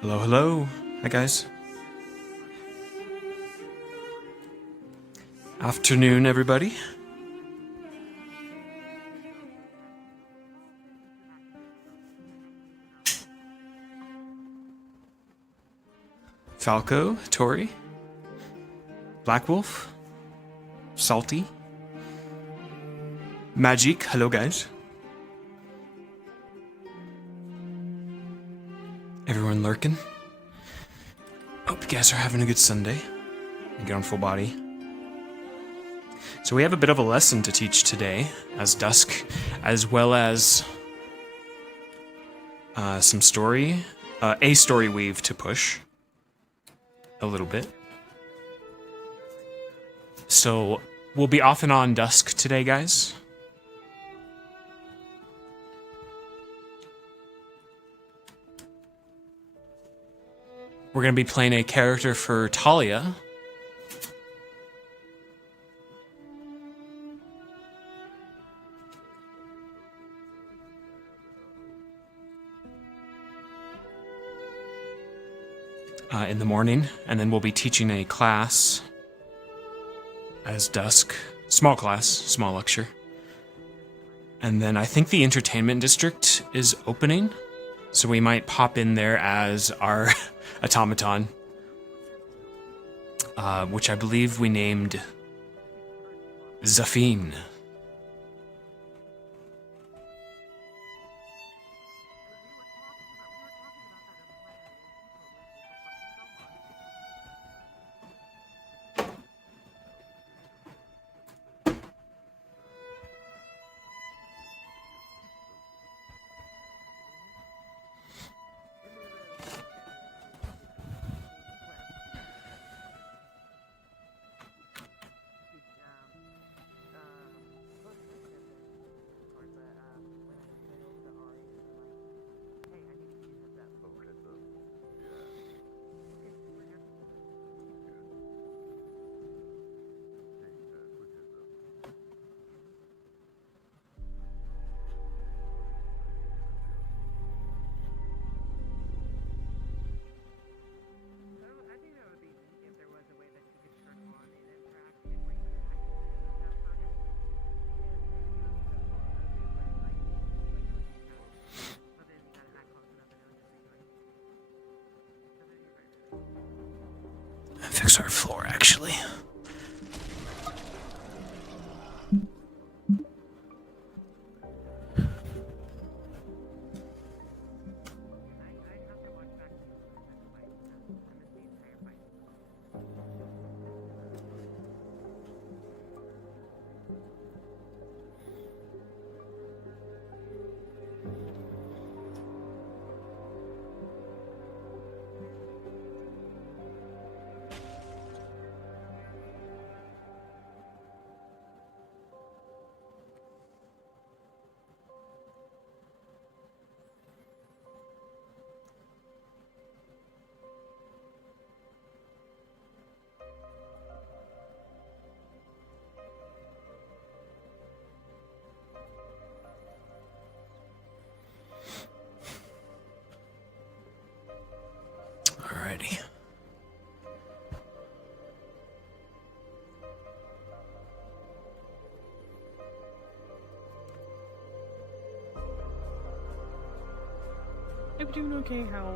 Hello, hello. Hi, guys. Afternoon, everybody. Falco, Tori, Black Wolf, Salty, Magic. Hello, guys. Everyone lurking. Hope you guys are having a good Sunday. You get on full body. So we have a bit of a lesson to teach today as Dusk, as well as some story, a story weave to push a little bit. So we'll be off and on Dusk today, guys. We're going to be playing a character for Talia. In the morning, and then we'll be teaching a class as Dusk. Small class, small lecture. And then I think the entertainment district is opening, so we might pop in there as our automaton, which I believe we named Zafine. Fix our floor, actually. Alrighty. Are you doing okay? How?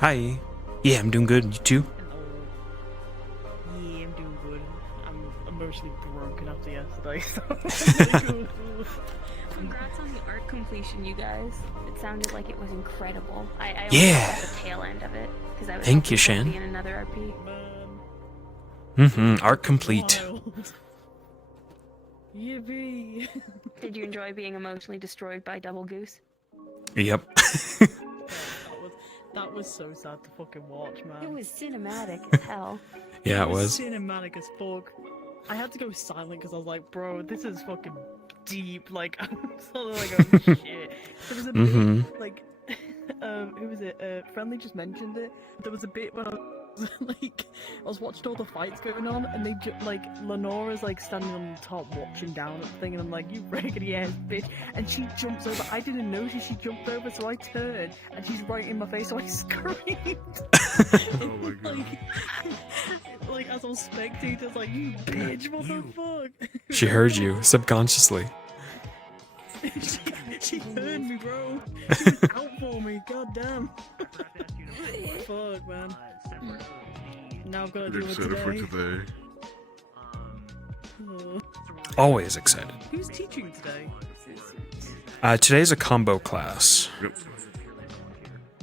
Hi. Yeah, I'm doing good. You too? Yeah, I'm doing good. I'm emotionally broken after yesterday, so Congrats on the art completion, you guys. It sounded like it was incredible. I only Yeah. got the tail end of it because I was Thank you, hoping to Shan. be in another RP. man, Art complete. wild. Yippee! Did you enjoy being emotionally destroyed by Double Goose? Yep. That was so sad to fucking watch, man. It was cinematic as hell. Yeah, it was. cinematic as fuck. I had to go silent because I was like, bro, this is fucking deep. Like, I'm sort of like, oh shit. There was a bit, like, who was it? Friendly just mentioned it. There was a bit when I was like, I was watching all the fights going on, and they like Lenora's like standing on the top watching down at the thing, and I'm like, you raggedy ass bitch, and she jumps over. I didn't know she jumped over, so I turned, and she's right in my face, so I screamed. Oh my god. Like as I was spectators, like, you bitch, what the fuck? She heard you subconsciously. she heard me, bro. She was out for me. God damn. Fuck, man. Now I've got to I'm do it excited for today. today. Oh. Always excited. Who's teaching today? Today's a combo class. Yep.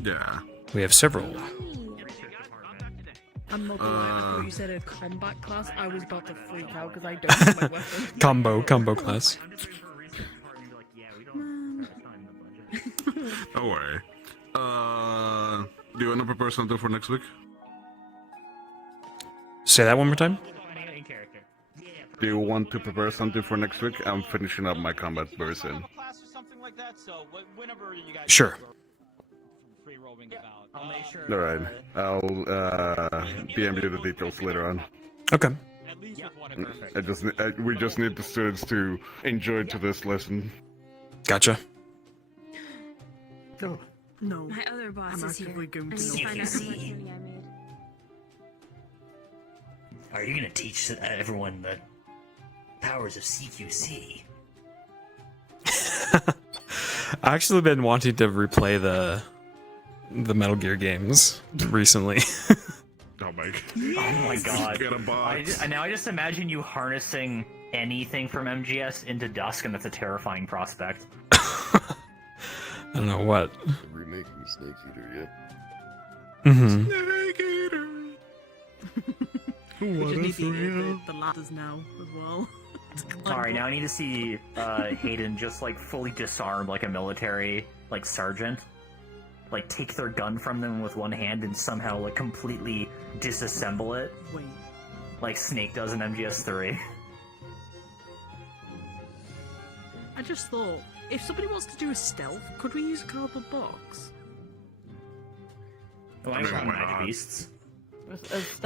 Yeah. We have several. I'm not gonna lie, I thought you said a combat class. I was about to freak out because I don't have my weapon. Combo class. Don't worry. Do you want to prepare something for next week? Say that one more time. Do you want to prepare something for next week? I'm finishing up my combat very soon. Sure. Alright. I'll PM you the details later on. Okay. We just need the students to enjoy today's lesson. Gotcha. No. No. My other boss I'm is here. actively going I to need to know. find out how much money I made. Are you gonna teach everyone the powers of CQC? I actually been wanting to replay the Metal Gear games recently. Oh my Oh my god. Get a box. Now I just imagine you harnessing anything from MGS into Dusk, and that's a terrifying prospect. I don't know what. Remaking Snake Eater, yep. Mm-hmm. We just need the ladders now as well. Alright, now I need to see Hayden just like fully disarm like a military like sergeant. Like take their gun from them with one hand and somehow like completely disassemble it. Wait. Like Snake does in MGS3. I just thought, if somebody wants to do a stealth, could we use a cardboard box? Oh, I mean, got why Magic not? Beasts.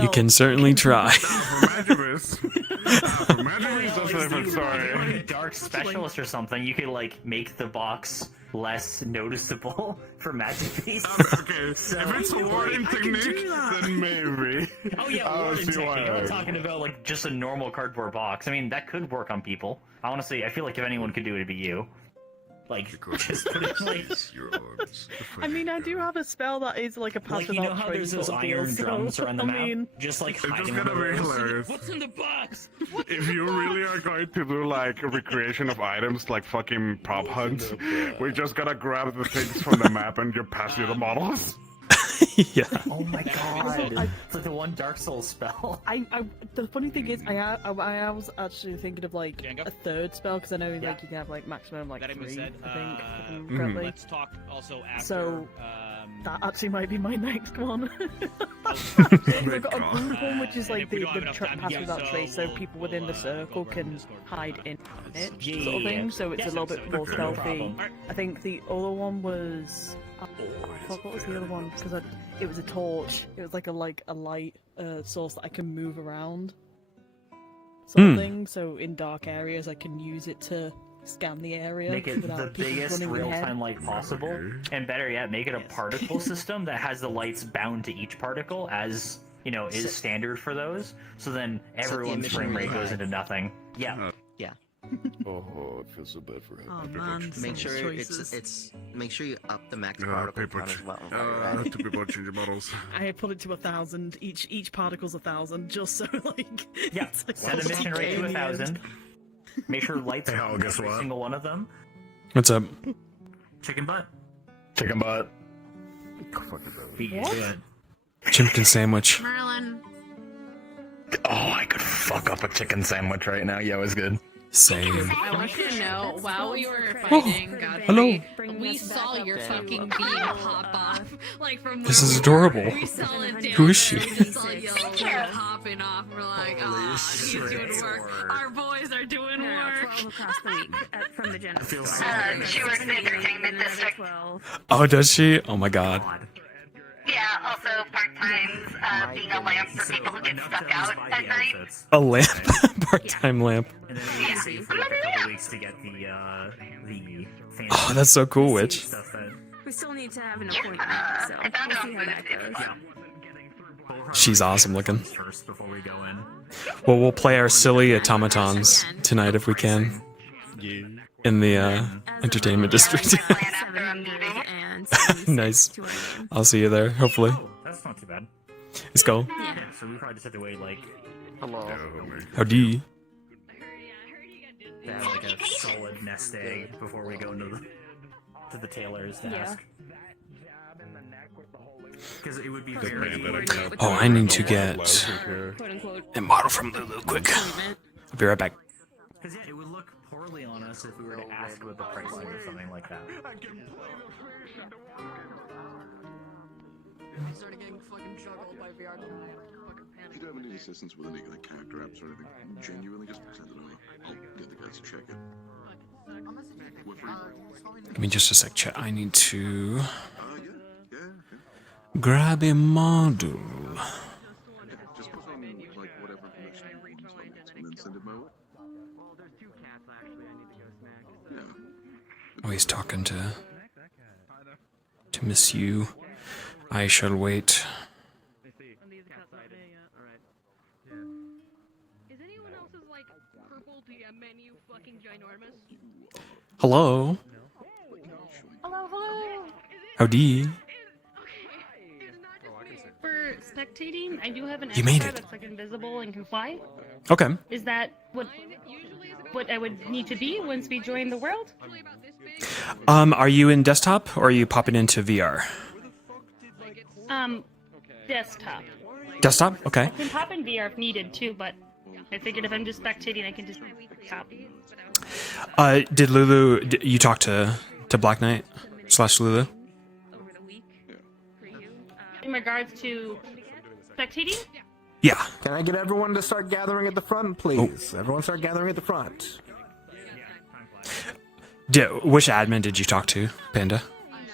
You can certainly try. For Magivus. For Magivus, that's a different If you're story. a dark specialist or something, you could like make the box less noticeable for Magic Beasts. Okay, So- if it's a warding I can technique, do that. then maybe. Oh yeah, I warden see technique. why. I'm talking about like just a normal cardboard box. I mean, that could work on people. Honestly, I feel like if anyone could do it, it'd be you. Like, just put it like, I mean, I do have a spell that is like a passive like you know how outrage there's those sort of deal, iron so, drums around the I map, mean, just like It's just hiding gonna under be those. hilarious. What's in the box? If you really are going to do like a recreation of items like fucking prop hunts, we just gotta grab the things from the map and you pass you the models. Yeah. Oh my god! I- It's like the one Dark Souls spell. the funny thing is, I was actually thinking of like a third spell because I know like you can have like maximum like That I 3, said, I think, if I'm Mhm. correctly. Let's talk also after. So, That actually might be my next one. my I've got a God. group one, which is And like if we the, don't have the enough time to pass do without so, trace, so we'll- people within the we'll, circle go can Discord. hide in it, Yeah, sort of yeah, thing. So it's Yes, a little bit episode. more Okay. No stealthy. problem. I think the other one was. Fuck, what was the other one? Because it was a torch. It was like a light source that I can move around, sort of thing. So in dark areas, I can use it to scan the area. Make it without the people biggest running ahead. real-time light possible, and better yet, make it a Yes. particle system that has the lights bound to each particle, as you know is standard for those. So then everyone's emission frame rate really goes high. into nothing. Yeah. Oh, I feel so bad for him. Oh man, Make sure choices. it's make sure you up the max Yeah, particle people, count as well. while you're at it. two people change your models. I put it to 1,000. Each particle's 1,000, just so like. Yeah. it's, like, Set emission rate to 40K in the end. 1,000. Make sure lights Hey, are Hal, on guess every what? single one of them. What's up? Chicken butt. Chicken butt. Be What? good. Chimpkin sandwich. Merlin. Oh, I could fuck up a chicken sandwich right now. Yeah, it was good. Same. I want you to know, while we were Oh, fighting hello. Godfrey, we saw your fucking beam pop off. Like from This where is we adorable. were. We saw it down Who is she? there, we just saw yellow like, popping off. We're like, Holy he's doing shit. work. Our boys are doing No, work. 12 across the week from the Genesis feel store. so She works in the entertainment district. Oh, does she? Oh my god. Yeah, also part-time being a lamp for people who get stuck out at night. A lamp, part-time lamp. And then we save for like a couple weeks to get the fancy Oh, that's so cool, Witch. stuff that. We still need to have an appointment, so I found we'll out see how that goes. She's awesome looking. First before we go in. Well, we'll play our silly automatons tonight if we can. In the entertainment district. Nice. I'll see you there, hopefully. That's not too bad. Let's go. Yeah. So we probably just have to wait like Howdy. to have like a solid nest egg before we go into the tailor's desk. Because it would be very. Oh, I need to get Quote unquote. a model from Lulu quick. I'll be right back. Because it would look poorly on us if we were to ask what the pricing or something like that. If you don't have any assistance with any like character apps or anything, genuinely just send it over. I'll get the guys to check it. Give me just a sec, chat. I need to Yeah. grab a model. Just put on like whatever information you want on it and then send it my way. Yeah. Oh, he's talking to Miss You. I shall wait. Is anyone else's like purple DM menu fucking ginormous? Hello. Hello. Howdy. For spectating, I do have an You made avatar it. that's like invisible and can fly. Okay. Is that what I would need to be once we join the world? Are you in desktop or are you popping into VR? Desktop. Desktop? Okay. I can pop in VR if needed too, but I figured if I'm just spectating, I can just pop. Did Lulu? You talk to Black Knight / Lulu? In regards to spectating, Yeah. Can I get everyone to start gathering at the front, please? Everyone start gathering at the front. Which admin did you talk to, Panda?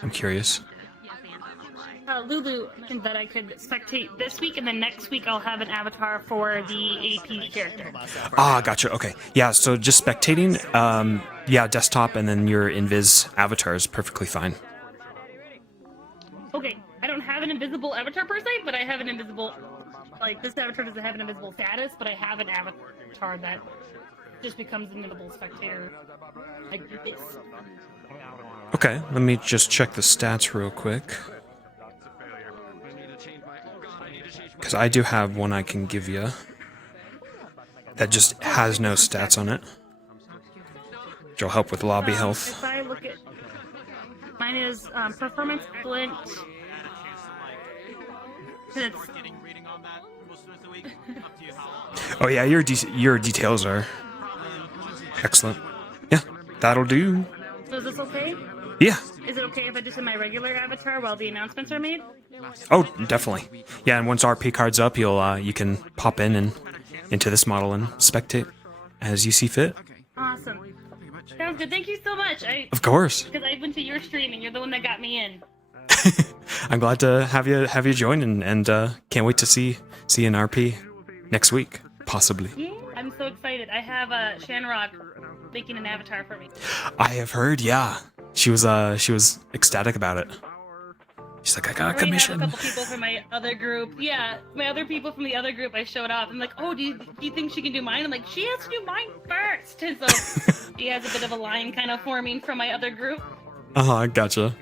I'm curious. Lulu mentioned that I could spectate this week, and then next week I'll have an avatar for the AP character. Ah, gotcha. Okay. Yeah, so just spectating, yeah, desktop, and then your invis avatar is perfectly fine. Okay, I don't have an invisible avatar per se, but I have an invisible, like, this avatar doesn't have an invisible status, but I have an avatar that just becomes an invisible spectator, like this. Okay, let me just check the stats real quick. Because I do have one I can give you that just has no stats on it. Which will help with lobby health. If I look at, mine is performance excellent. It's, Oh yeah, your details are excellent. Yeah, that'll do. so is this okay? Yeah. Is it okay if I just have my regular avatar while the announcements are made? Oh, definitely. Yeah, and once RP card's up, you can pop in and into this model and spectate as you see fit. Awesome. Sounds good. Thank you so much. Of course. Because I went to your stream and you're the one that got me in. I'm glad to have you join and can't wait to see you in RP next week, possibly. Yeah, I'm so excited. I have Shanrock making an avatar for me. I have heard, yeah. She was ecstatic about it. She's like, I got a I have commission. a couple people from my other group. Yeah, my other people from the other group. I showed up. I'm like, oh, do you think she can do mine? I'm like, she has to do mine first. And so she has a bit of a line kind of forming from my other group. Gotcha.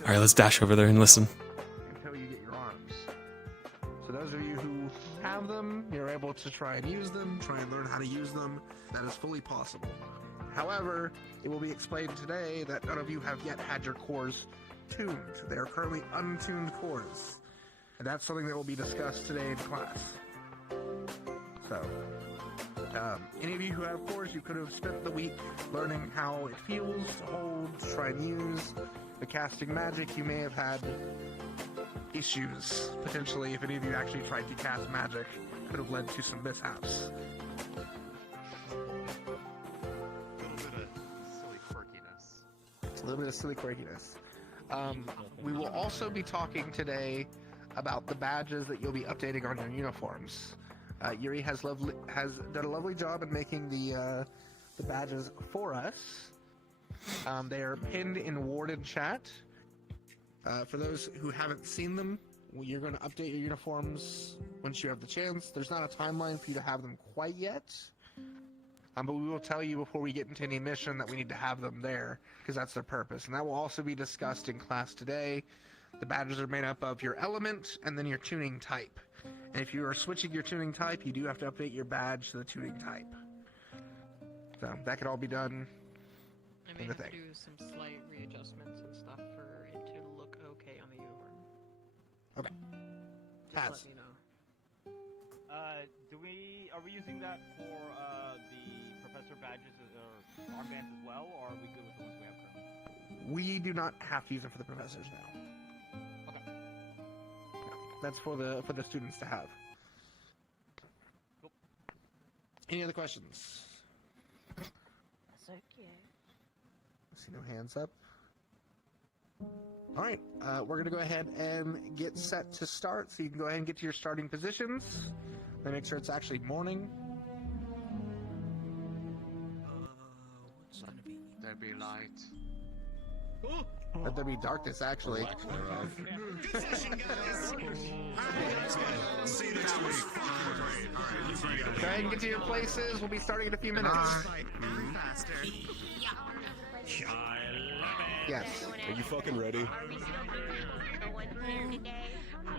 All right, let's dash over there and listen. Until you get your arms. So those of you who have them, you're able to try and use them, try and learn how to use them. That is fully possible. However, it will be explained today that none of you have yet had your cores tuned. They are currently untuned cores. And that's something that will be discussed today in class. So, any of you who have cores, you could have spent the week learning how it feels to hold, to try and use the casting magic. You may have had issues, potentially, if any of you actually tried to cast magic, could have led to some mishaps. A little bit of silly quirkiness. We will also be talking today about the badges that you'll be updating on your uniforms. Yuri has done a lovely job in making the badges for us. They are pinned in Warden chat. For those who haven't seen them, you're going to update your uniforms once you have the chance. There's not a timeline for you to have them quite yet. But we will tell you before we get into any mission that we need to have them there, because that's their purpose. And that will also be discussed in class today. The badges are made up of your element and then your tuning type. And if you are switching your tuning type, you do have to update your badge to the tuning type. So that could all be done I in may the have to thing. do some slight readjustments and stuff for it to look okay on the uniform. Okay. Just Taz. let me know. Are we using that for the professor badges or armbands as well, or are we good with the ones we have currently? We do not have to use them for the professors now. Okay. That's for the students to have. Cool. Any other questions? That's okay. I see no hands up. All right, we're going to go ahead and get set to start, so you can go ahead and get to your starting positions. Let me make sure it's actually morning. There be light. Let there be darkness, actually. See you next week. Go ahead and get to your places. We'll be starting in a few minutes. Faster. Yes. Are you fucking ready?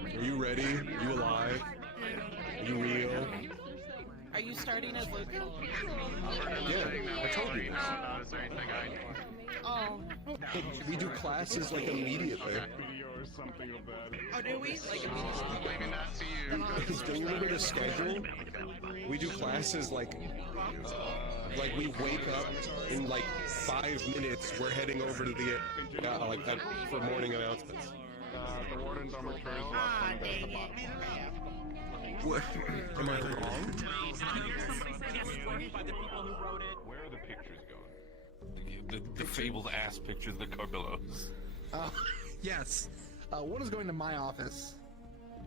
Are you ready? Are you alive? Are you real? Are you starting as Luke? Yeah, I told you. Oh. Hey, we do classes like immediately. Oh, do we? Like Because do you remember the schedule? We do classes like we wake up in like 5 minutes. We're heading over to the for morning announcements. The warden dormitory is a lot fun at the bottom. What? Am I wrong? Where are the pictures going? The fabled ass pictures of the Carbillos. Yes. One is going to my office.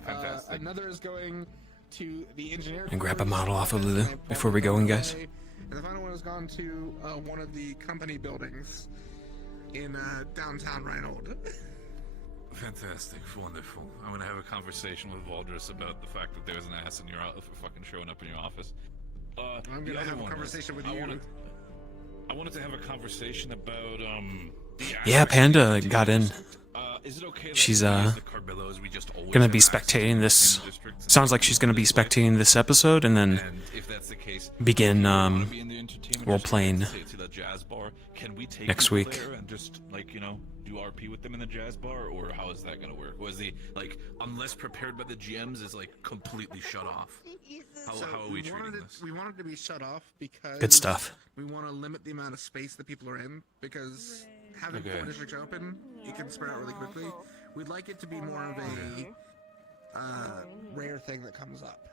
Fantastic. Another is going to the engineer. And grab a model off of Lulu before we go in, guys. And the final one has gone to one of the company buildings in downtown Reinhold. Fantastic, wonderful. I'm gonna have a conversation with Valdris about the fact that there's an ass in your for fucking showing up in your office. I'm gonna have a conversation with you. I wanted to have a conversation about Yeah, Panda got in. Is it okay? She's gonna be spectating this. Sounds like she's gonna be spectating this episode, and then begin role playing next week. And just do RP with them in the jazz bar, or how is that gonna work? Was he unless prepared by the GMs, is completely shut off? How are we treating this? We wanted to be shut off because Good stuff. We want to limit the amount of space that people are in, because having 4 districts open, it can spread out really quickly. We'd like it to be more of a rare thing that comes up.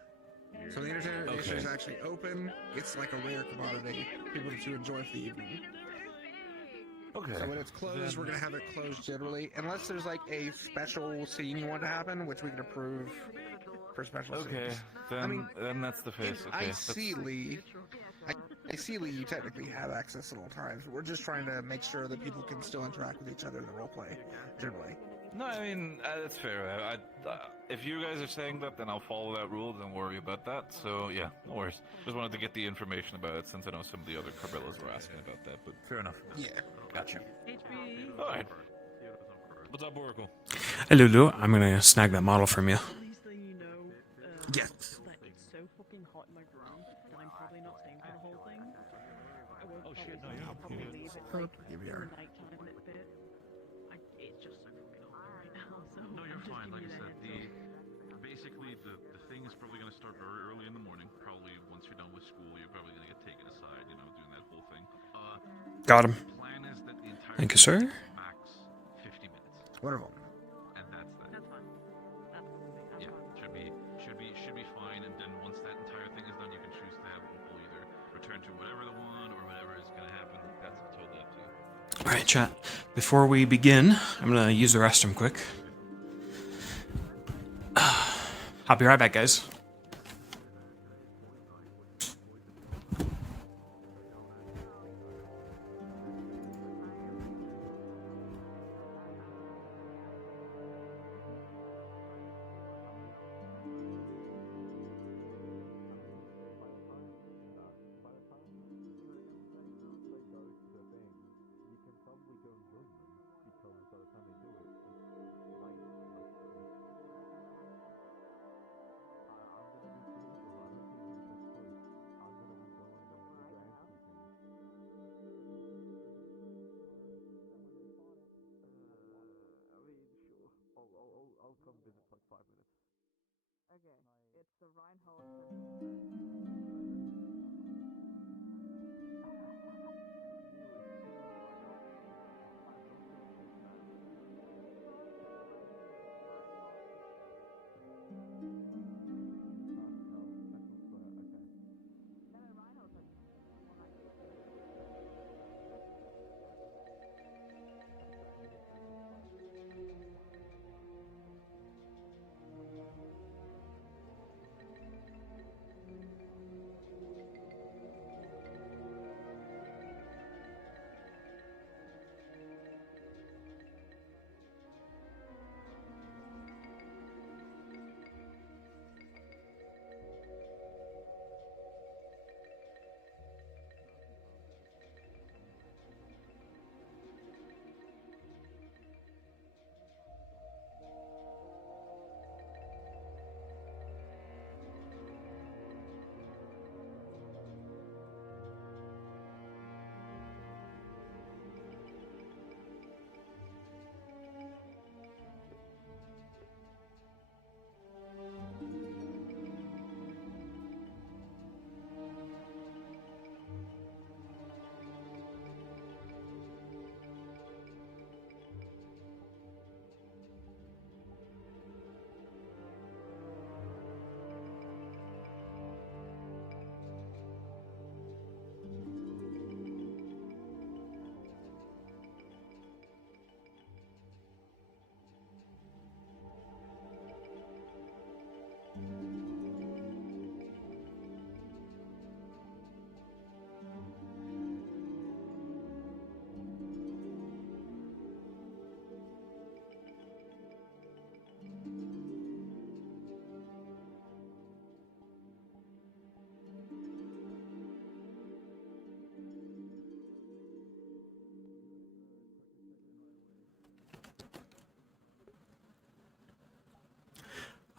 So the entertainment district is actually open. It's like a rare commodity, people to enjoy for the evening. Okay. So when it's closed, we're gonna have it closed generally, unless there's a special scene you want to happen, which we can approve for special scenes. Then that's the face. Okay. I see Lee, you technically have access at all times. We're just trying to make sure that people can still interact with each other in the roleplay, generally. No, I mean, that's fair. If you guys are saying that, then I'll follow that rule. Don't worry about that. So, yeah, no worries. Just wanted to get the information about it, since I know some of the other Carbillos were asking about that, but fair enough. Yeah. Gotcha. Alright. What's up, Oracle? Hey, Lulu, I'm gonna snag that model from you. Yes. It's so fucking hot in my room that I'm probably not staying for the whole thing. I'll probably leave it Here we are. nighttime a bit. It's just so fucking hot right now. So No, you're I'm just fine. Like giving I you said, basically the thing is probably going to start very early in the morning. Probably once you're done with school, you're probably going to get taken aside, doing that whole thing. Got him. The plan is that the entire Thank you, sir. max 50 minutes. Wonderful. And that's that. That's fine. Yeah, should be fine. And then once that entire thing is done, you can choose to have people either return to whatever they want or whatever is going to happen. That's totally up to you. Alright, chat. Before we begin, I'm gonna use the restroom quick. I'll be right back, guys. I'll come visit for like 5 minutes. Okay, it's the Reinhold.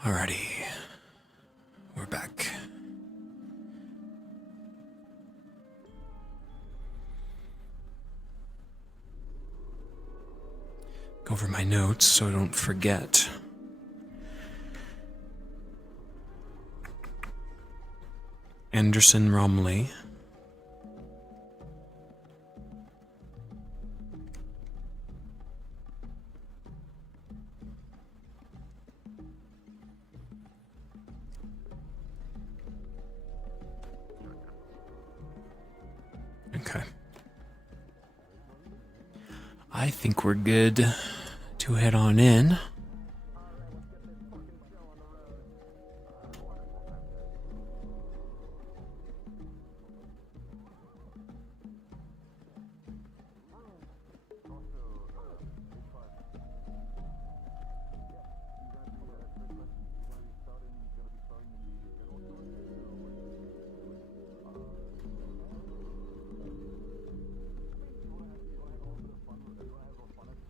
Alrighty. We're back. Go over my notes so I don't forget. Anderson Romley. Okay. I think we're good to head on in.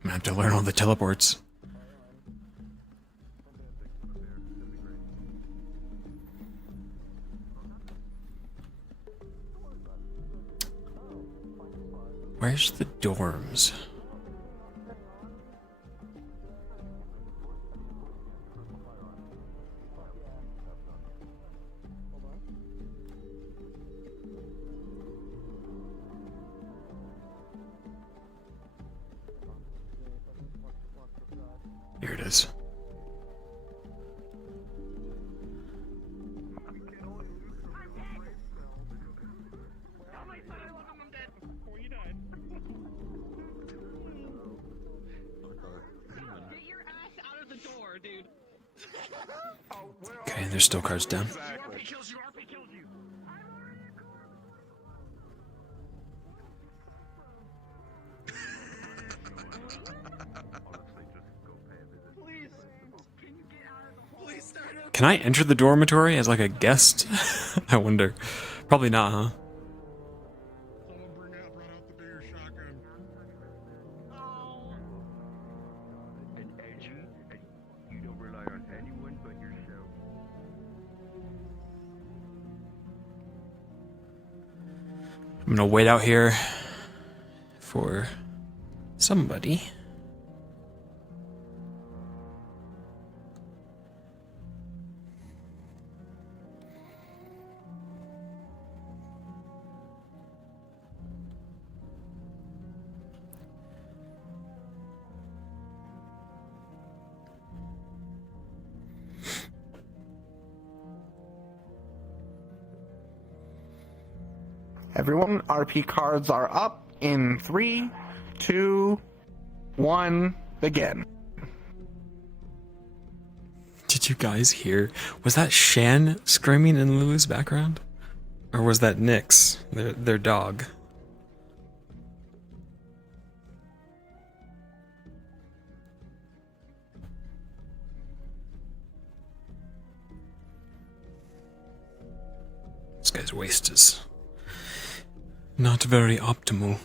I'm gonna have to learn all the teleports. Where's the dorms? Here it is. Get your ass out of the door, dude. Okay, there's still cards down. Can I enter the dormitory as like a guest? I wonder. Probably not, huh? I'm gonna wait out here for somebody. Everyone, RP cards are up in 3, 2, 1, begin. Did you guys hear? Was that Shan screaming in Lulu's background? Or was that Nyx, their dog? This guy's waist is not very optimal.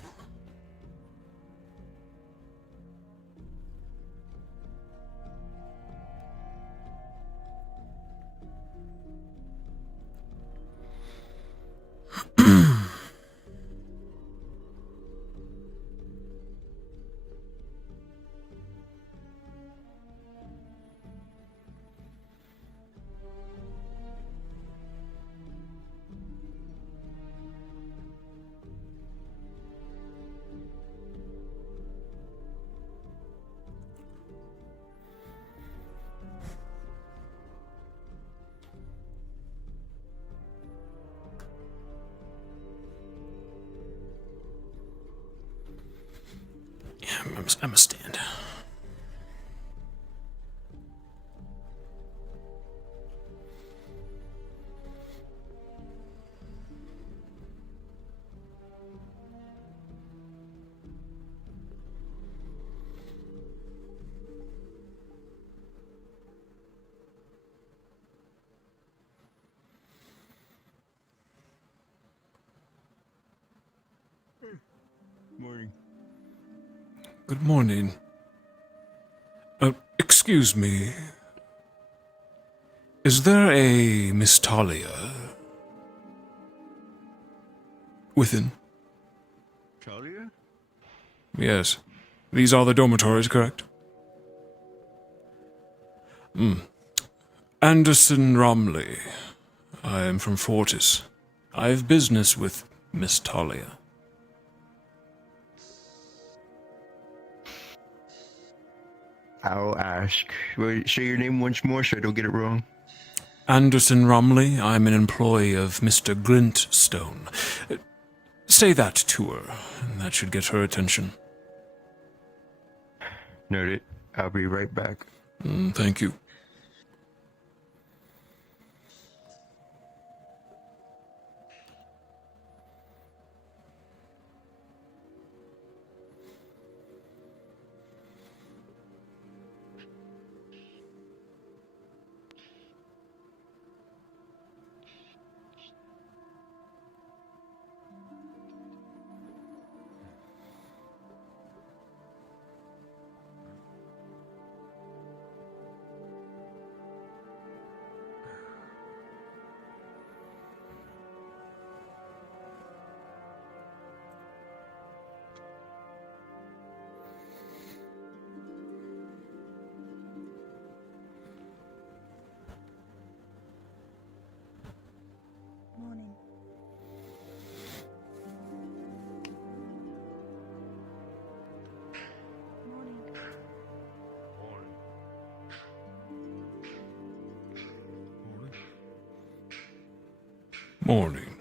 Yeah, I'm a stand. Morning. Good morning. Excuse me. Is there a Miss Talia within? Talia? Yes. These are the dormitories, correct? Anderson Romley. I am from Fortis. I have business with Miss Talia. I'll ask. Wait, say your name once more so I don't get it wrong. Anderson Romley. I'm an employee of Mr. Glintstone. Say that to her, and that should get her attention. Noted. I'll be right back. Thank you. Morning. Morning.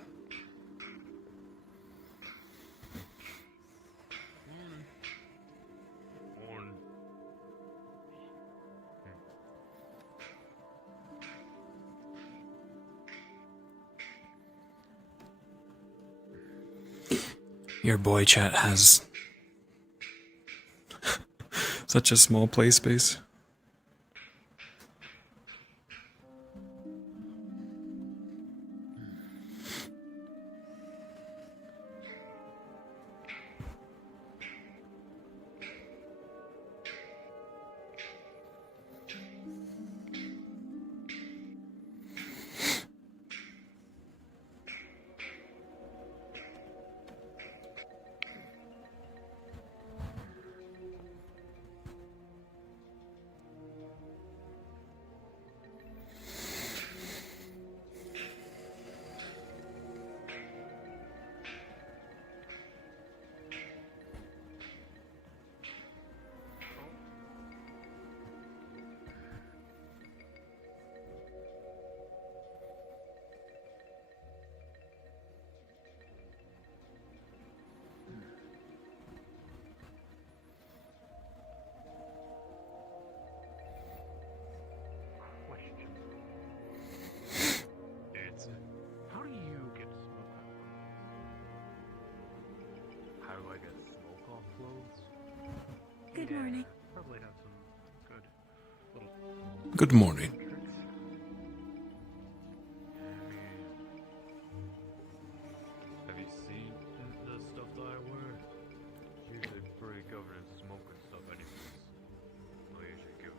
Your boy chat has such a small play space. How do you get smoke off clothes? How do I get smoke off clothes? Good morning. Probably have some good little Good morning. tricks. Have you seen the stuff that I wear? It's usually pretty covered in smoke and stuff anyways. I usually give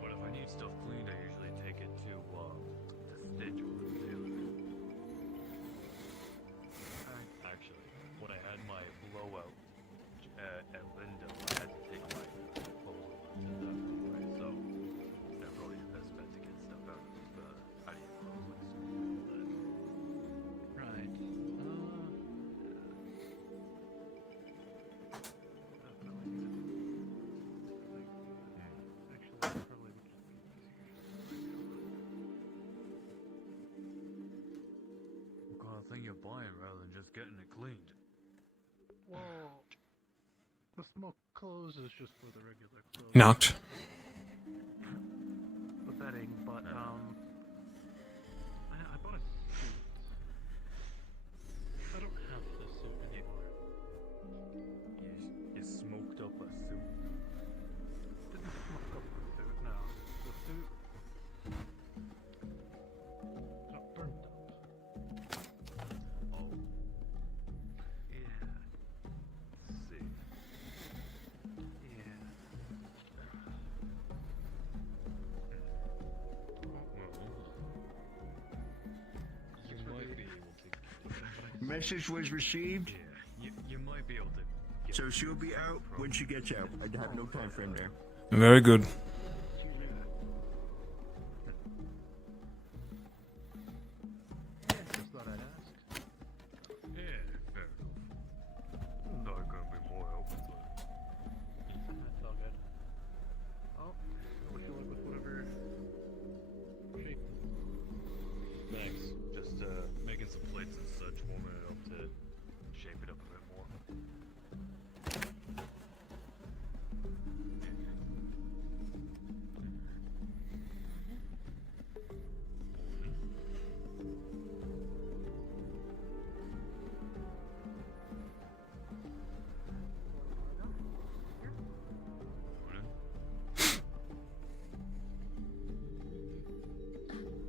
but if I need stuff cleaned, I usually take it to Stitch or the tailor. Actually, when I had my blowout at Lindo, I had to take my clothes over to them anyway, so that's probably your best bet to get stuff out of your clothes. Right. What kind of thing you're buying rather than just getting it cleaned? Well, the smoke clothes is just for the regular clothes. Knocked. The bedding, but I bought a suit. I don't have the suit anymore. You smoked up a suit? Didn't smoke up the suit, no. The suit got burnt up. Oh. Yeah. Let's see. Yeah. You might be able to. Message was received. Yeah, you might be able to. So she'll be out when she gets out. I have no time frame there. Very good. Just thought I'd ask. Yeah, fair enough. Not gonna be more help, but that's all good. Oh, I wish you luck with whatever shape. Thanks. Just making some plates and such, warming it up to shape it up a bit more.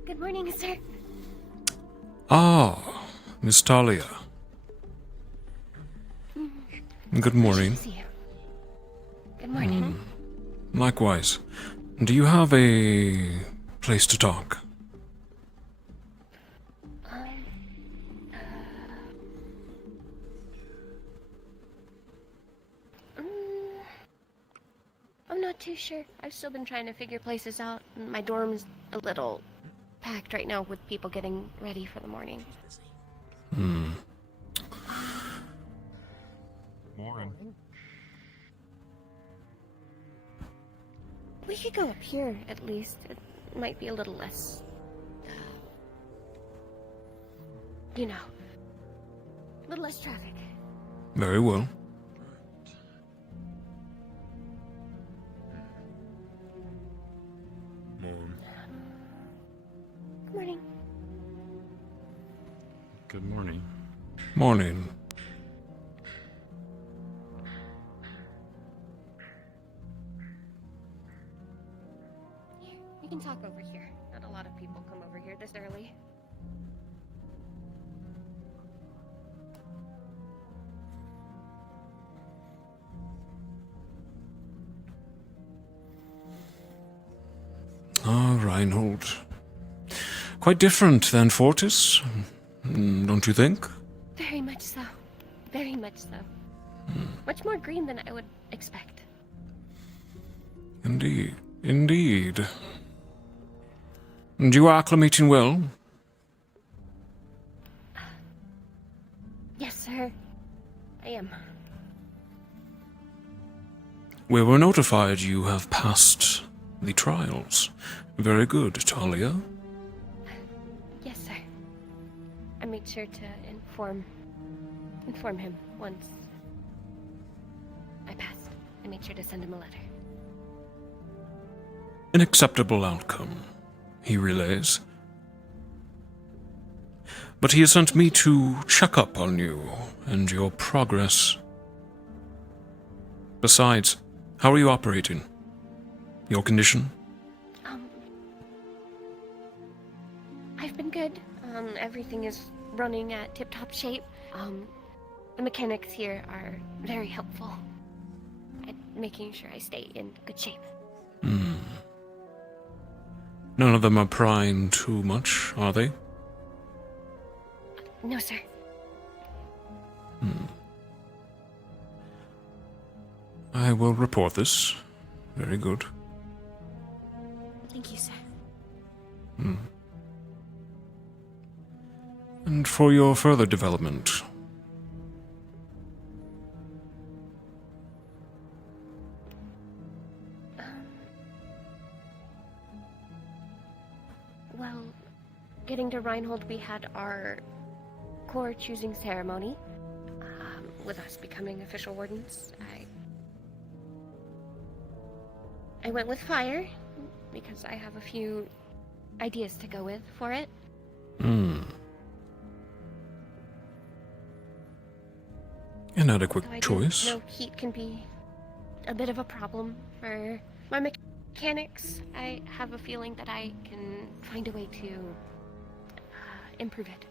Good morning, sir. Ah, Miss Talia. Good morning. See you. Good morning. Likewise. Do you have a place to talk? I'm not too sure. I've still been trying to figure places out. My dorm's a little packed right now with people getting ready for the morning. Morning. We could go up here, at least. It might be a little less... you know. A little less traffic. Very well. Good morning. Good morning. Morning. We can talk over here. Not a lot of people come over here this early. Ah, Reinhold. Quite different than Fortis, don't you think? Very much so. Very much so. Much more green than I would expect. Indeed. Indeed. And you are acclimating well? Yes, sir. I am. We were notified you have passed the trials. Very good, Talia. Yes, sir. I made sure to inform him once I passed. I made sure to send him a letter. An acceptable outcome, he relays. But he has sent me to check up on you and your progress. Besides, how are you operating? Your condition? I've been good. Everything is running at tip-top shape. The mechanics here are very helpful at making sure I stay in good shape. None of them are prying too much, are they? No, sir. I will report this. Very good. Thank you, sir. And for your further development? Well, getting to Reinhold, we had our core choosing ceremony. With us becoming official wardens, I went with fire because I have a few ideas to go with for it. Inadequate So I choice. know heat can be a bit of a problem for my mechanics. I have a feeling that I can find a way to improve it.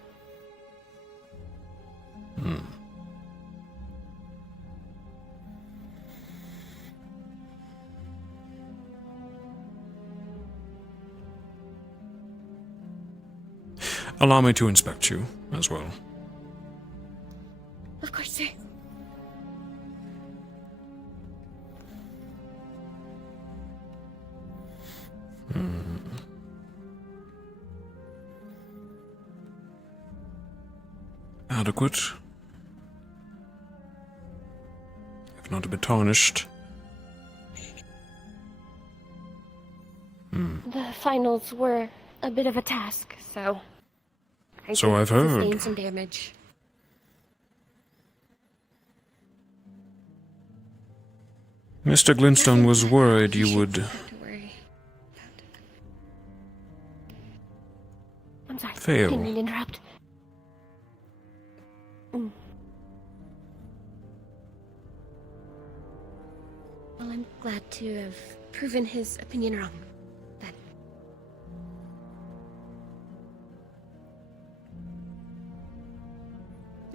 Allow me to inspect you as well. Of course, sir. Adequate. If not a bit tarnished. The finals were a bit of a task, so I So did I've heard. sustain some damage. Mr. Glinstone was worried you would... Not to worry. I'm sorry. Fail. Didn't mean to interrupt. Well, I'm glad to have proven his opinion wrong. Then.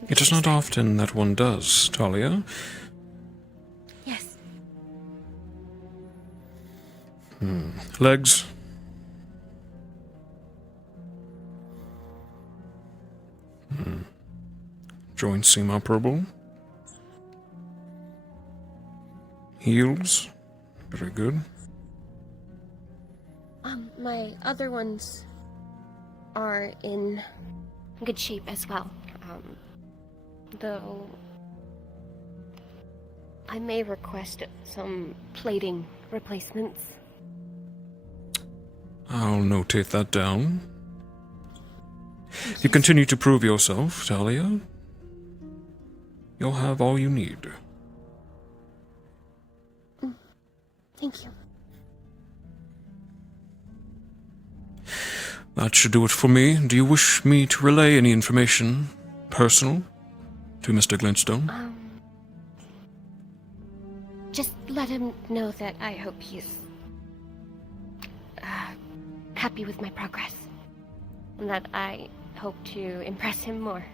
It is not often that one does, Talia. Yes. Legs? Joints seem operable. Heels? Very good. My other ones are in good shape as well. Though I may request some plating replacements. I'll notate that down. You continue to prove yourself, Talia. You'll have all you need. Thank you. That should do it for me. Do you wish me to relay any information, personal, to Mr. Glintstone? Just let him know that I hope he's happy with my progress, and that I hope to impress him more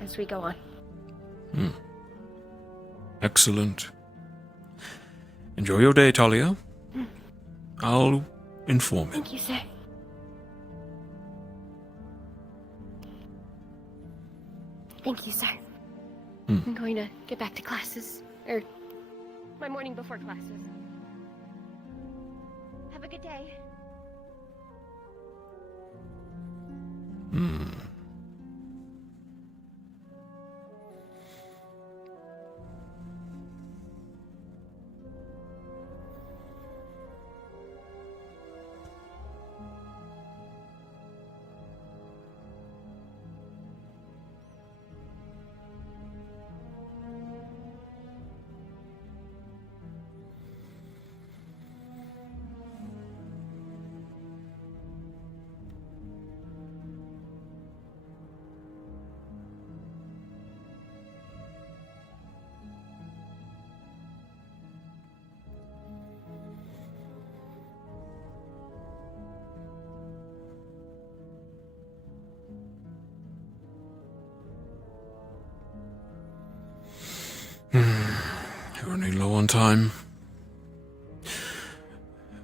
as we go on. Excellent. Enjoy your day, Talia. I'll inform him. Thank you, sir. Thank you, sir. I'm going to get back to classes, or my morning before classes. Have a good day. You're running low on time.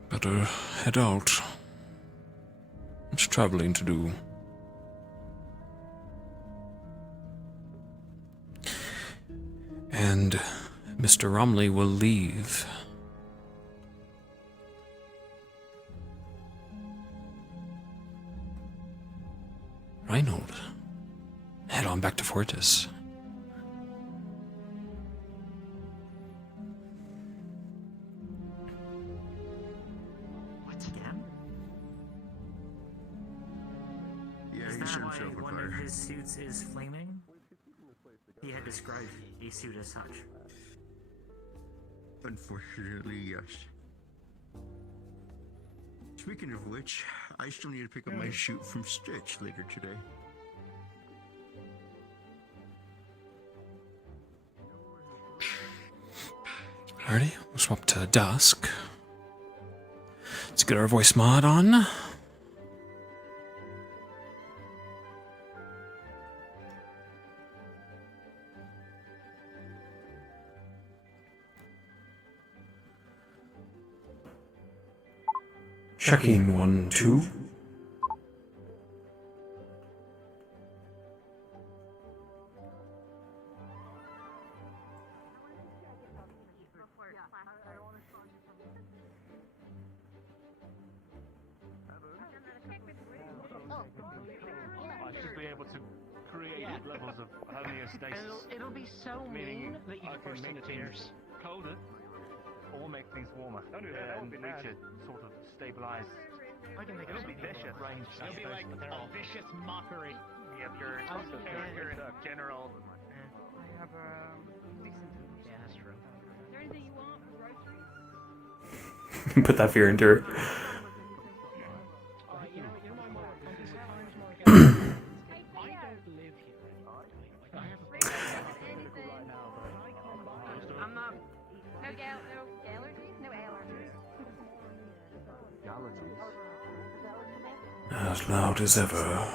Better head out. Much traveling to do. And Mr. Romley will leave. Reinhold, head on back to Fortis. Is that why one of his suits is flaming? He had described a suit as such. Unfortunately, yes. Speaking of which, I still need to pick up my shoot from Stitch later today. Alrighty, we'll swap to Dusk. Let's get our voice mod on. Checking 1, 2. I should be able to create levels of homeostasis. It'll be so mean that you I can make things colder or make things warmer. Don't do that, that would be bad. Reach a sort of stabilized. I can make It'll it be vicious. range. It'll be like a vicious mockery. Yeah, you're a general. I have decent. Yeah, that's true. Is there anything you want? Groceries? Put that fear into her. I'm not. No allergies? No allergies. As loud as ever.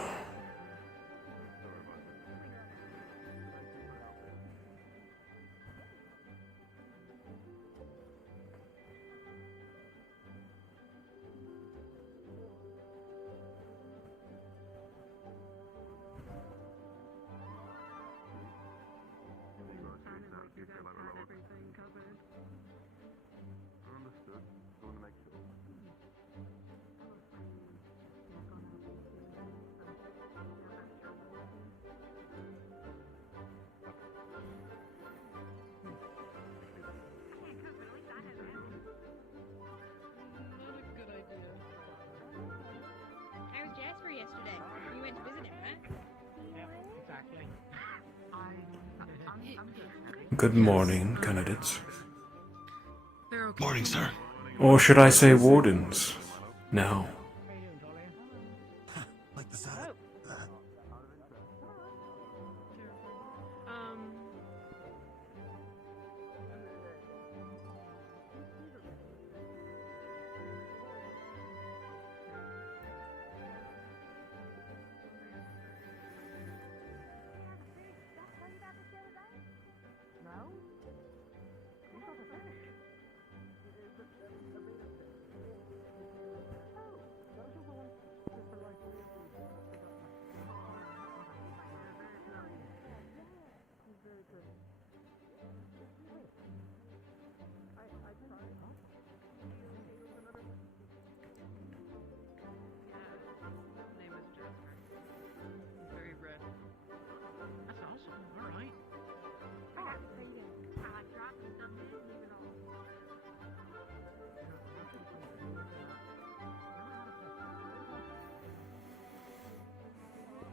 How was Jasper yesterday? You went to visit him, right? Exactly. Good morning, candidates. Morning, sir. Or should I say wardens? Now. Um,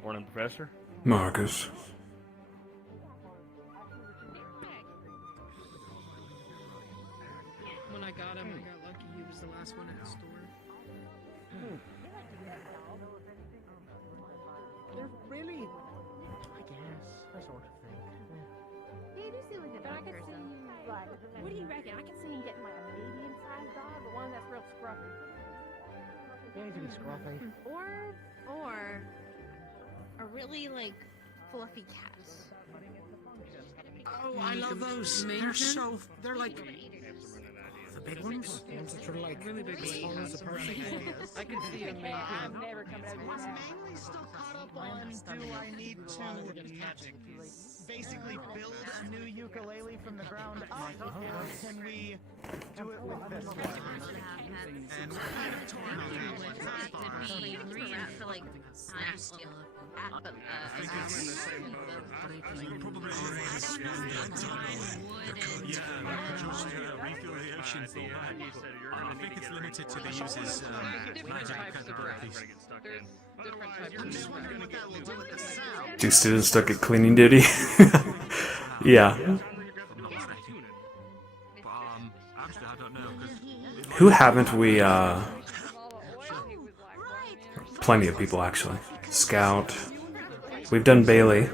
Morning, Professor. Marcus. When I got him, I got lucky. He was the last one at the store. They're really, I guess, that sort of thing. Yeah, you do seem like a dog person. What do you reckon? I can see him getting like a medium-sized dog, but one that's real scruffy. Yeah, he's really scruffy. Or a really like fluffy cat. Oh, I love those. They're like the big ones. The ones that are like really big, as tall as a person. I can see him. I've never come out was of that. mainly still caught up on do I need to basically build a new ukulele from the ground up, or can we do it with this one? For like I think it's limited to the user's magic capabilities. Do students stuck at cleaning duty? Yeah. Actually, I don't know, because Who haven't we, plenty of people, actually. Scout. We've done Bailey.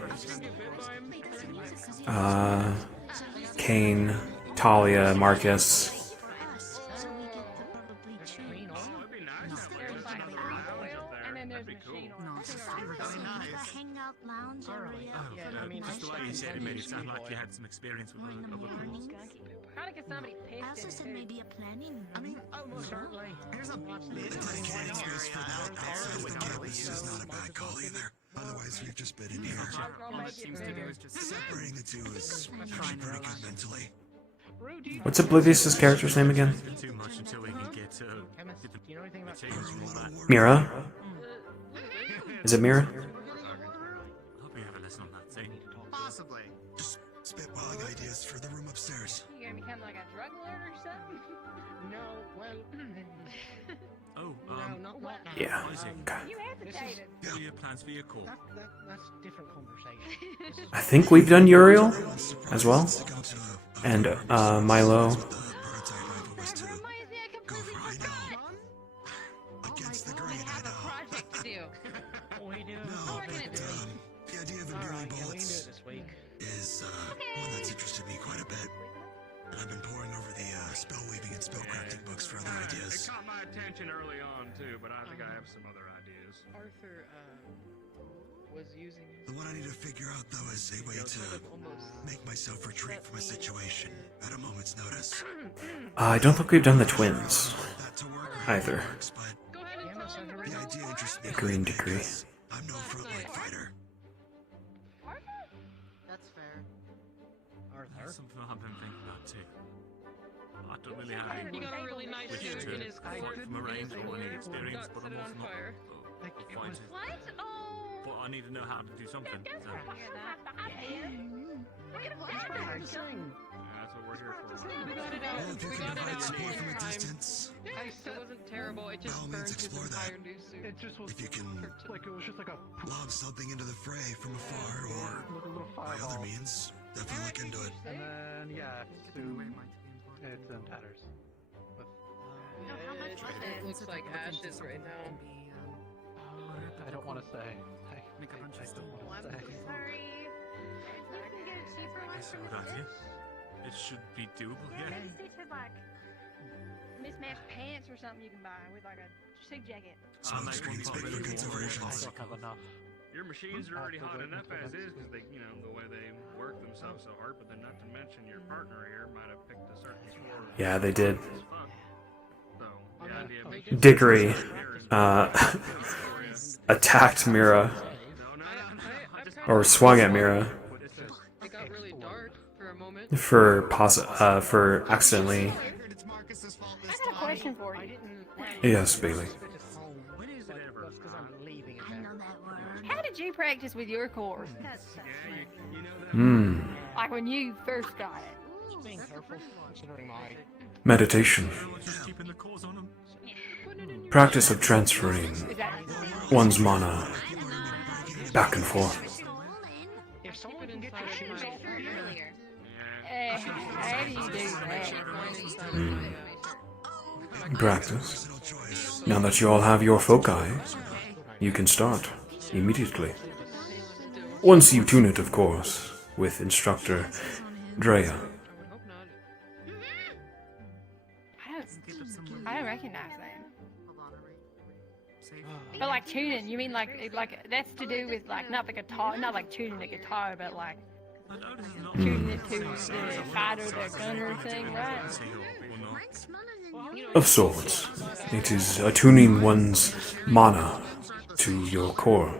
Kane, Talia, Marcus. Hangout lounge area. just the way you said it made it sound like you had some experience with other pools. Trying to get somebody pissed. I also said maybe a planning room. I mean, almost certainly. Here's a Dedicated space for that outside of the campus is not a bad call either. Otherwise, we've just been in here. Separating the two is pretty good mentally. What's Oblivious's character's name again? Too much until we can get to Mira? Is it Mira? Hope we have a lesson on that thing. Possibly. Just spitballing ideas for the room upstairs. You gonna become like a drug lord or something? No, well. Oh, Yeah. Isaac, You hesitated. what are your plans for your call? That's different conversation. I think we've done Uriel as well. And, Milo. Against the grain, I know. project to do. The idea of enduring bullets is one that's interested me quite a bit. And I've been poring over the spell weaving and spellcrafting books for other It ideas. caught my attention early on too, but I think I have some other ideas. Arthur was using. The one I need to figure out though is a way to make myself retreat from a situation at a moment's notice. I don't think we've done the twins either. The idea interests me. Green degree. I'm no frontline fighter. That's fair. That's something I've been thinking about too. I don't really have any He got a really nice wish shirt to in his fight court. from a range or any experience, but Set I'm it also on not fire. a fighter. What? Oh. But I need to know how to do something. So. That's what we're here for. We got it out. Well, if you We can got it provide out support in from a time. distance, It wasn't terrible. It just all means burned his explore that. entire new suit. It just was if you can like it was just like a lob something into the fray from afar or little by other fireball. means, definitely look into it. And then yeah, it's in tatters. It looks like ashes right now. I don't want to say. I don't want to say. Sorry. You can get a cheaper one That's a from good the idea. store. It should be doable, Yeah, yeah. they said like mismatched pants or something you can buy with like a suit jacket. Smoke screens make for good diversions. Have enough. Your machines are already hot enough as is because they, you know, the way they work themselves so hard. But then, not to mention, your partner here might have picked a certain sport. Yeah, they did. So, the idea of making Dickory, attacked Mira. Or swung at Mira. It got really dark for a moment. For accidentally. I got a question for you. Yes, Bailey. How did you practice with your course? Hmm. Like when you first got it. Being careful, considering my Meditation. Just keeping the cause on them. Practice of transferring one's mana back and forth. If someone can get your shoes off earlier. How do you do that? Practice. Now that you all have your foci, you can start immediately. Once you tune it, of course, with instructor Drea. I don't recognize that. But like tuning, you mean like that's to do with like not the guitar, not like tuning the guitar, but like tuning it to the fighter, the gunner thing, right? Of sorts. It is attuning one's mana to your core.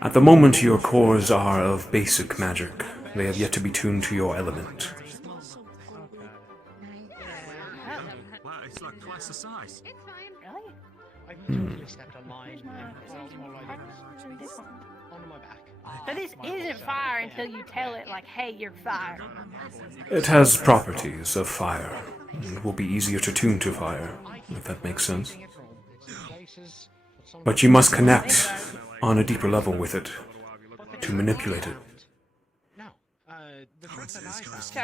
At the moment, your cores are of basic magic. They have yet to be tuned to your element. Wow, it's like twice the size. Really? I totally stepped on mine. Onto my back. So this isn't fire until you tell it like, hey, you're fire. It has properties of fire. It will be easier to tune to fire, if that makes sense. But you must connect on a deeper level with it to manipulate it. So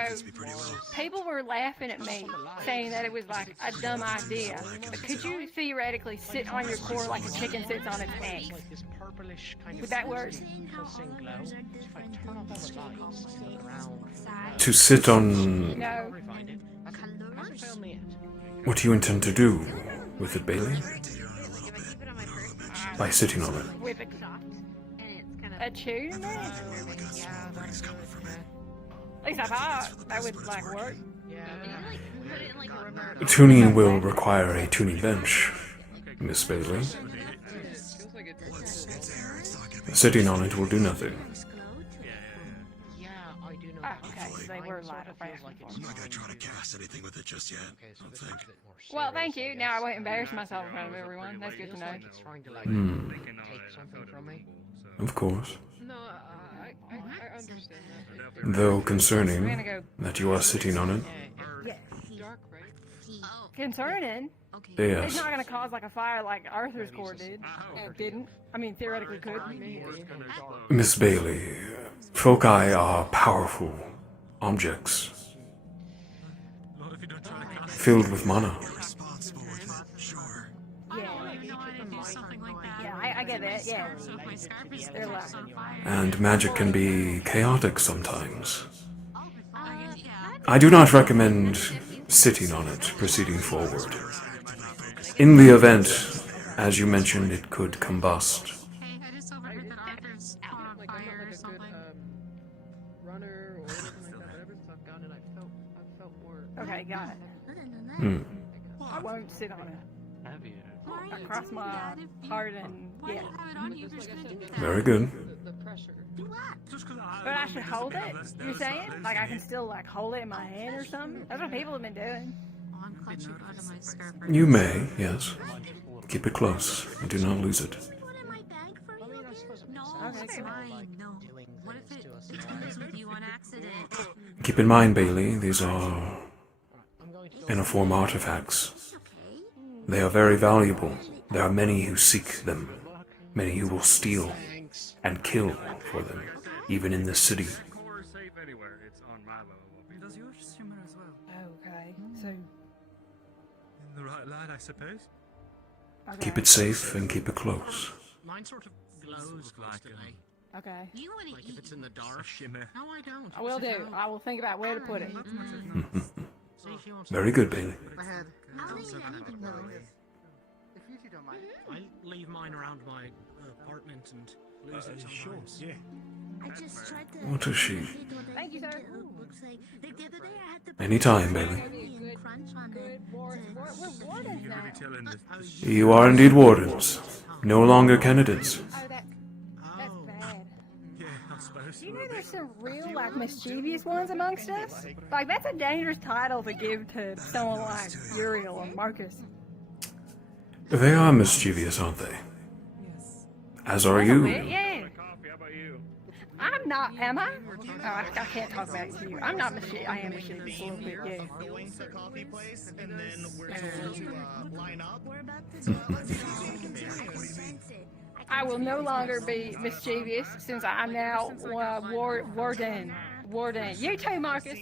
people were laughing at me, saying that it was like a dumb idea. But could you theoretically sit on your core like a chicken sits on its eggs? Would that work? To sit on... No. What do you intend to do with it, Bailey? By sitting on it. With a tune? At least I thought that would like work. Tuning will require a tuning bench, Miss Bailey. Sitting on it will do nothing. Okay, so they were like I'm not gonna try to cast anything with it just yet. I don't think. well, thank you. Now I won't embarrass myself in front of everyone. That's good to know. Of course. No, I understand that. Though concerning that you are sitting on it. Yes. Concerning? Yes. It's not going to cause like a fire like Arthur's core did. Didn't. I mean, theoretically could. Miss Bailey, foci are powerful objects filled with mana. Yeah, I get that. Yeah. They're loud. And magic can be chaotic sometimes. I do not recommend sitting on it, proceeding forward. In the event, as you mentioned, it could combust. Okay, got it. I won't sit on it. I cross my heart and yeah. Very good. But I should hold it? You're saying? Like I can still like hold it in my hand or something? That's what people have been doing. You may, yes. Keep it close and do not lose it. Keep in mind, Bailey, these are in a form artifacts. They are very valuable. There are many who seek them, many who will steal and kill for them, even in this city. Okay, so In the right light, I suppose. Keep it safe and keep it close. Mine sort of glows like today. okay. Like if it's in the dark. Shimmer. No, I don't. I will do. I will think about where to put it. Very good, Bailey. I leave mine around my apartment and lose it sometimes. Yeah. I just tried to. What is she? Thank you, sir. Like the other day I had to Anytime, Bailey. crunch on it. We're wardens now. You are indeed wardens, no longer candidates. Oh, that's bad. Yeah, I suppose. You know there's some real, like, mischievous ones amongst us? Like, that's a dangerous title to give to someone like Uriel or Marcus. They are mischievous, aren't they? As are A you. bit, yeah. I'm not, am I? Oh, I can't talk back to you. I'm not mischievous. I am mischievous a little bit, yeah. Going to coffee place, and then we're told to line up. I will no longer be mischievous since I'm now warden. Warden. You too, Marcus.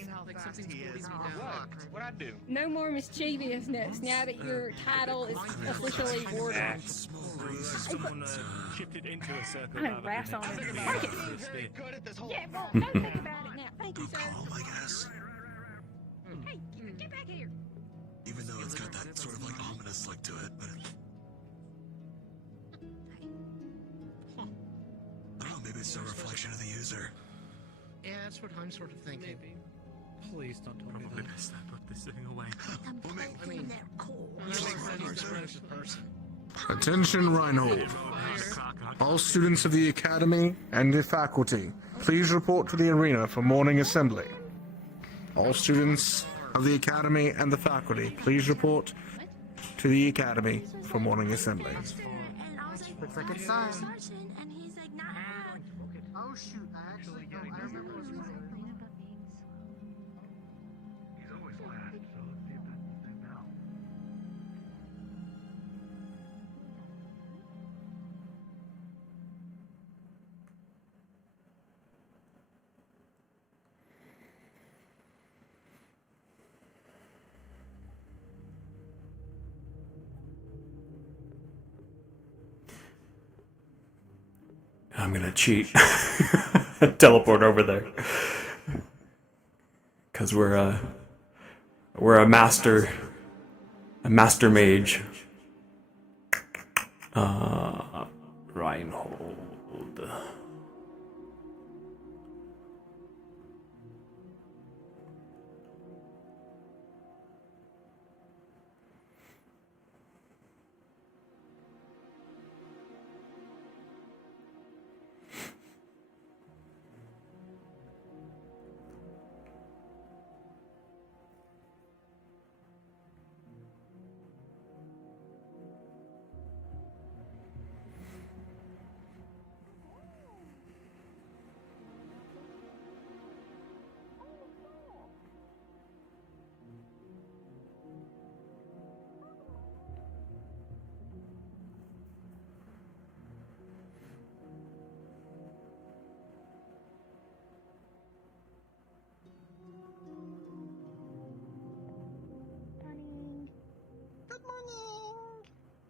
What I do? No more mischievousness now that your title is officially warden. Someone shifted into a circle. I'm gonna brass on it. Marcus. Yeah, well, don't think about it now. Thank you, sir. I guess. Hey, get back here. Even though it's got that sort of like ominous look to it, but I don't know, maybe it's a reflection of the user. Yeah, that's what I'm sort of thinking. Please don't tell me that. Best I put this thing away. I mean, attention, Reinhold. All students of the Academy and the faculty, please report to the arena for morning assembly. All students of the Academy and the faculty, please report to the Academy for morning assembly. Looks like it's signed. Oh shoot, I actually I remember I'm gonna cheat. Teleport over there. Cause we're a master mage. Reinhold.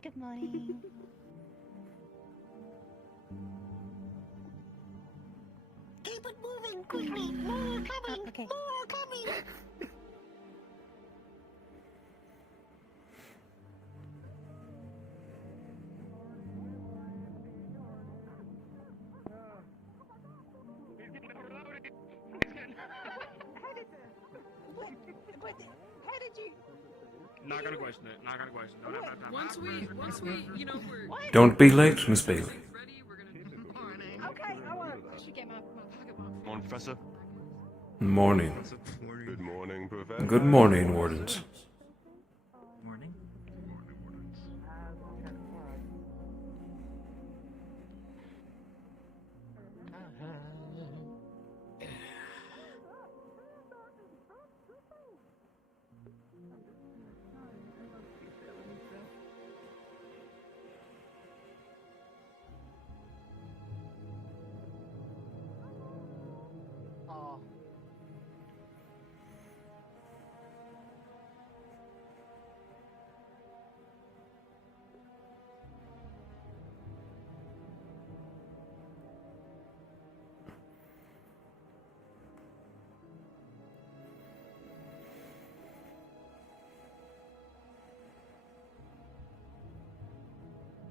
Good morning. Keep it moving quickly. More coming. Okay. More coming. How did you? Not gonna question it. Not gonna question it. Don't have that time. Once we, you know, we're. Don't be late, Miss Bailey. Okay, I should get my pocketbook. Morning, Professor. Morning. Good morning, Professor. Good morning, wardens. Morning.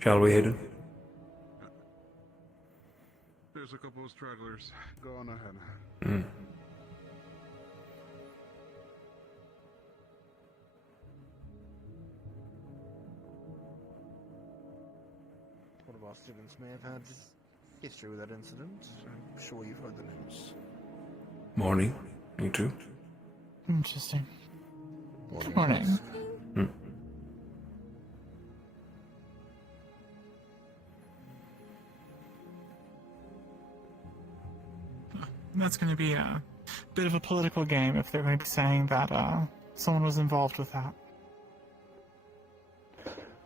Shall we, Hayden? There's a couple of stragglers. Go on ahead. Mm. one of our students may have had history with that incident. I'm sure you've heard the news. Morning. You too? Interesting. Good morning. Hmm. that's going to be a bit of a political game if they're going to be saying that someone was involved with that.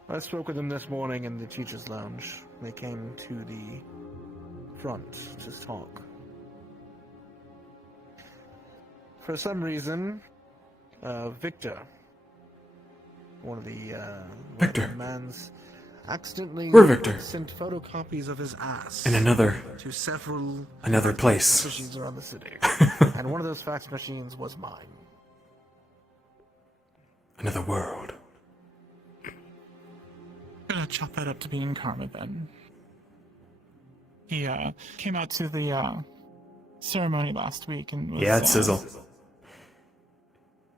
I spoke with them this morning in the teacher's lounge. They came to the front to talk. For some reason, Victor, one of the man's, accidentally We're Victor. sent photocopies of his ass In another place. machines around the city, and one of those fax machines was mine. Another world. I'm gonna chop that up to being karma then. He came out to the ceremony last week and was, Yeah, it's Sizzle.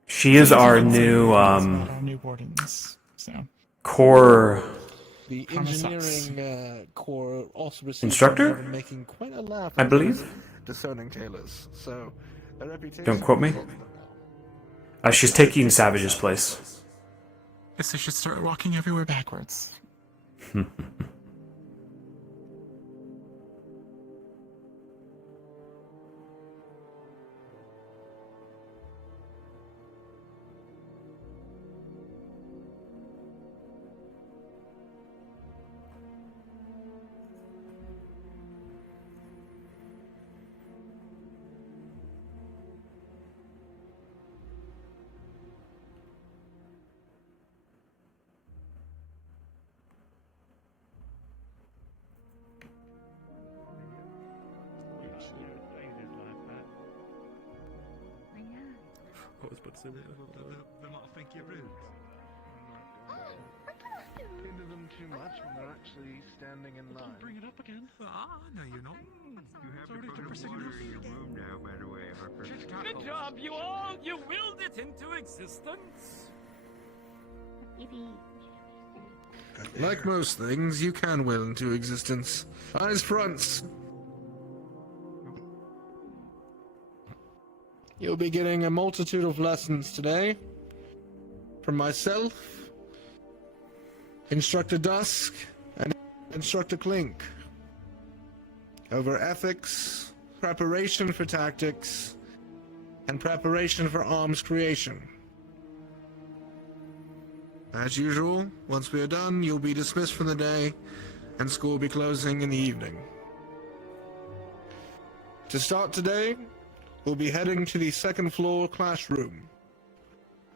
She is our new our new wardens. So core The engineering core also received instructor? from making quite a laugh. I at believe. those discerning tailors. So, a reputation. Don't quote me. She's taking Savage's place. guess I should start walking everywhere backwards. I was about to say that. They might think you're rude. Into them too much when they're actually standing in line. Don't bring it up again. No, you're not. You have to put water in your room now, by the way. Good job, you all! You willed it into existence! Like most things, you can will into existence. Eyes fronts. You'll be getting a multitude of lessons today. From myself, Instructor Dusk, and Instructor Clink. Over ethics, preparation for tactics, and preparation for arms creation. As usual, once we are done, you'll be dismissed from the day, and school will be closing in the evening. To start today, we'll be heading to the second floor classroom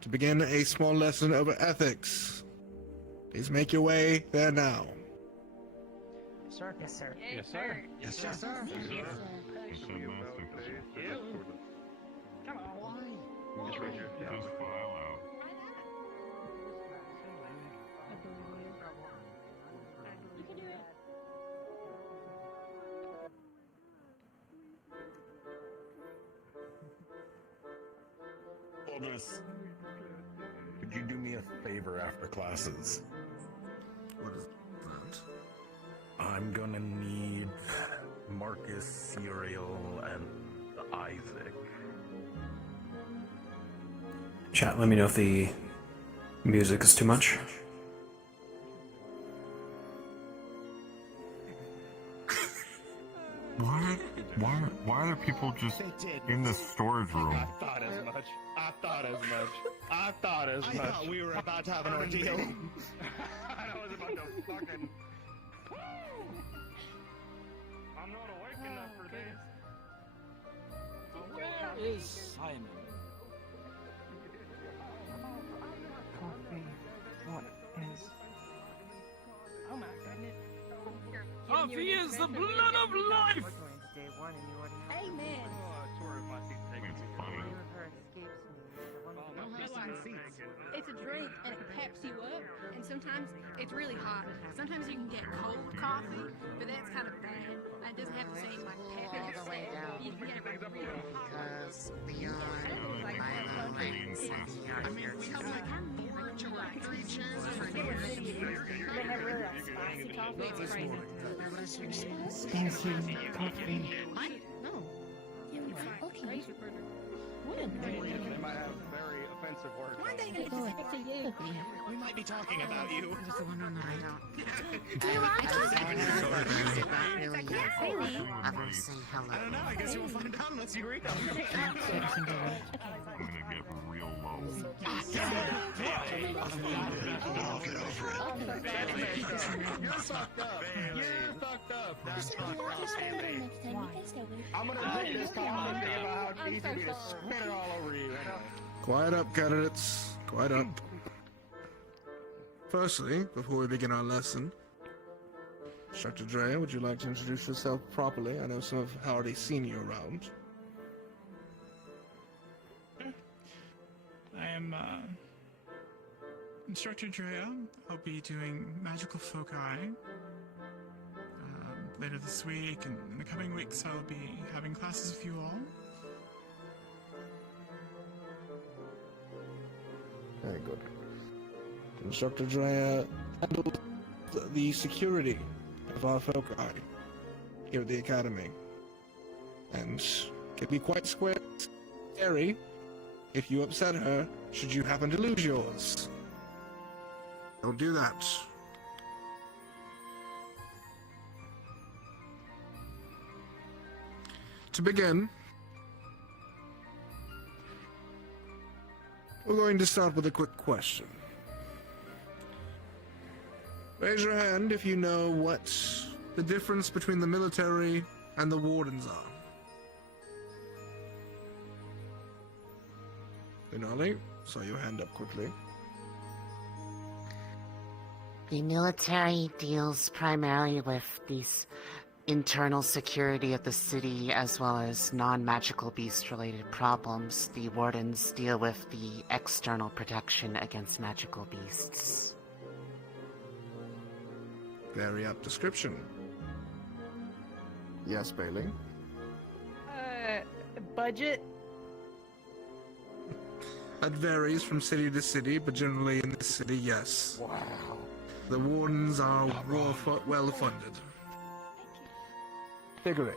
to begin a small lesson over ethics. Please make your way there now. Sir? Yes, sir. Yes, sir. Yes, sir. Yes, sir. Come on. Why? Just raise your hand. Bulbous, could you do me a favor after classes? What is that? I'm gonna need Marcus, Serial, and Isaac. Chat, let me know if the music is too much. Why are there people just in the storage room? I thought as much. I thought we were about to have an ordeal. I was about to fucking. I'm not awake enough for this. Where is Simon? Coffee. What is? Oh my goodness. Coffee is the blood of life! Amen. It's a drink and it peps you up, and sometimes it's really hot. Sometimes you can get cold coffee, but that's kind of bad. It doesn't have the same like pep. You can get it really hot. Because beyond violent things, I mean, we have like mortuary creatures. They have really that spicy coffee. It's crazy. Spicy coffee. No. Okay. What a They might have very offensive word. One day it's to you. We might be talking about you. Just the one on the right out. Do you want to? I'm gonna say hello. I don't know. I guess you will find out unless you read them. I'm gonna get real low. You're fucked up. You're fucked up. That's fucked up. I'm gonna take this time to think about how easy it is to spit it all over you. Quiet up, candidates. Quiet up. Firstly, before we begin our lesson, Instructor Drea, would you like to introduce yourself properly? I know some have already seen you around. I am Instructor Drea. I'll be doing magical foci later this week, and in the coming weeks I'll be having classes with you all. Very good. Instructor Drea handles the security of our foci here at the Academy, and can be quite scary if you upset her should you happen to lose yours. Don't do that. To begin, we're going to start with a quick question. Raise your hand if you know what the difference between the military and the wardens are. Denali, saw your hand up quickly. The military deals primarily with these internal security of the city as well as non-magical beast-related problems. The wardens deal with the external protection against magical beasts. Very apt description. Yes, Bailey? Budget? That varies from city to city, but generally in the city, yes. Wow. The wardens are well funded. Figuring.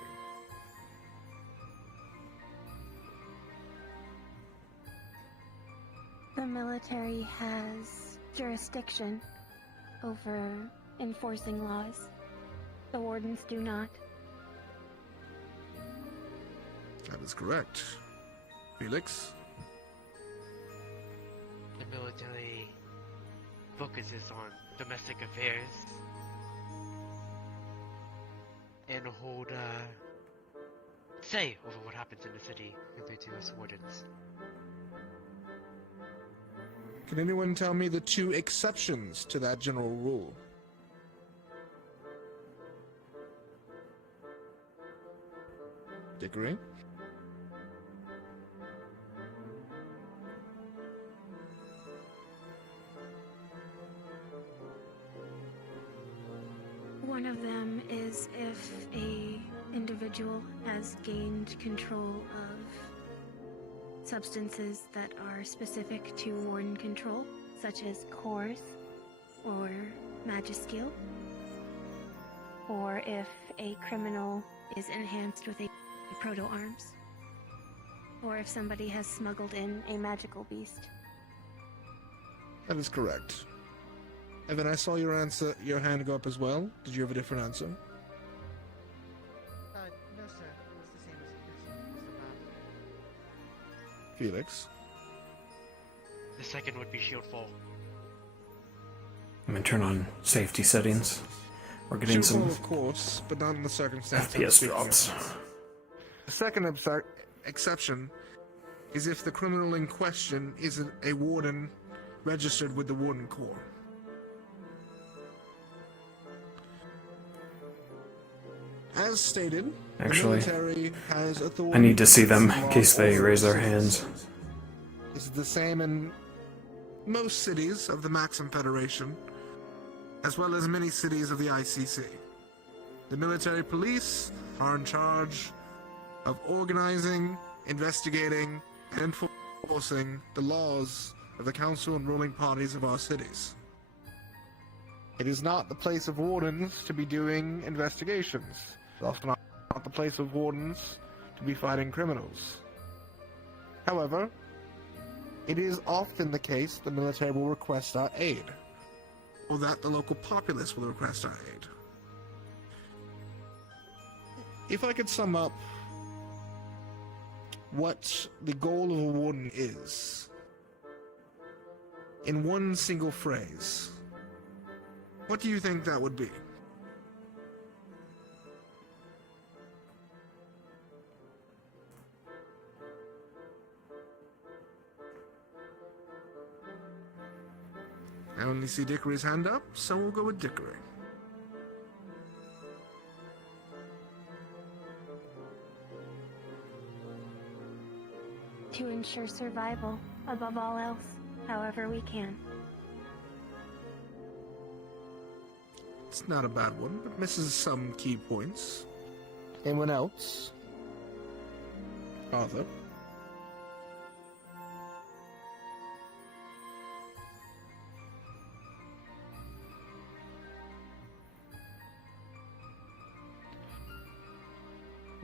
The military has jurisdiction over enforcing laws. The wardens do not. That is correct. Felix? The military focuses on domestic affairs and hold say over what happens in the city compared to us wardens. Can anyone tell me the two exceptions to that general rule? Dickory? One of them is if a individual has gained control of substances that are specific to warden control, such as cores or magiscale, or if a criminal is enhanced with a proto-arms, or if somebody has smuggled in a magical beast. That is correct. Evan, I saw your hand go up as well. Did you have a different answer? No, sir. It was the same as the Felix? The second would be shield fall. I'm gonna turn on safety settings. We're getting Shield some fall, of course, but not in the circumstances. FPS drops. The second exception is if the criminal in question isn't a warden registered with the Warden Corps. As stated, Actually, the military has authority. I need to see them in case they raise their hands. This is the same in most cities of the Maxim Federation, as well as many cities of the ICC. The military police are in charge of organizing, investigating, and enforcing the laws of the council and ruling parties of our cities. It is not the place of wardens to be doing investigations. It's also not the place of wardens to be fighting criminals. However, it is often the case the military will request our aid, or that the local populace will request our aid. If I could sum up what the goal of a warden is in one single phrase, what do you think that would be? I only see Dickory's hand up, so we'll go with Dickory. To ensure survival, above all else, however we can. It's not a bad one, but misses some key points. Anyone else? Arthur?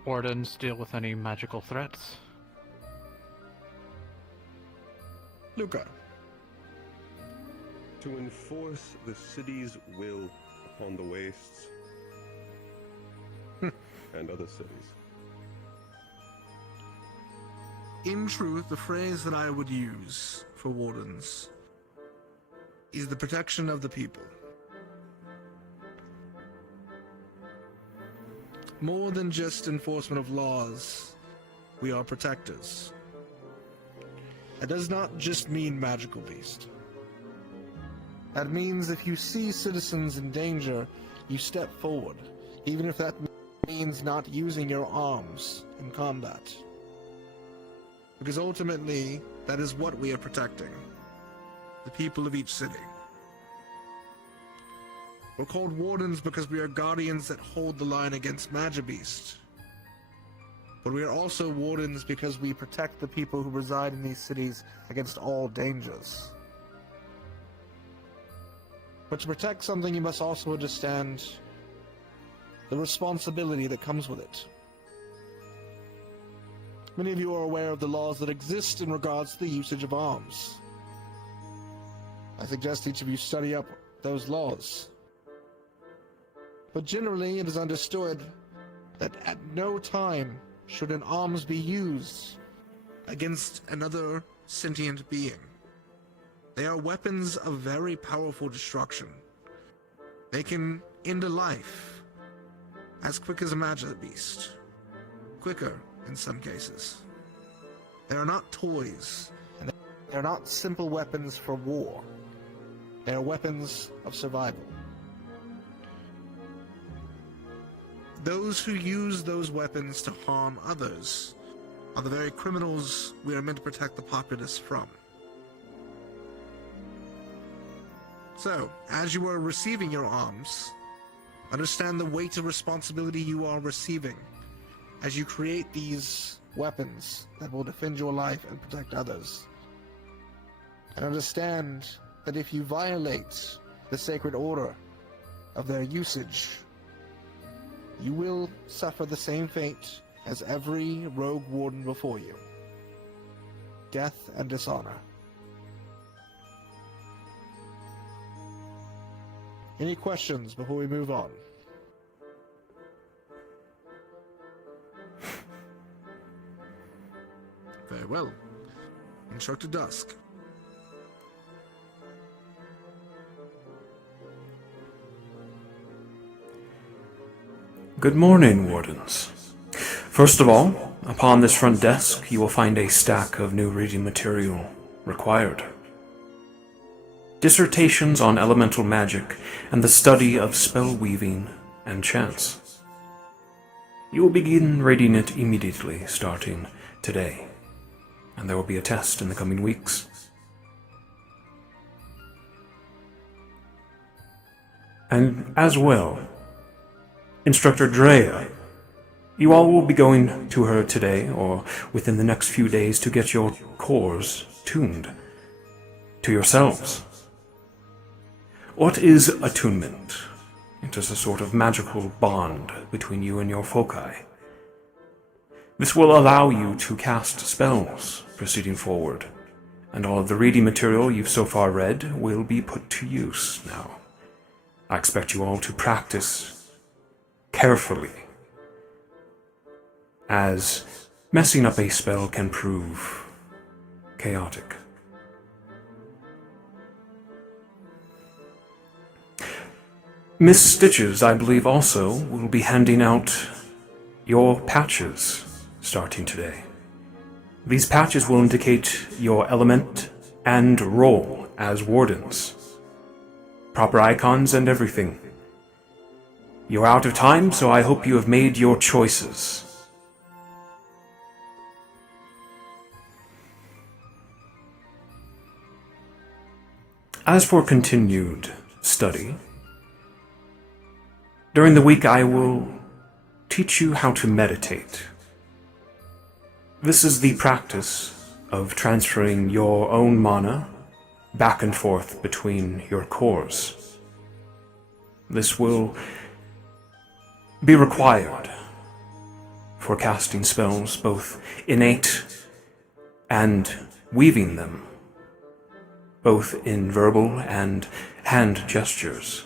Wardens deal with any magical threats. Luca. To enforce the city's will upon the wastes and other cities. In truth, the phrase that I would use for wardens is the protection of the people. More than just enforcement of laws, we are protectors. That does not just mean magical beast. That means if you see citizens in danger, you step forward, even if that means not using your arms in combat. Because ultimately, that is what we are protecting. The people of each city. We're called wardens because we are guardians that hold the line against Magibeast. But we are also wardens because we protect the people who reside in these cities against all dangers. But to protect something, you must also understand the responsibility that comes with it. Many of you are aware of the laws that exist in regards to the usage of arms. I suggest each of you study up those laws. But generally, it is understood that at no time should an arms be used against another sentient being. They are weapons of very powerful destruction. They can end a life as quick as a Magibeast. Quicker in some cases. They are not toys, and they are not simple weapons for war. They are weapons of survival. Those who use those weapons to harm others are the very criminals we are meant to protect the populace from. So, as you are receiving your arms, understand the weight of responsibility you are receiving as you create these weapons that will defend your life and protect others. And understand that if you violate the sacred order of their usage, you will suffer the same fate as every rogue warden before you. Death and dishonor. Any questions before we move on? Very well. Instructor Dusk. Good morning, Wardens. First of all, upon this front desk, you will find a stack of new reading material required. Dissertations on elemental magic and the study of spell weaving and chants. You will begin reading it immediately, starting today, and there will be a test in the coming weeks. And as well, Instructor Drea, you all will be going to her today or within the next few days to get your cores tuned to yourselves. What is attunement? It is a sort of magical bond between you and your foci. This will allow you to cast spells proceeding forward, and all of the reading material you've so far read will be put to use now. I expect you all to practice carefully, as messing up a spell can prove chaotic. Miss Stitches, I believe, also will be handing out your patches starting today. These patches will indicate your element and role as wardens. Proper icons and everything. You're out of time, so I hope you have made your choices. As for continued study, during the week I will teach you how to meditate. This is the practice of transferring your own mana back and forth between your cores. This will be required for casting spells, both innate and weaving them, both in verbal and hand gestures.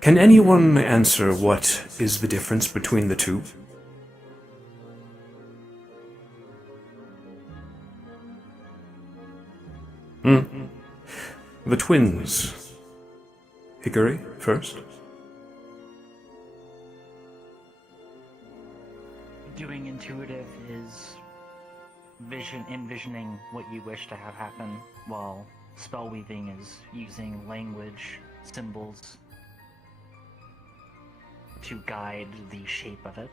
Can anyone answer what is the difference between the two? The twins. Hickory first. Doing intuitive is envisioning what you wish to have happen, while spell weaving is using language, symbols, to guide the shape of it.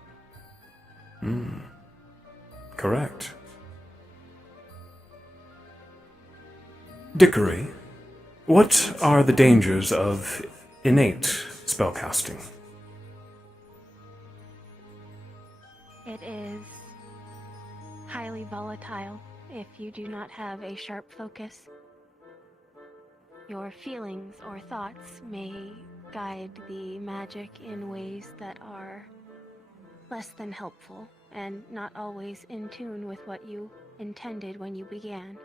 Correct. Dickory, what are the dangers of innate spellcasting? It is highly volatile if you do not have a sharp focus. Your feelings or thoughts may guide the magic in ways that are less than helpful and not always in tune with what you intended when you began.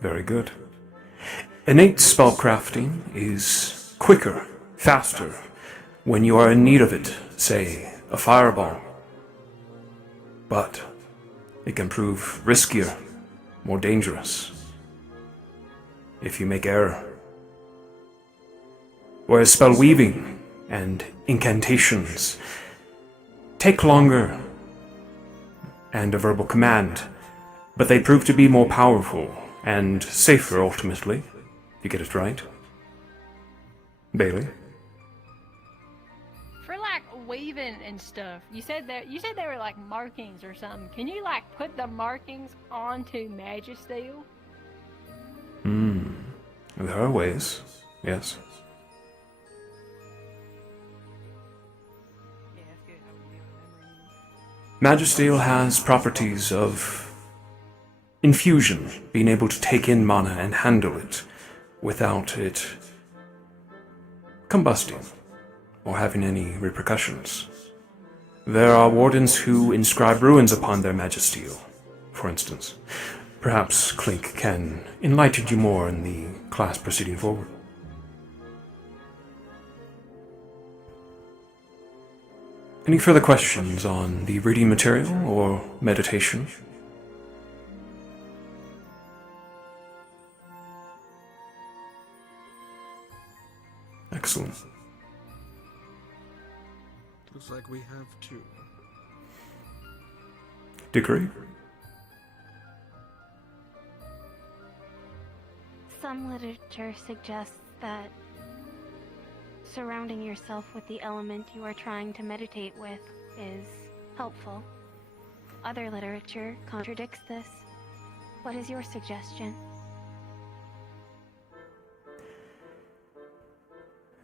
Very good. Innate spellcrafting is quicker, faster, when you are in need of it, say, a fireball. But it can prove riskier, more dangerous, if you make error. Whereas spell weaving and incantations take longer and a verbal command, but they prove to be more powerful and safer ultimately, if you get it right. Bailey? For like weaving and stuff, you said they were like markings or something. Can you like put the markings onto Magisteel? There are ways, yes. Magisteel has properties of infusion, being able to take in mana and handle it without it combusting or having any repercussions. There are wardens who inscribe runes upon their Magisteel, for instance. Perhaps Clink can enlighten you more in the class proceeding forward. Any further questions on the reading material or meditation? Excellent. Looks like we have two. Dickory? Some literature suggests that surrounding yourself with the element you are trying to meditate with is helpful. Other literature contradicts this. What is your suggestion?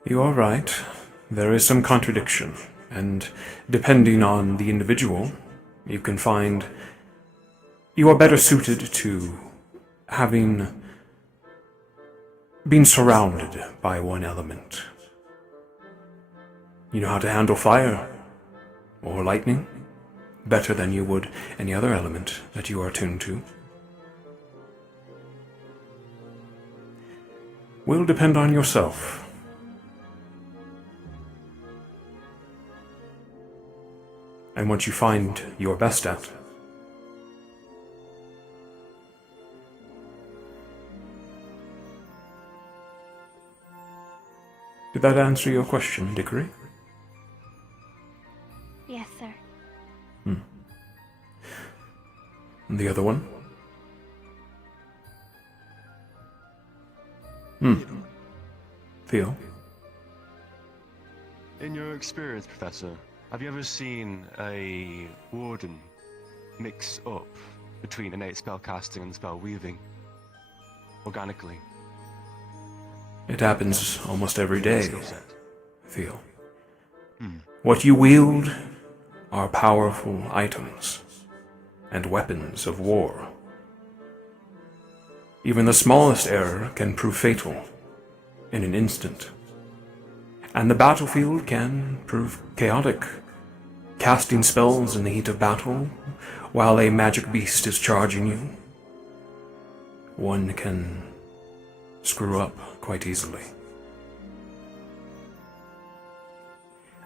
You are right. There is some contradiction, and depending on the individual, you can find you are better suited to having been surrounded by one element. You know how to handle fire or lightning? better than you would any other element that you are attuned to will depend on yourself. And what you find you're best at, did that answer your question, Dickory? Yes, sir. And the other one? Theo? In your experience, Professor, have you ever seen a warden mix up between innate spellcasting and spell weaving organically? It happens almost every day, Theo. What you wield are powerful items and weapons of war. Even the smallest error can prove fatal in an instant, and the battlefield can prove chaotic. Casting spells in the heat of battle while a magic beast is charging you, one can screw up quite easily.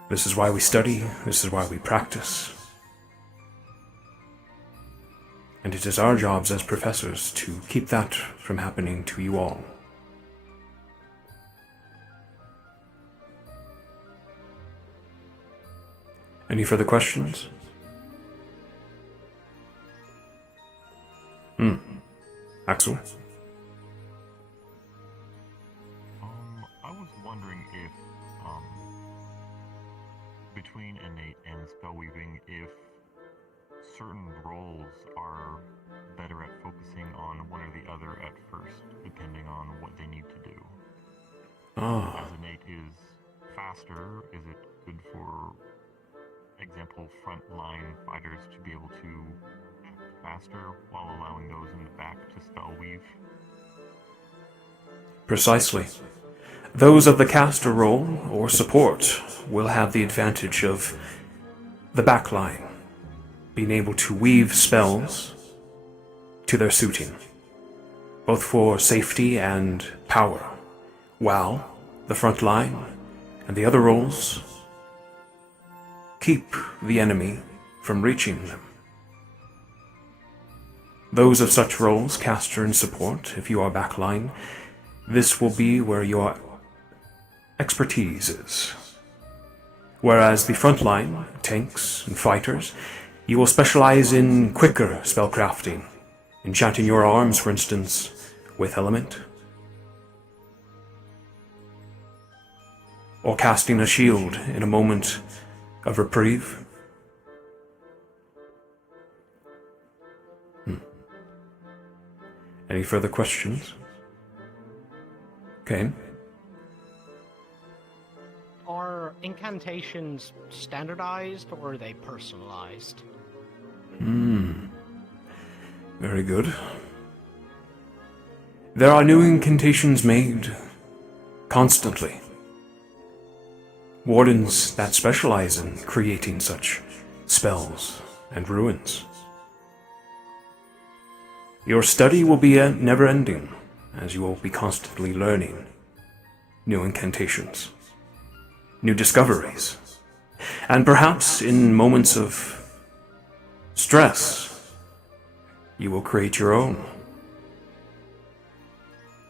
This is why we study, this is why we practice. And it is our jobs as professors to keep that from happening to you all. Any further questions? Axel? I was wondering if, between innate and spellweaving, if certain roles are better at focusing on one or the other at first, depending on what they need to do. As innate is faster, is it good for example frontline fighters to be able to act faster while allowing those in the back to spell weave? Precisely. Those of the caster role or support will have the advantage of the backline being able to weave spells to their suiting, both for safety and power, while the front line and the other roles keep the enemy from reaching them. Those of such roles, caster and support, if you are backline, this will be where your expertise is. Whereas the front line, tanks and fighters, you will specialize in quicker spellcrafting, enchanting your arms, for instance, with element, or casting a shield in a moment of reprieve. Any further questions? Okay. Are incantations standardized or are they personalized? Very good. There are new incantations made constantly. Wardens that specialize in creating such spells and ruins. Your study will be never-ending, as you will be constantly learning new incantations, new discoveries, and perhaps in moments of stress, you will create your own.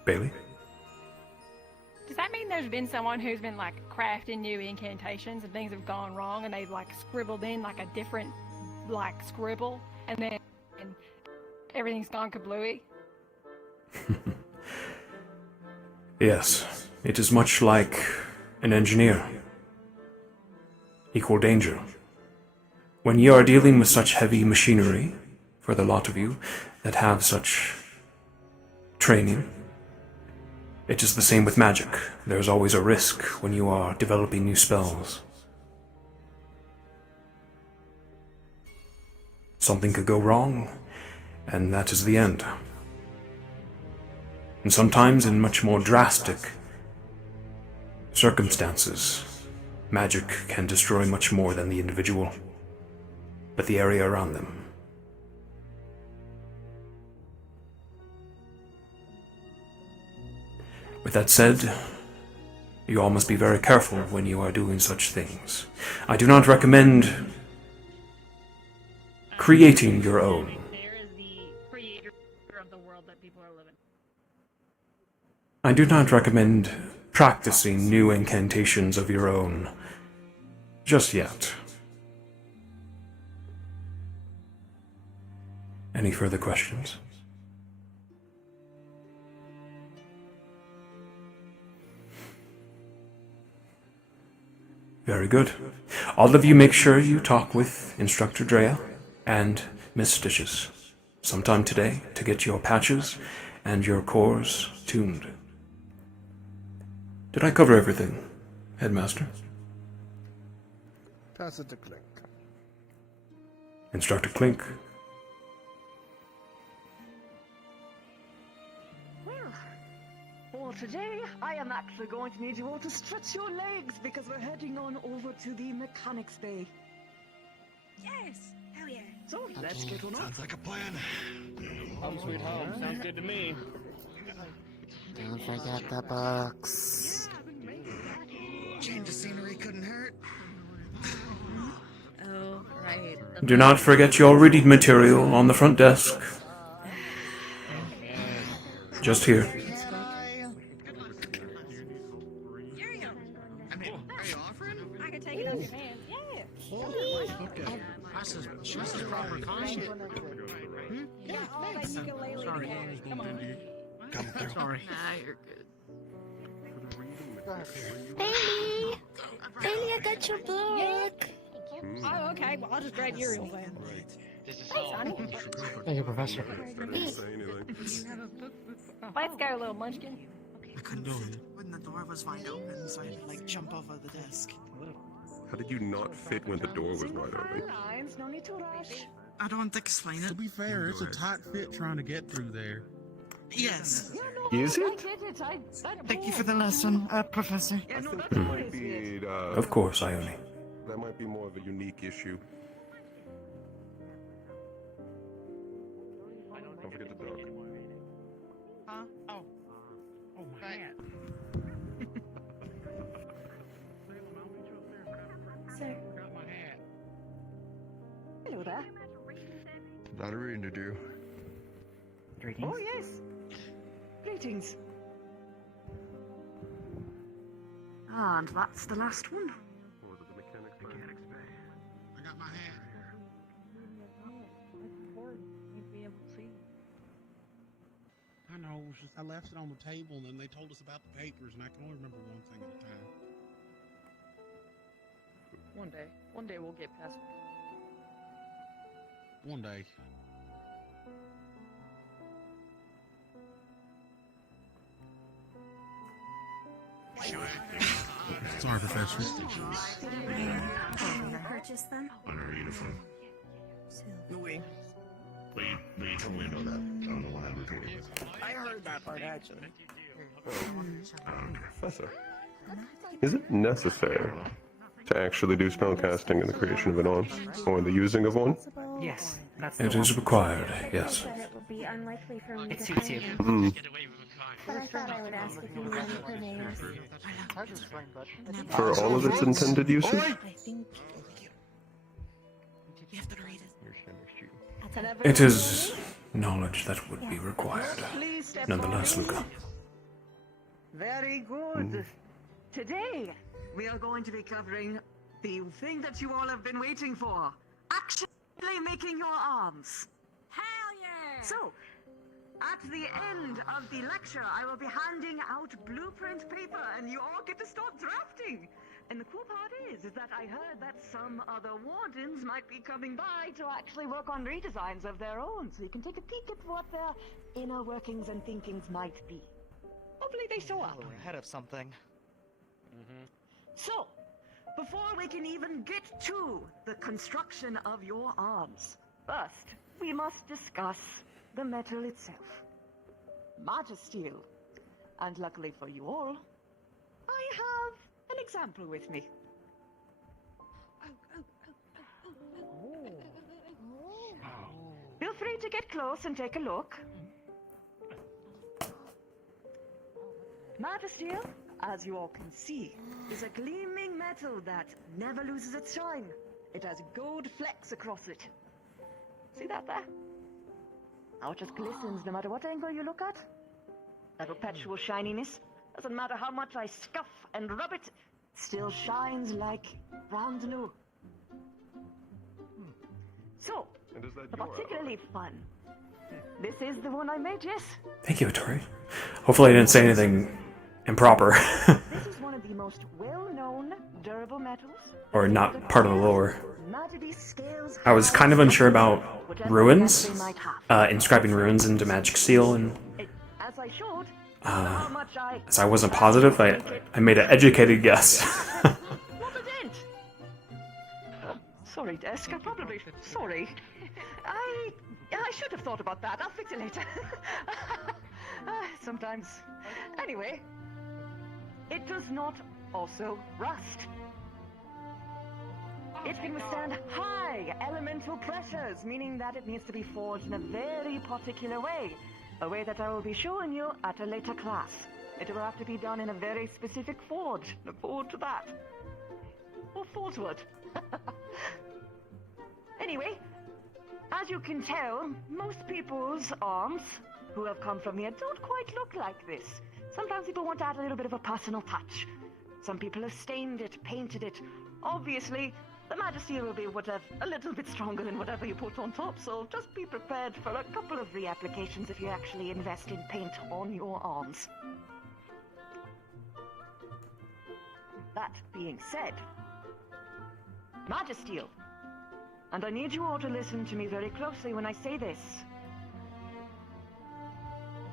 Bailey? Does that mean there's been someone who's been like crafting new incantations and things have gone wrong and they've like scribbled in like a different like scribble and then everything's gone kablooey? Yes, it is much like an engineer. Equal danger. When you are dealing with such heavy machinery, for the lot of you that have such training, it is the same with magic. There is always a risk when you are developing new spells. Something could go wrong, and that is the end. And sometimes in much more drastic circumstances, magic can destroy much more than the individual. but the area around them. With that said, you all must be very careful when you are doing such things. I do not recommend creating your own. There is the creator of the world that people are living. I do not recommend practicing new incantations of your own just yet. Any further questions? Very good. All of you make sure you talk with Instructor Drea and Miss Stitches sometime today to get your patches and your cores tuned. Did I cover everything, Headmaster? Pass it to Clink. Instructor Clink. Well, today I am actually going to need you all to stretch your legs because we're heading on over to the mechanics bay. Yes, hell yeah. So let's get on. Sounds like a plan. Home sweet home. Sounds good to me. Don't forget the books. Change of scenery couldn't hurt. Oh, right. Do not forget your reading material on the front desk. Just here. I can take it off your hands. Yeah. This is proper content. Yeah, all that ukulele together. Come on. Sorry. Nah, you're good. Bailey! Bailey, I got your book! Oh, okay. Well, I'll just grab Uriel then. Hi, Sonny. Thank you, Professor. Let's go, little munchkin. I couldn't do it. When the door was wide open, so I had to like jump over the desk. How did you not fit when the door was wide open? No need to rush. I don't want to explain it. To be fair, it's a tight fit trying to get through there. Yes. Is I it? get it. Thank you for the lesson, Professor. I think that might be, Of course, Ione. that might be more of a unique issue. Don't forget the dog. Huh? Oh. Oh my god. Sir. Hello there. Not a reading to do. Greetings. Oh yes. Greetings. And that's the last one. I got my hat. I know, it's just I left it on the table and then they told us about the papers and I can only remember one thing at a time. One day we'll get past. One day. Sorry, Professor. Purchase them? On our uniform. Oui. We totally know that. I don't know what happened to it. I heard that part, actually. Professor, is it necessary to actually do spellcasting in the creation of an arm, or in the using of one? Yes, that's It the is one. required, yes. It would be unlikely for me It to suits you. Hmm. But I thought I would ask if you knew any her names. For all of its intended uses? I think You have to read it. It is knowledge that would be required. Nonetheless, Luca. Very good. Today, we are going to be covering the thing that you all have been waiting for. Actually making your arms. Hell yeah! So, at the end of the lecture, I will be handing out blueprint paper and you all get to start drafting. And the cool part is that I heard that some other wardens might be coming by to actually work on redesigns of their own, so you can take a peek at what their inner workings and thinkings might be. Hopefully they show up. We're ahead of something. So, before we can even get to the construction of your arms, first, we must discuss the metal itself. Magisteel. And luckily for you all, I have an example with me. to get close and take a look? Magisteel, as you all can see, is a gleaming metal that never loses its shine. It has gold flecks across it. See that there? How it just glistens no matter what angle you look at. That perpetual shininess. Doesn't matter how much I scuff and rub it, still shines like brand new. So, particularly fun. This is the one I made, yes? Thank you, Tori. Hopefully I didn't say anything improper. This is one of the most well-known durable metals. Or not part of the lore. Magity scales I was kind of unsure about runes, inscribing runes into magic seal, and as I showed, as I wasn't positive, I made an educated guess. What a dent! Sorry, Dusk. I probably sorry. I should have thought about that. I'll fix it later. Sometimes. Anyway, it does not also rust. It can withstand high elemental pressures, meaning that it needs to be forged in a very particular way. A way that I will be showing you at a later class. It will have to be done in a very specific forge. Look forward to that. Or forgewood. Anyway, as you can tell, most people's arms who have come from here don't quite look like this. Sometimes people want to add a little bit of a personal touch. Some people have stained it, painted it. Obviously, the Majesty will be a little bit stronger than whatever you put on top, so just be prepared for a couple of reapplications if you actually invest in paint on your arms. That being said, Magisteel, and I need you all to listen to me very closely when I say this.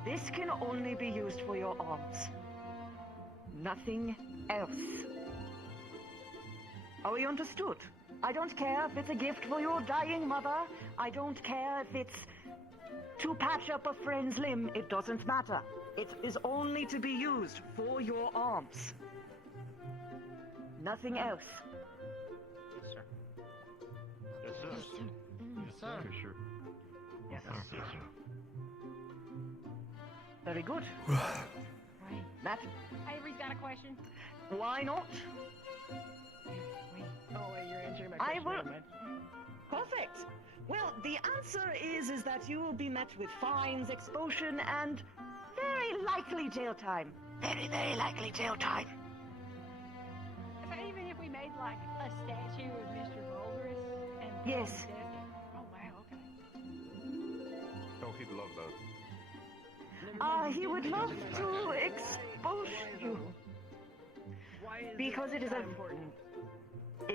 This can only be used for your arms. Nothing else. Are we understood? I don't care if it's a gift for your dying mother. I don't care if it's to patch up a friend's limb. It doesn't matter. It is only to be used for your arms. Nothing else. Yes, sir. Yes, sir. Yes, sir. For sure. Yes, Yes, sir. Very good. Matt? Avery's got a question. Why not? Oh, wait, you're answering my I question. will. Never mind. Perfect. Well, the answer is that you will be met with fines, expulsion, and very likely jail time. Very, very likely jail time. So even if we made like a statue of Mr. Goldress and put Yes. on the desk, oh wow, okay. Oh, he'd love that. He would love to expose you. Because it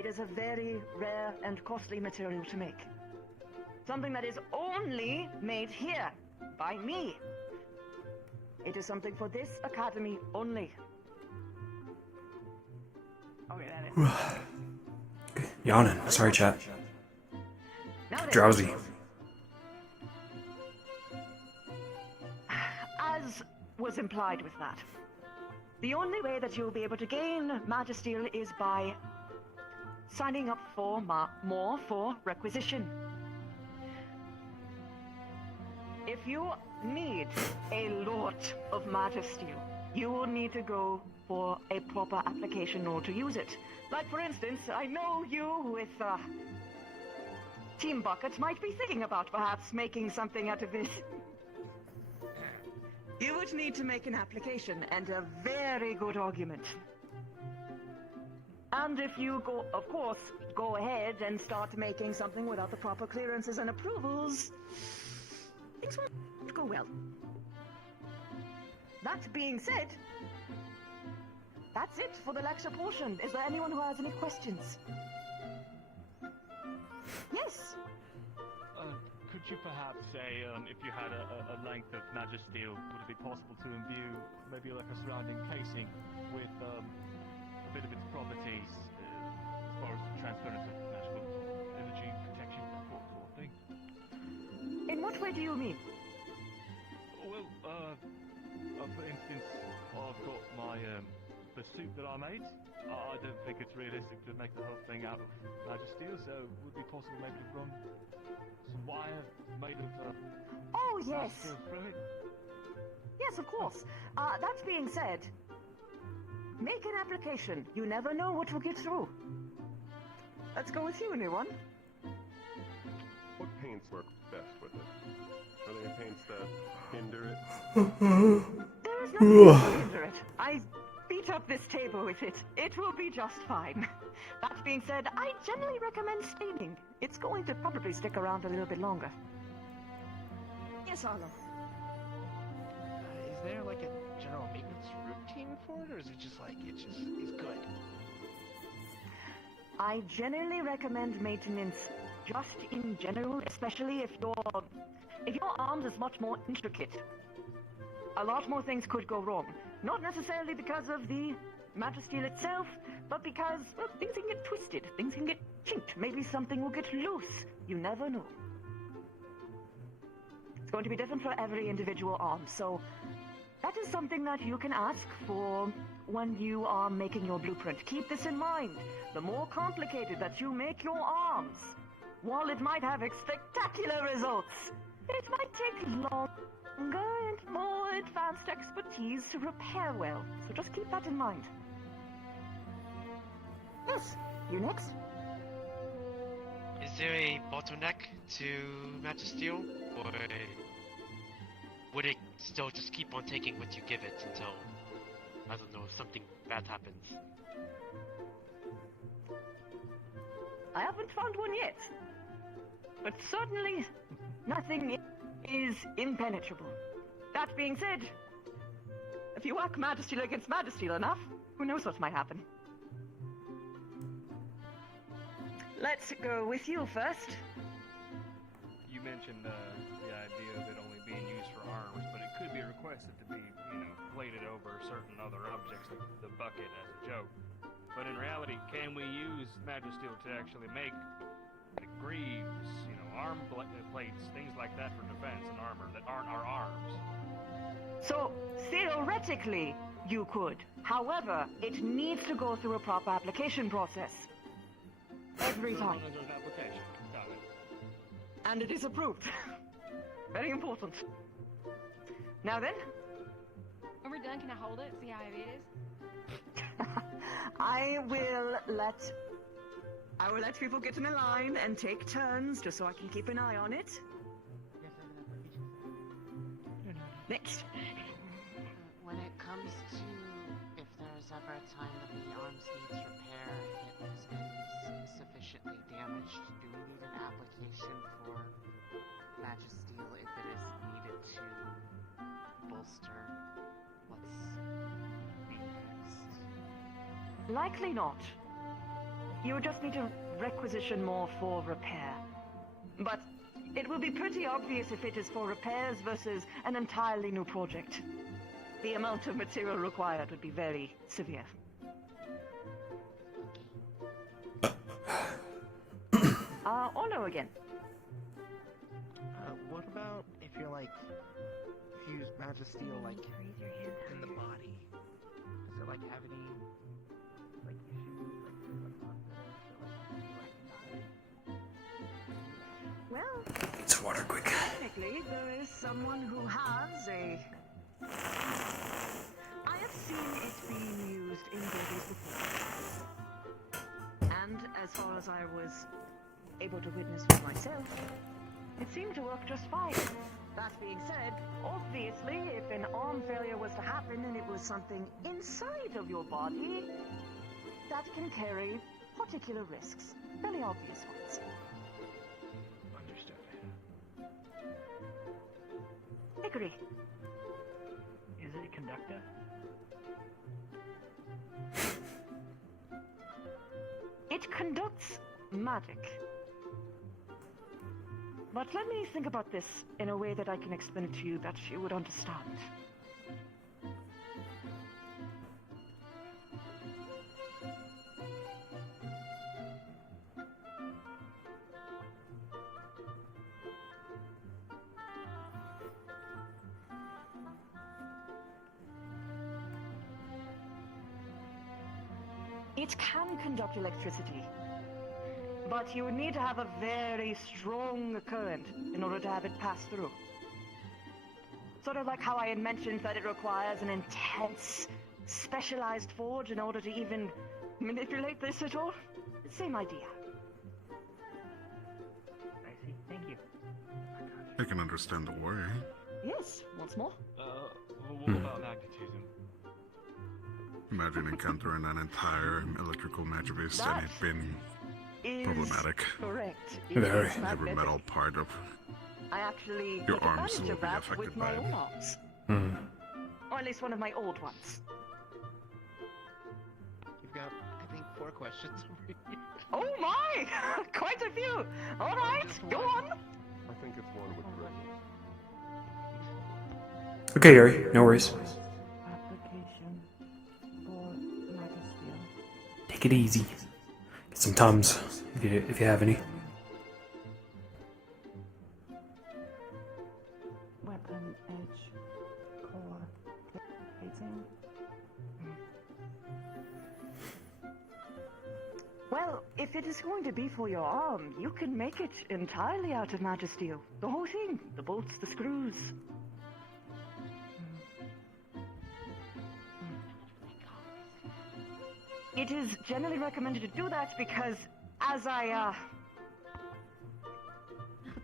is a very rare and costly material to make. Something that is only made here by me. It is something for this academy only. Okay, that is. Yawning. Sorry, chat. Now then. Drowsy. As was implied with that, the only way that you'll be able to gain Magisteel is by signing up for more for requisition. If you need a lot of Magisteel, you will need to go for a proper application in order to use it. Like, for instance, I know you with Team Bucket might be thinking about perhaps making something out of this. You would need to make an application and a very good argument. And if you go, of course, go ahead and start making something without the proper clearances and approvals, things won't go well. That being said, that's it for the lecture portion. Is there anyone who has any questions? Yes. Could you perhaps say, if you had a length of Magisteel, would it be possible to imbue maybe like a surrounding casing with a bit of its properties as far as the transference of magical energy, protection, that sort of thing? In what way do you mean? Well, for instance, I've got my the suit that I made. I don't think it's realistic to make the whole thing out of Magisteel, so would it be possible maybe to run some wire made of Oh, yes. Magisteel through it? Yes, of course. That being said, make an application. You never know what will get through. Let's go with you, new one. What paints work best with it? Are there paints that hinder it? There is nothing that will hinder it. I beat up this table with it. It will be just fine. That being said, I generally recommend staining. It's going to probably stick around a little bit longer. Yes, Arlo. Is there like a general maintenance routine for it, or is it just like it's good? I generally recommend maintenance just in general, especially if your arms is much more intricate. A lot more things could go wrong. Not necessarily because of the Magisteel itself, but because, well, things can get twisted, things can get chinked, maybe something will get loose. You never know. It's going to be different for every individual arm, so that is something that you can ask for when you are making your blueprint. Keep this in mind. The more complicated that you make your arms, while it might have spectacular results, it might take longer and more advanced expertise to repair well. So just keep that in mind. Yes, you next? Is there a bottleneck to Magisteel, or would it still just keep on taking what you give it until, I don't know, something bad happens? I haven't found one yet. But certainly, nothing is impenetrable. That being said, if you whack Magisteel against Magisteel enough, who knows what might happen. Let's go with you first. You mentioned the idea of it only being used for arms, but it could be requested to be, plated over certain other objects, like the bucket, as a joke. But in reality, can we use Magisteel to actually make the greaves, arm plates, things like that for defense and armor that aren't our arms? So, theoretically, you could. However, it needs to go through a proper application process. Every time. As long as there's an application. Got it. And it is approved. Very important. Now then. When we're done, can I hold it? See how heavy it is? I will let people get in a line and take turns just so I can keep an eye on it. Next. When it comes to if there's ever a time that the arms needs repair and it has been sufficiently damaged, do we need an application for Magisteel if it is needed to bolster what's being fixed? Likely not. You would just need to requisition more for repair. But it will be pretty obvious if it is for repairs versus an entirely new project. The amount of material required would be very severe. Orlo again. What about if you're if you use Magisteel in the body? Does it have any Well, it's water quick. Technically, there is someone who has a... I have seen it being used in babies before. And as far as I was able to witness for myself, it seemed to work just fine. That being said, obviously, if an arm failure was to happen and it was something inside of your body, that can carry particular risks. Fairly obvious ones. Agree. Is it a conductor? It conducts magic. But let me think about this in a way that I can explain it to you that you would understand. It can conduct electricity, but you would need to have a very strong current in order to have it pass through. Sort of like how I had mentioned that it requires an intense, specialized forge in order to even manipulate this at all. Same idea. I see. Thank you. I can understand the worry. Yes, once more. What about magnetism? Imagine encountering an entire electrical magic beast and it being problematic. Correct. Very. Every metal part of I actually your took arms advantage will of be that affected with by my it. own arms. Or at least one of my old ones. You've got, I think, 4 questions. Oh my! Quite a few! Alright, go on! I think it's one with the regulars. Okay, Yuri, no worries. Application for Magisteel. Take it easy. Get some Tums, if you have any. Weapon, edge, core, plating. Well, if it is going to be for your arm, you can make it entirely out of Magisteel. The whole thing. The bolts, the screws. It is generally recommended to do that because, as the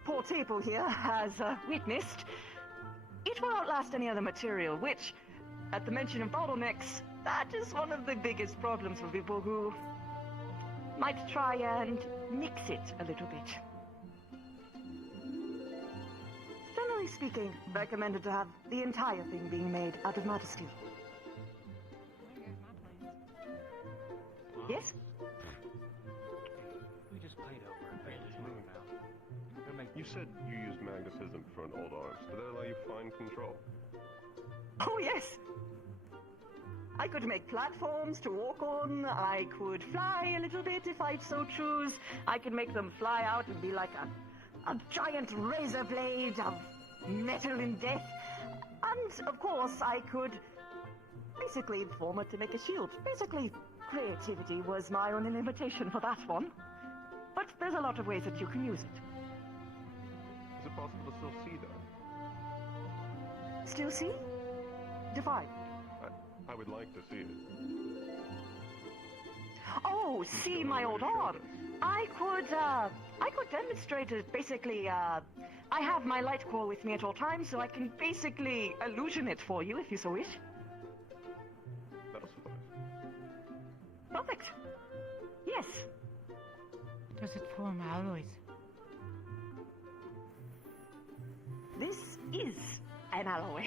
poor table here has witnessed, it will outlast any other material, which, at the mention of bottlenecks, that is one of the biggest problems for people who might try and mix it a little bit. Generally speaking, recommended to have the entire thing being made out of Magisteel. Yes? We just played over it. Let's move now. You said you used magnetism for an old arms. Do they allow you fine control? Oh, yes! I could make platforms to walk on, I could fly a little bit if I so choose, I could make them fly out and be like a giant razor blade of metal and death, and of course I could basically form it to make a shield. Basically, creativity was my only limitation for that one, but there's a lot of ways that you can use it. Is it possible to still see that? Still see? Define. I would like to see it. Oh, see my old arm. I could demonstrate it. Basically, I have my light core with me at all times, so I can basically illusion it for you if you so wish. That'll suffice. Perfect. Yes. Does it form alloys? This is an alloy.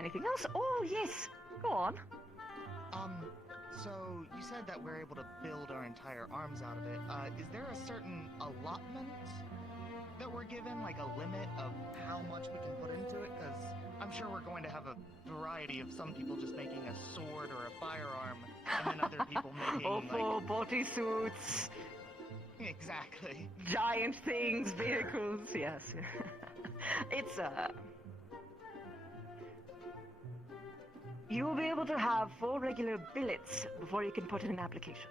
Anything else? Oh, yes. Go on. So you said that we're able to build our entire arms out of it. Is there a certain allotment that we're given, like a limit of how much we can put into it? Because I'm sure we're going to have a variety of some people just making a sword or a firearm, and then other people making full body suits. Exactly. Giant things, vehicles. Yes. It's you will be able to have 4 regular billets before you can put in an application.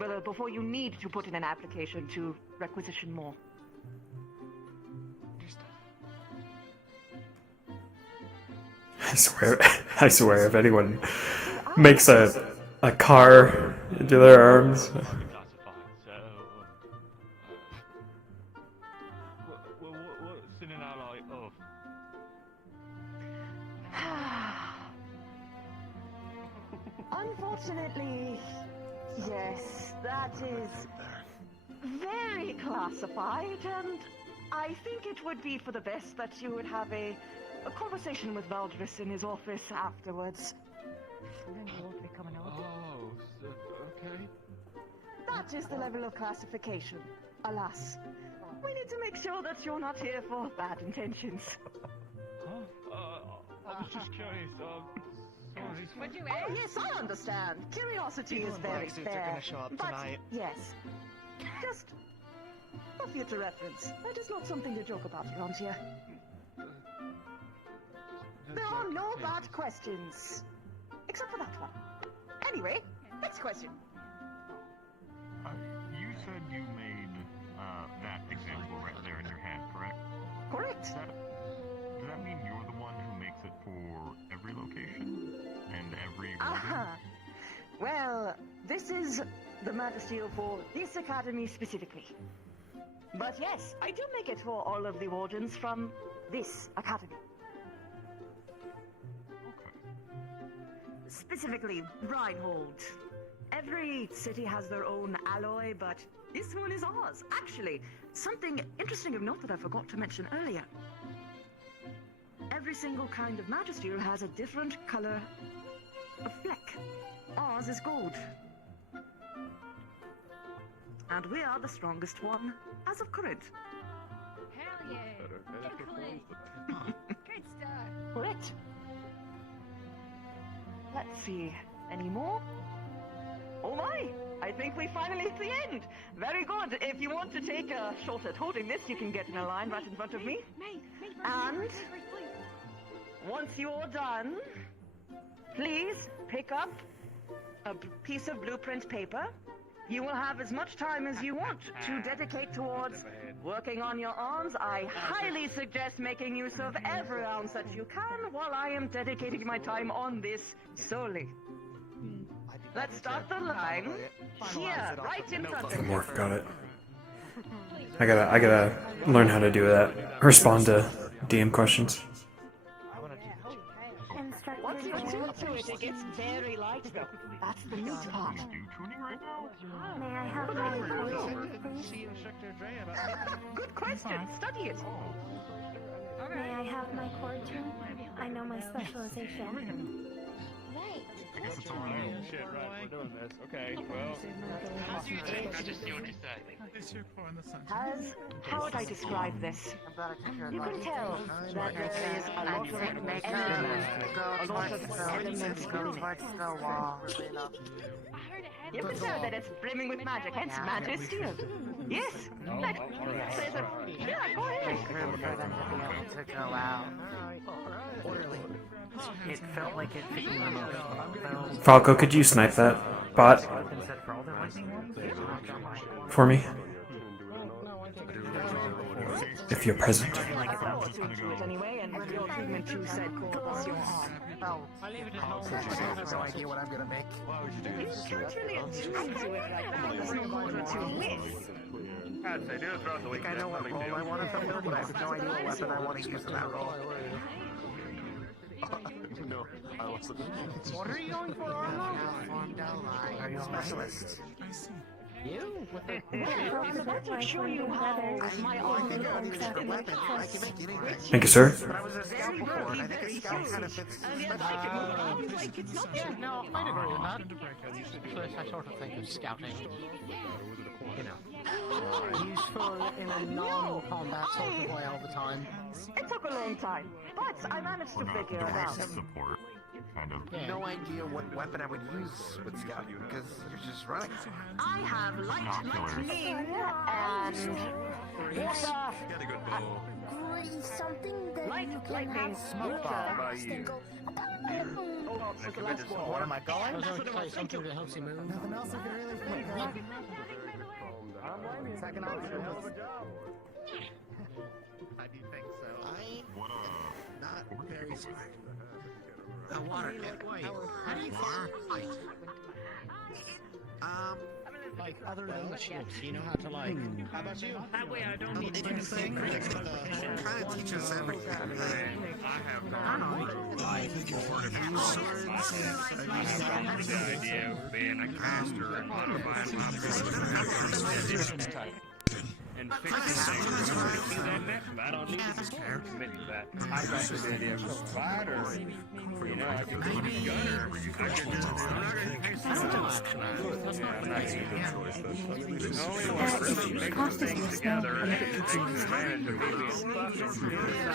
Well, before you need to put in an application to requisition more. I swear, if anyone makes a car into their arms. What's in an alloy of? Unfortunately, yes, that is very classified, and I think it would be for the best that you would have a conversation with Valdris in his office afterwards. And then you won't be coming over. Oh, okay. That is the level of classification, alas. We need to make sure that you're not here for bad intentions. I was just curious. Sorry. What'd you Oh, ask? yes, I understand. Curiosity People is in very black suits are fair. gonna show up but tonight. yes, just For future reference, that is not something to joke about around here. There are no bad questions. Except for that one. Anyway, next question. You said you made that example right there in your head, correct? Correct. Does that mean you're the one who makes it for every location and every order? Well, this is the Magisteel for this academy specifically. But yes, I do make it for all of the wardens from this academy. Specifically, Reinhold. Every city has their own alloy, but this one is ours. Actually, something interesting of note that I forgot to mention earlier. Every single kind of Magisteel has a different color of fleck. Ours is gold. And we are the strongest one as of current. Hell yeah. Excellent. Good stuff. Correct. Let's see. Any more? Oh my! I think we finally hit the end. Very good. If you want to take a shot at holding this, you can get in a line right in front of me. And once you're done, please pick up a piece of blueprint paper. You will have as much time as you want to dedicate towards working on your arms. I highly suggest making use of every ounce that you can while I am dedicating my time on this solely. Let's start the line here, right in front of you. Morph, got it. I gotta learn how to do that. Respond to DM questions. Once you tune to it, it gets very light though. That's the neat part. May I have my cord, please? Good question. Study it. May I have my cord tune? I know my specialization. Right. I guess it's all right. Shit, right, we're doing this. Okay, well. How would I describe this? You can tell that there is a lot of elements going. You can tell that it's brimming with magic, hence Magisteel. Yes. Yeah, go ahead. For them to be able to go out. It felt like it fit me the most. Falco, could you snipe that bot for me? If you're present. Anyway, and your treatment too said cause your harm. I'll leave it at home. I have no idea what I'm gonna make. You can't really attune to it like that. There's no order to miss. I'd say do it throughout the week. I know what role I want to fulfill, but I have no idea what weapon I want to use in that role. No, I wasn't. What are you going for, Arlo? Are you a specialist? I see. You? I'll show you how my arm looks. I can make anything. Thank you, sir. But I was a scout before, and I think a scout kind of fits. No, I agree with that. First, I sort of think of scouting, you know, useful in a non-combat sort of way all the time. It took a long time, but I managed to figure it out. Support, kind of. No idea what weapon I would use with scout, because you're just running. I have lightning and water. Got a good bow. Something that you can lightning, have smoke bomb. What am I going? I was going to say something that helps you move. Nothing else I can really think of. Second option. Hell of a job. I do think so. I'm not very smart. A water pick. How do you fight? Like, other than the shield, do you know how to, like... How about you? That way I don't need to do anything. It kind of teaches everything. I have no the idea of being a caster and modifying my abilities and fixing things. I don't need to commit to that. I got the idea of a spider. You know, I can be a gunner. I can do I'm not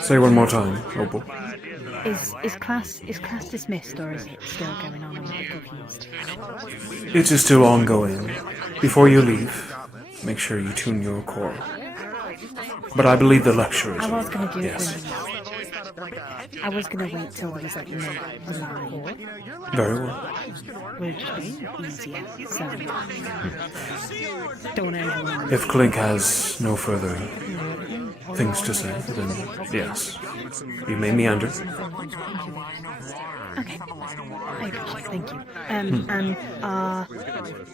Say one more time, Opal. Is class dismissed, or is it still going on? I'm a bit confused. It is still ongoing. Before you leave, make sure you tune your core. But I believe the lecture is I was gonna do it yes. I was gonna wait till there was like no core. Very well. Would just be easier. So don't want anyone. If Clink has no further things to say, then yes. You may meander. Okay. I appreciate it, thank you. And are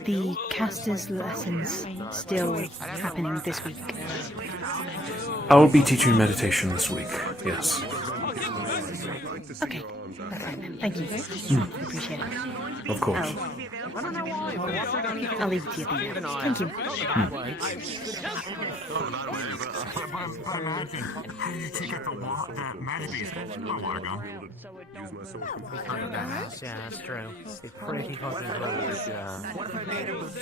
the casters' lessons still happening this week? I will be teaching meditation this week, yes. Okay, that's fine then. Thank you. Appreciate it. Of course. I'll leave it to you then. Thank you. Yeah, that's true. It's pretty fucking close. What if I made it with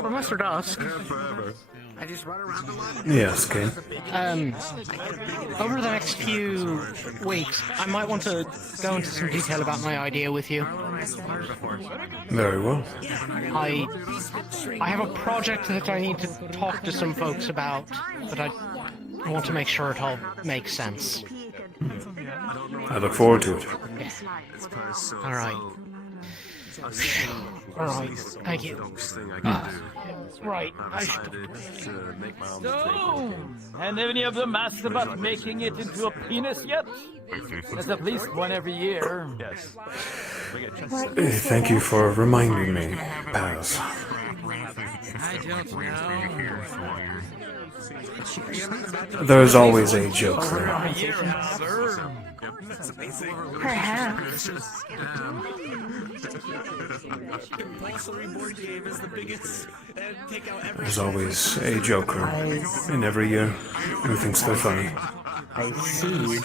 For Mr. Dusk, I just run around the line. Yes, okay. Over the next few weeks, I might want to go into some detail about my idea with you. Very well. I have a project that I need to talk to some folks about, but I want to make sure it all makes sense. I look forward to it. All right. All right. Thank you. Right. So, and any of them asked about making it into a penis yet? There's at least one every year. Yes. Thank you for reminding me, Paz. I don't know. There's always a joker. Perhaps. There's always a joker in every year who thinks they're funny. I see.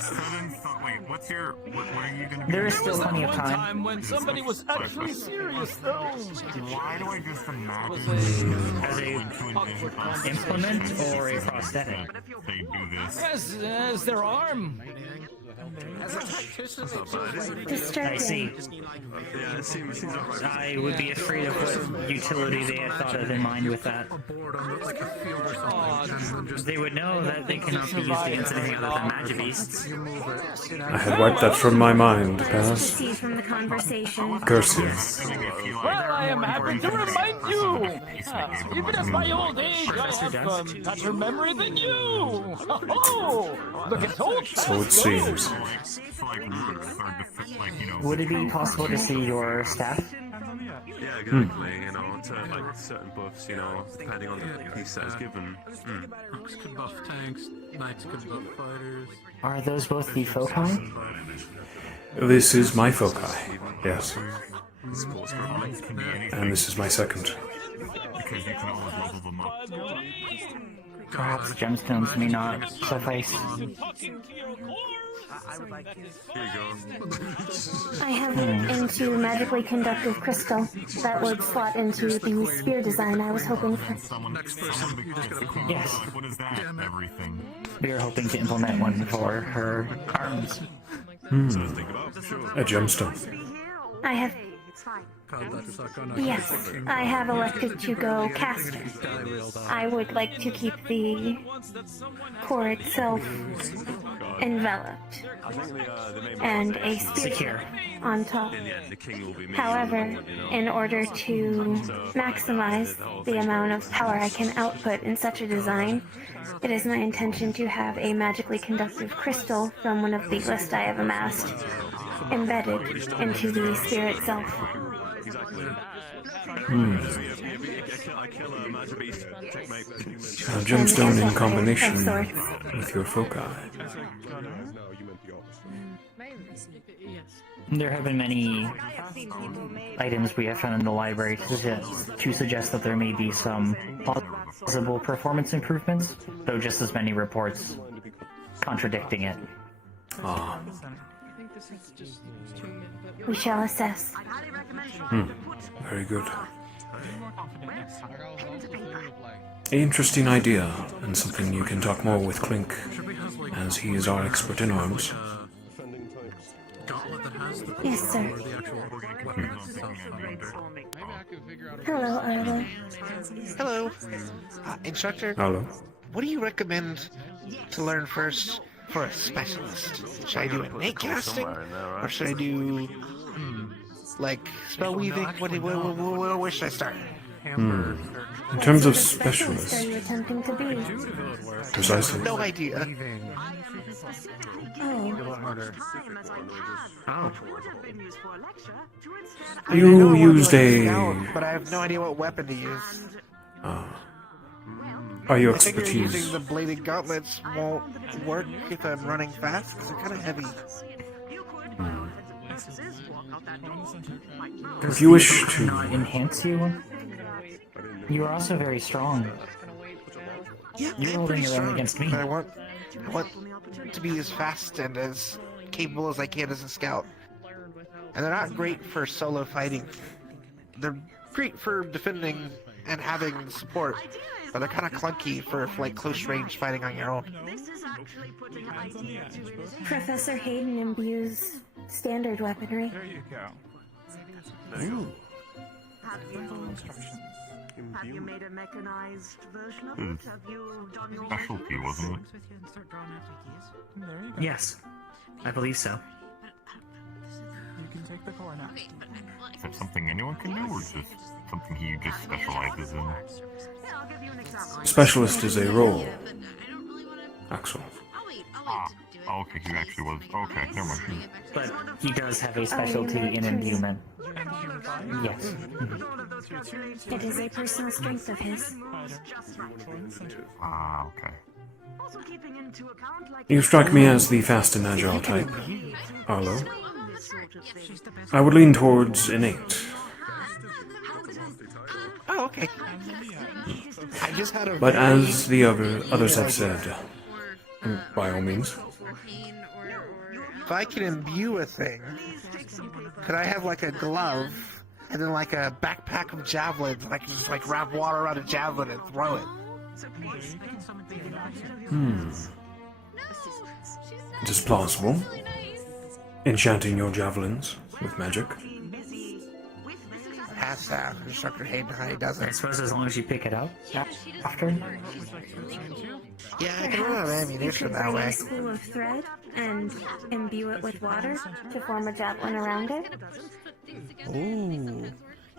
There is still plenty of time. When somebody was actually serious, though. Why do I just imagine As a implement or a prosthetic? they do this? As their arm. I see. I would be afraid of what utility they had thought of in mind with that. They would know that they cannot be used against anything other than magic beasts. I had wiped that from my mind, Paz. See from the conversation. Curse you. Well, I am happy to remind you. Even at my old age, I have better memory than you. Oh, look at old. So it seems. Would it be possible to see your staff? Yeah, exactly. You know, to like certain buffs, you know, depending on the piece that is given. Orcs could buff tanks, knights could buff fighters. Are those both the foci? This is my foci, yes. And this is my second. Because you can always level them up. Perhaps gemstones may not suffice. I have looked into magically conductive crystal that would slot into the spear design I was hoping for. Yes. What is that? Everything. We are hoping to implement one for her arms. A gemstone. I have. Yes, I have elected to go caster. I would like to keep the core itself enveloped and a spear on top. However, in order to maximize the amount of power I can output in such a design, it is my intention to have a magically conductive crystal from one of the lists I have amassed embedded into the spear itself. A gemstone in combination with your foci. There have been many items we have found in the library to suggest that there may be some possible performance improvements, though just as many reports contradicting it. Ah. We shall assess. Very good. Interesting idea, and something you can talk more with Clink, as he is our expert in arms. Yes, sir. Hello, Arlo. Hello. Instructor? Hello. What do you recommend to learn first for a specialist? Should I do innate casting? Or should I do, like, spell weaving? Where should I start? In terms of What specialist are specialists, you attempting to be? precisely. No idea. Oh. You used a... But I have no idea what weapon to use. Are your I figure using expertise... the bladed gauntlets won't work if I'm running fast, because they're kind of heavy. If you wish to... not enhance you, you are also very strong. Yeah, You're I'm holding pretty your own strong, against me. but I want to be as fast and as capable as I can as a scout. And they're not great for solo fighting. They're great for defending and having support, but they're kind of clunky for like close range fighting on your own. Professor Hayden imbues standard weaponry. There you go. Ooh. Have you made a mechanized version of His it? Have you done your specialty, wasn't it? Yes, I believe so. You can take the core now. Is that something anyone can do, or just something he just specializes in? Specialist is a role. Axel. Ah, okay, he actually was. Okay, never mind. But he does have a specialty in imbuement. Yes. It is a personal strength of his. Ah, okay. You strike me as the fast and agile type, Arlo. I would lean towards innate. Oh, okay. I just had a But as the others have said, by all means. If I can imbue a thing, could I have like a glove and then like a backpack of javelins and I can just like wrap water around a javelin and throw it? It is plausible. Enchanting your javelins with magic. Ask Instructor Hayden how he does I it. suppose as long as you pick it up after. Yeah, I can run out of You ammunition could that bring way. a spool of thread and imbue it with water to form a javelin around it. Ooh.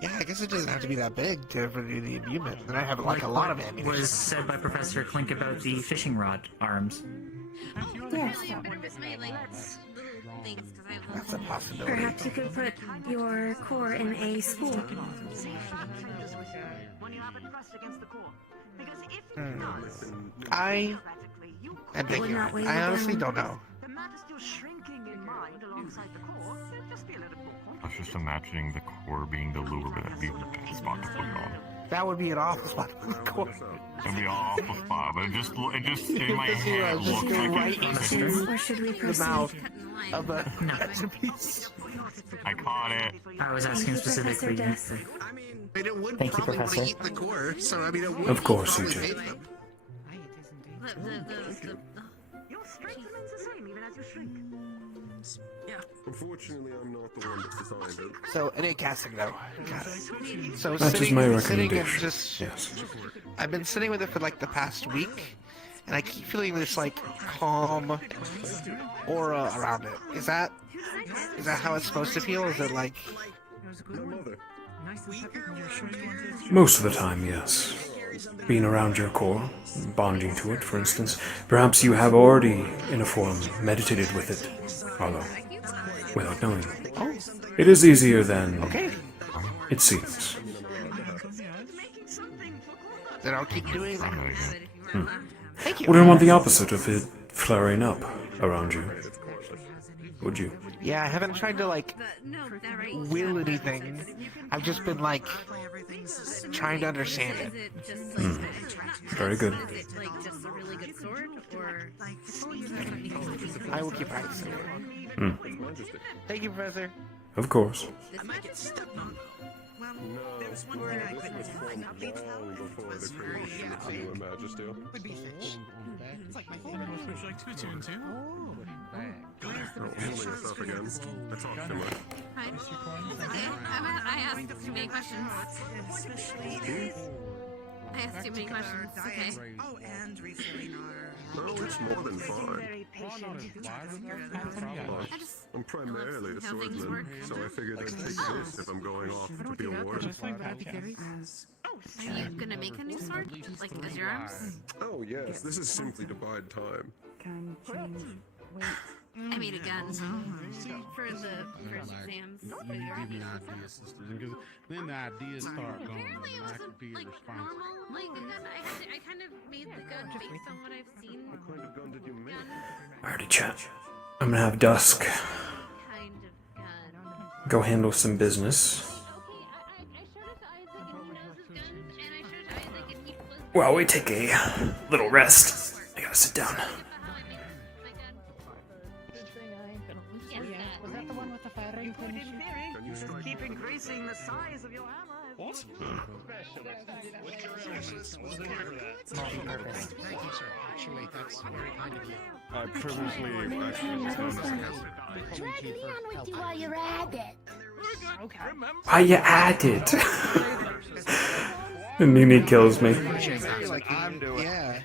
Yeah, I guess it doesn't have to be that big to do the imbuement. Then I have like a lot of ammunition. Was said by Professor Clink about the fishing rod arms. Yes. That's a possibility. Perhaps you could put your core in a spool. I am It would not weigh you I honestly down. don't know. I was just imagining the core being the lure, but that'd be a bad spot to put it on. That would be an awful spot. That'd be an awful spot, but it just in my head Just looks go like right it's into Or should we the proceed? mouth of the masterpiece. I caught it. I was asking Thank you, Professor specifically. Dusk. I mean, they would Thank you, probably want to Professor. eat the core, so I mean, it would Of course you probably do. pay them. Your strength remains the same even as you shrink. Unfortunately, I'm not the one that's designed it. So, innate casting though. Got it. So That is my sitting and recommendation. just, Yes. I've been sitting with it for like the past week, and I keep feeling this like calm aura around it. Is that how it's supposed to feel? Is it like? Most of the time, yes. Being around your core, bonding to it, for instance. Perhaps you have already, in a form, meditated with it, Arlo, without knowing. Oh. It is easier than Okay. it seems. Then I'll keep doing that. Thank you. Wouldn't want the opposite of it flaring up around you, would you? Yeah, I haven't tried to like will anything. I've just been like trying to understand it. Very good. I will keep practicing it. Thank you, Professor. Of course. I might get stepped on. Well, No, there was one no, thing I this couldn't was do. formed long before the creation of the new Majesty. Would be fish. It's like my favorite. Would you like to be tuned too? Handle yourself again. I talk too much. Right. It's okay. I asked too many questions. I asked too many questions. It's okay. Oh, and refilling our... Oh, it's more than fine. Very patient. I'm primarily a swordsman, so I figured I'd take this if I'm going off to be a warden. Are you gonna make a new sword? Like, as your arms? Oh, yes, this is simply to bide time. Can change weight. I made a gun, so for the first exams. Give me ideas, sisters, because then the ideas start going. Apparently it and I can wasn't be like responsible. normal, like a gun. I kind of made the gun based on what I've seen. What kind of gun did you make? Alrighty, chat. I'm gonna have Dusk Kind of gun. go handle some business. While we take a little rest. I gotta sit down. Was that the one with the firing In theory, you just keep increasing the size of your allies. What? Multi-purpose. Thank you, sir. Actually, that's very kind of you. I previously Drag Leon with you while you're at it. Okay. Why you at it? And Nini kills me. I'm doing. Yeah.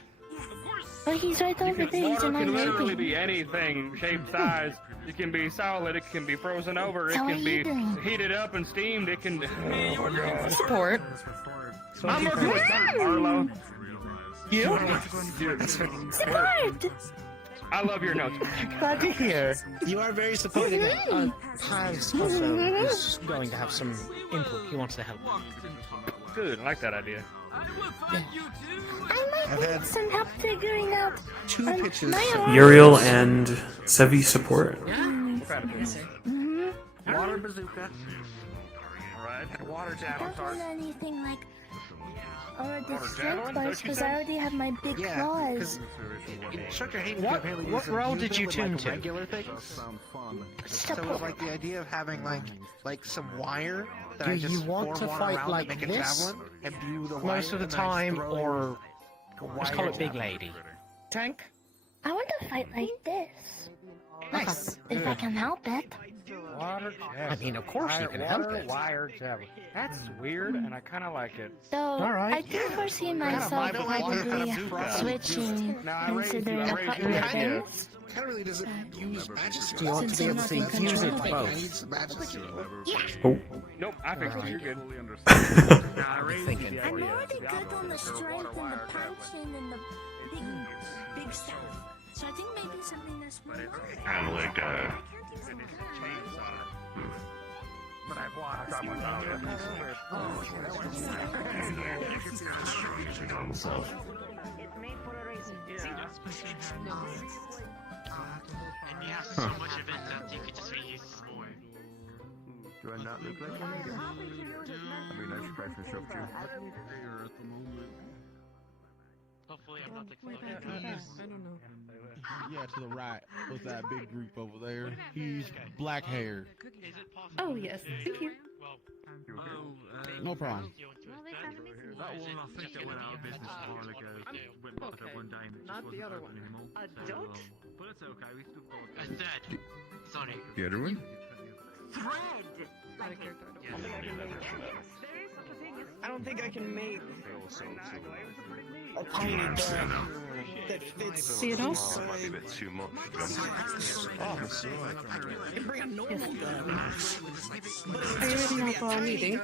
Oh, he's right over there. He's Water in my can literally lady. be anything, shape, size. It can be solid. It can be frozen over. It How are can you be doing? heated up and steamed. It can. Oh my god. Support. I'm looking with dirt, Arlo. You? Support! I love your notes. Glad to hear. You are very supporting. Has also is going to have some input. He wants to help. Good. I like that idea. I might need some help figuring out two pitches. Uriel and Sevi support. Water bazooka. Alright. Water I don't javelin. want anything like already Water strength javelin, bars don't you because say? I already have my big claws. Instructor Hayden What- apparently what doesn't role use did them you with, tune like, to? regular things. So it was like the idea of having like some wire that Do I just you want form to one fight around like and make this a javelin and do the most wire of the and then I time, throw or a let's wire call it big javelin. lady? Tank? I want to fight like this. Nice. If I can help it. Water javelin. I mean, of course you can help it. Wire javelin. That's weird, and I kind of like it. So Alright. I do foresee myself probably switching, considering a couple of things. Kind of really doesn't use majesty. Do you want to be able to use it I both? need some majesty. Oh. Nope, I fixed it. You're good. I'm thinking I'm for you. already good on the strength and the punching and the big stuff. So I think maybe something that's more Kind of like, But I have water. It's made for a reason. And you have so much of it that you could just reuse more. Do I not look like one again? I mean, I should try for self too. Hopefully I'm not the clone. I don't know. Yeah, to the right with that big group over there. He's black hair. Is it possible? Oh, yes. Thank you. Well, No problem. That one I think that went out of business a while ago. Went bust up one day and it just Not the wasn't other open one. anymore. A So, duck? but it's okay, we still got a thread. Sorry. The other one? Thread! Not a character I don't There know. is such a thing as I don't think I can make a a tiny dog that fits. See it all? That might be a bit too much. I can bring a normal gun. Are you ready now for our meeting?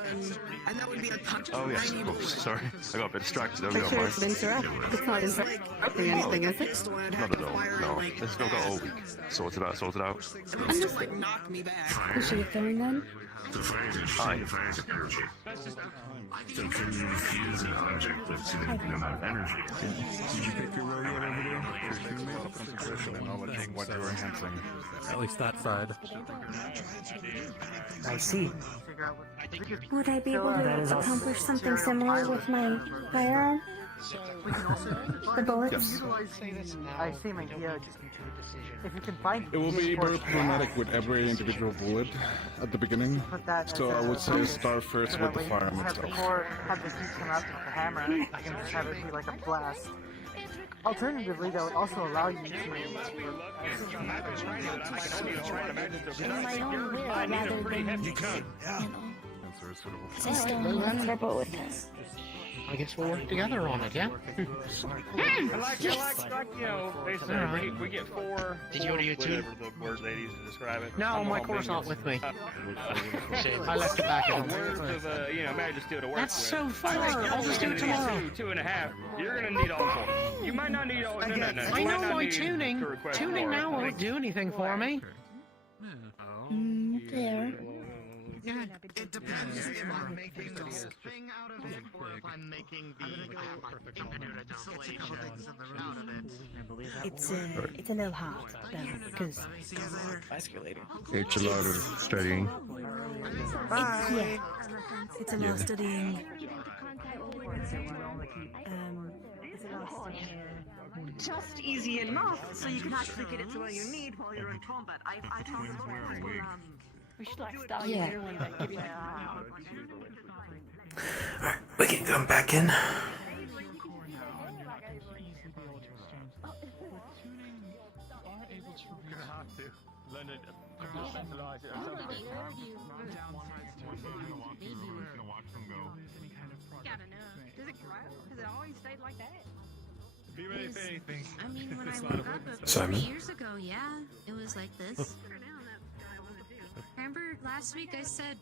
And that would be a touch Oh, yes, of course. Sorry. I got a bit distracted. I Make got sure mine. it's interrupting. It's not interrupting anything, is it? Not at all. No. This has not got all week. Sorted out, sorted out. I'm just like knock me back. Who's she going then? Aye. At least that side. I see. Would I be able That is to awesome. accomplish something similar with my firearm? The bullets? I see my idea. If you can find It will be very problematic with every individual bullet at the beginning, so I would say start first with the firearm have itself. have the heat come out with the hammer, I can just have it be like a blast. Alternatively, that would also allow you to. In my own will, rather than, you know. I still remember with this. I guess we'll work together on it, yeah? Like, you know, basically, we get 4. Did you order your tune? Whatever the word they use to describe it. No, my core's not with me. I left it back at Words of, you know, Magic Steel to work That's with. so far. I'll just do it tomorrow. 2.5. You're gonna need all 4. You might not need all. No. I know my tuning. Tuning now won't do anything for me. There. It depends if I'm making the string out of it or if I'm making the insulation out of it. It's a little hard, because It's a lot of studying. it's a lot of studying. Just easy enough, so you can actually get it to where you need while you're in combat. I found We should like style Yeah. your one that give you that. Alright, we can come back in. Gotta know. Does it grow? Has it always stayed like that? Be ready for anything. I mean, when I woke up a Simon? few years ago, yeah, it was like this. Remember last week I said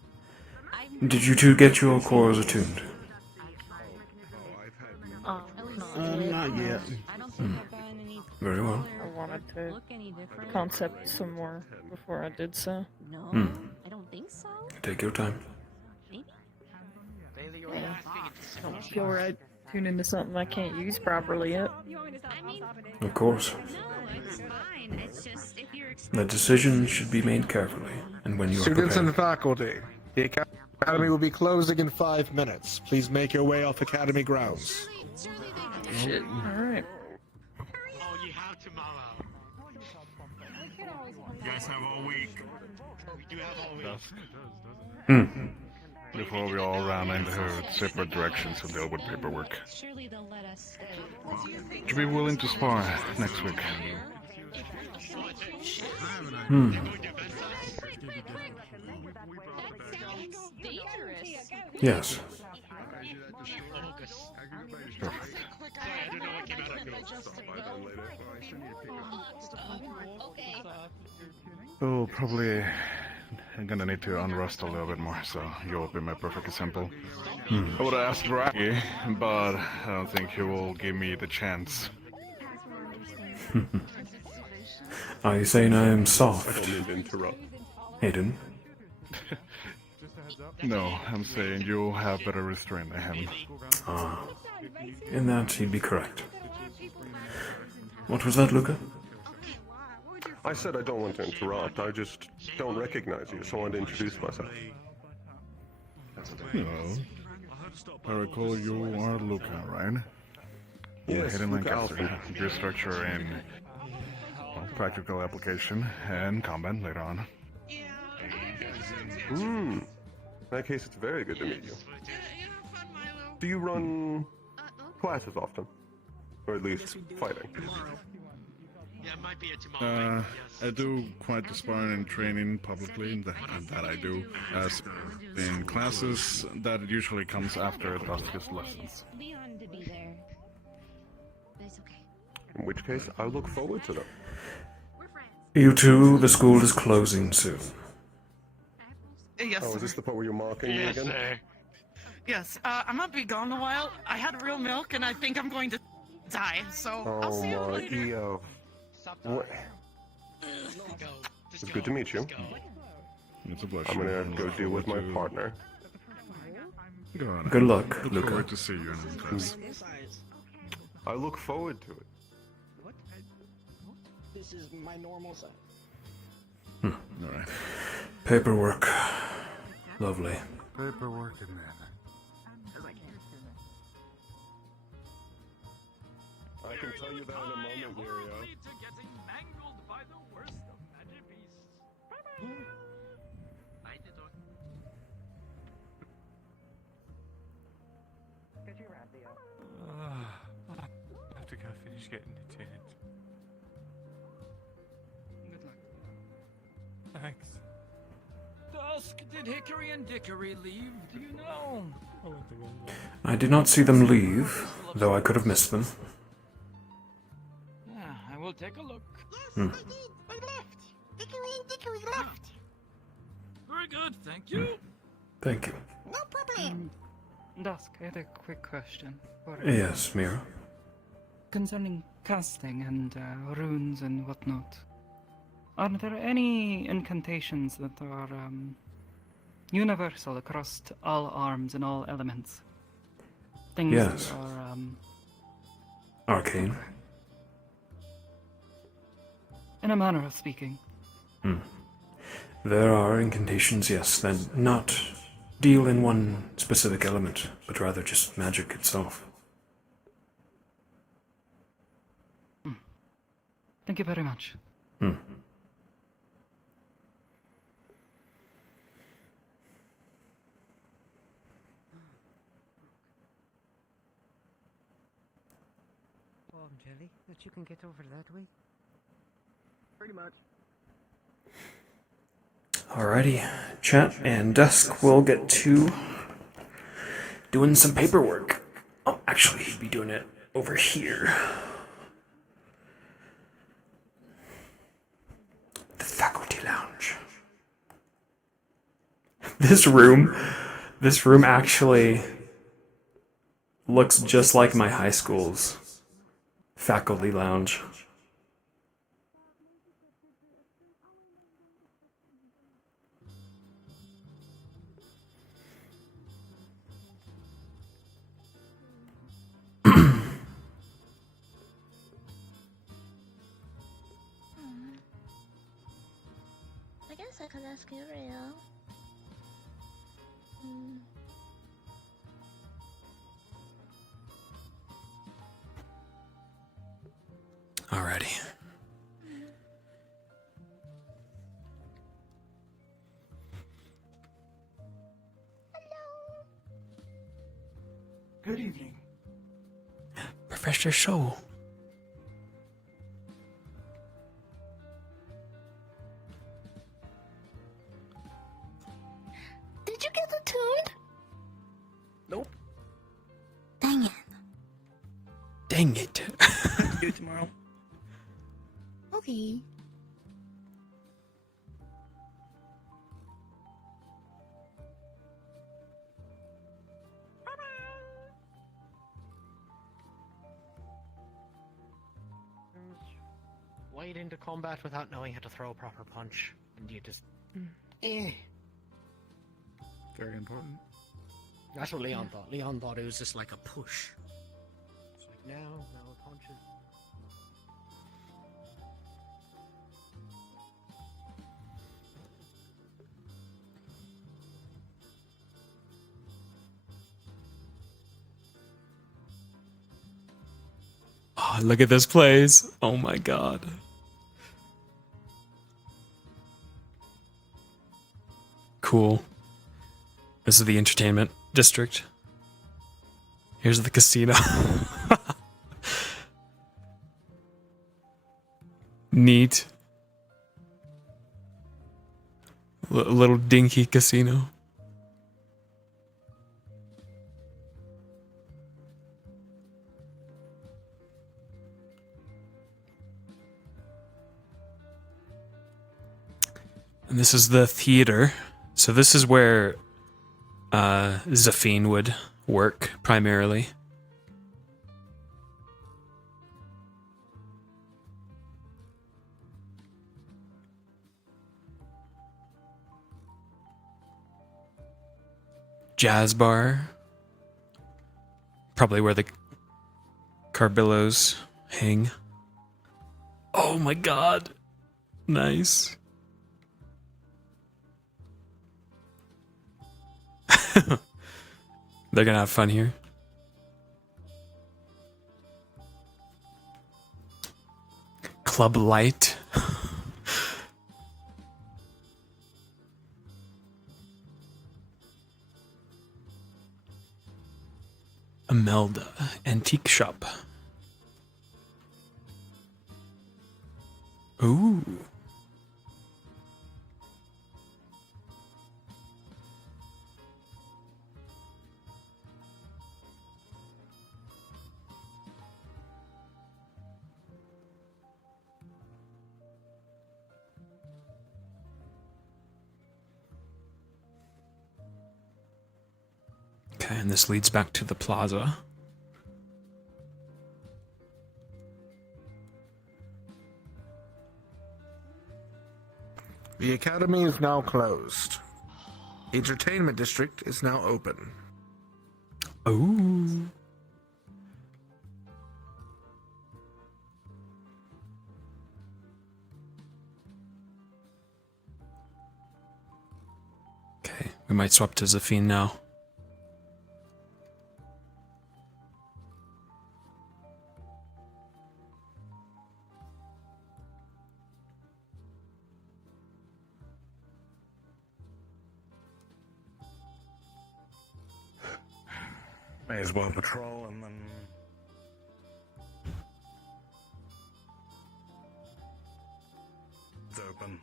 Did you two get your cores attuned? Not yet. Very well. I wanted to concept some more before I did so. Hmm. I don't think so. Take your time. Don't feel right tune into something I can't use properly yet. Of course. It's fine. It's just if you're The decision should be made carefully, and when you are Students prepared. and faculty, the academy will be closing in 5 minutes. Please make your way off academy grounds. Shit. Alright. Oh, you have tomorrow. You guys have all week. We do have all week. Hmm. Before we all ran in her separate directions to deal with paperwork. surely they'll let us. Would you be willing to spar next week? Hmm. Yes. Perfect. Oh, probably I'm gonna need to unrust a little bit more, so you'll be my perfect example. I would have asked Rocky, but I don't think he will give me the chance. Are you saying I am soft? I don't mean to interrupt. Hayden? No, I'm saying you'll have better restraint than him. Ah. In that, he'd be correct. What was that, Luca? I said I don't want to interrupt. I just don't recognize you, so I wanted to introduce myself. No. I recall you are Luca, right? Yes, Hidden Luca Lancaster. Alfred. Your structure in practical application and combat later on. Hmm. In that case, it's very good to meet you. Do you run classes often? Or at least fighting? Yeah, it might be a tomorrow. I do quite the sparring and training publicly, and that I do. As in classes, that usually comes after Dusk's lessons. Leon to be there. But it's okay. In which case, I look forward to them. You two, the school is closing soon. Yes, Oh, is this the part where you're mocking me again? Yes, I'm gonna be gone a while. I had real milk and I think I'm going to die, so I'll see you Oh my later. EO. What? It's good to meet you. It's a pleasure. I'm gonna go deal with my partner. Go on. Good luck, Look Luca. forward to see you in class. I look forward to it. This is my normal size. Alright. Paperwork. Lovely. Paperwork and then. tell you that in a moment, Muriel. to getting mangled by the worst of magic beasts. Bye, the dog. Get your rat, Theo. I have to go finish getting it in. Good luck. Thanks. Dusk, did Hickory and Dickory leave? Do you know? I did not see them leave, though I could have missed them. Yeah, I will take a look. Hmm. They left. Hickory and Dickory left. Very good, thank you. Thank you. No problem. Dusk, I had a quick question. Yes, Mira. Concerning casting and runes and whatnot, are there any incantations that are universal across all arms and all elements? Things Yes. that are Arcane. in a manner of speaking. Hmm. There are incantations, yes, that not deal in one specific element, but rather just magic itself. Thank you very much. Hmm. Bomb jelly that you can get over that way? Pretty much. Alrighty, chat and Dusk will get to doing some paperwork. Oh, actually, he'd be doing it over here. The faculty lounge. This room actually looks just like my high school's faculty lounge. I guess I could ask Uriel. Alrighty. Good evening. Professor Show. Did you get attuned? Nope. Dang it. Dang it. Do it tomorrow. Okay. Wade into combat without knowing how to throw a proper punch, and you just... Eh. Very important. That's what Leon thought. Leon thought it was just like a push. It's like, no punches. Oh, look at this place. Oh my god. Cool. This is the entertainment district. Here's the casino. Neat. Little dinky casino. And this is the theater. So this is where Zafine would work primarily. Jazz bar. Probably where the Carbillos hang. Oh my god. Nice. They're gonna have fun here. Club Light. Imelda Antique Shop. Ooh. Okay, and this leads back to the plaza. The academy is now closed. The entertainment district is now open. Ooh. Okay, we might swap to Zafine now. May as well patrol and then... It's open.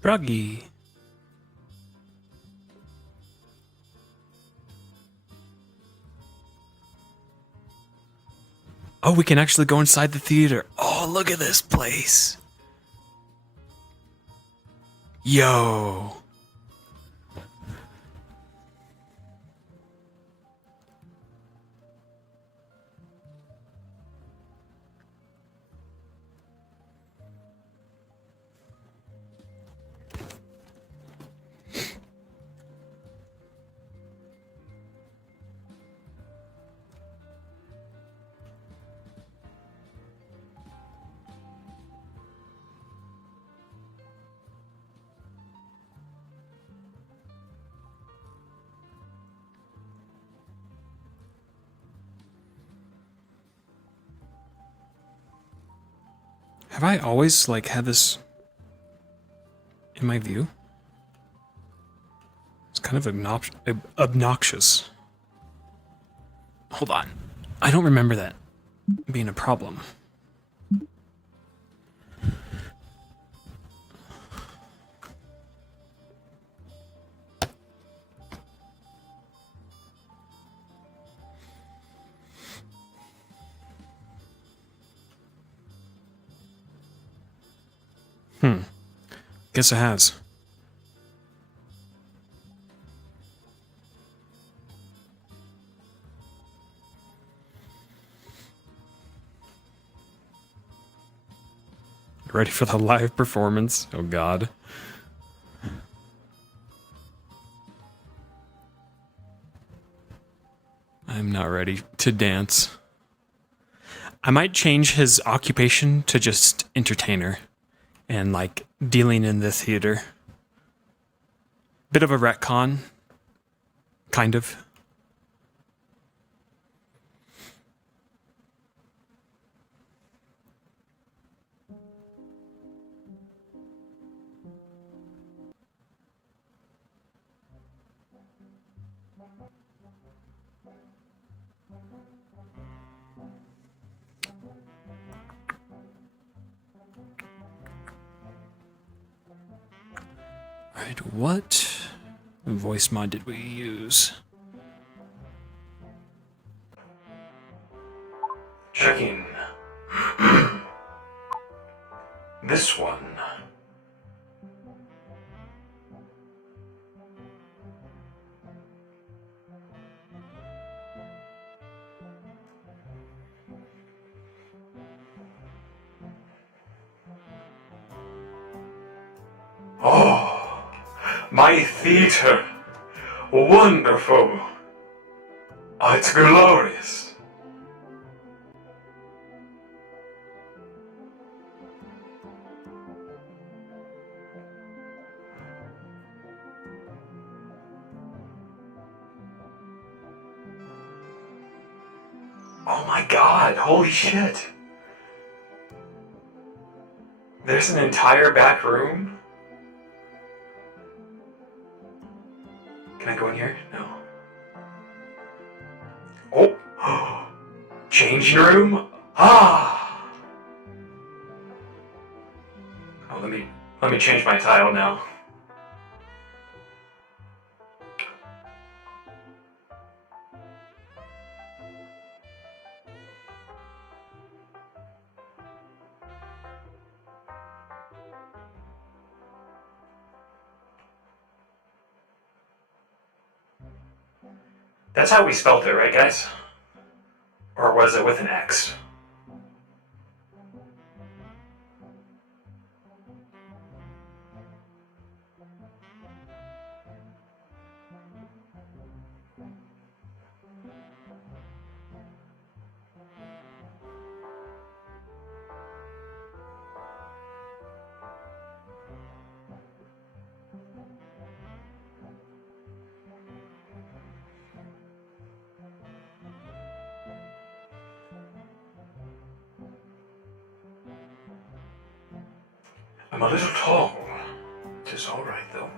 Bruggy. Oh, we can actually go inside the theater. Oh, look at this place. Yo. Have I always, like, had this in my view? It's kind of obnoxious. Hold on. I don't remember that being a problem. Guess it has. Ready for the live performance? Oh god. I'm not ready to dance. I might change his occupation to just entertainer and like dealing in the theater. Bit of a retcon. Kind of. Alright, what voice mod did we use? Checking. This one. Oh, my theater. Wonderful. Oh, it's glorious. Oh my god, holy shit. There's an entire back room? Can I go in here? No. Oh! Changing room? Ah! Oh, let me change my tile now. That's how we spelled it, right, guys? Or was it with an X? I'm a little tall. It is alright, though.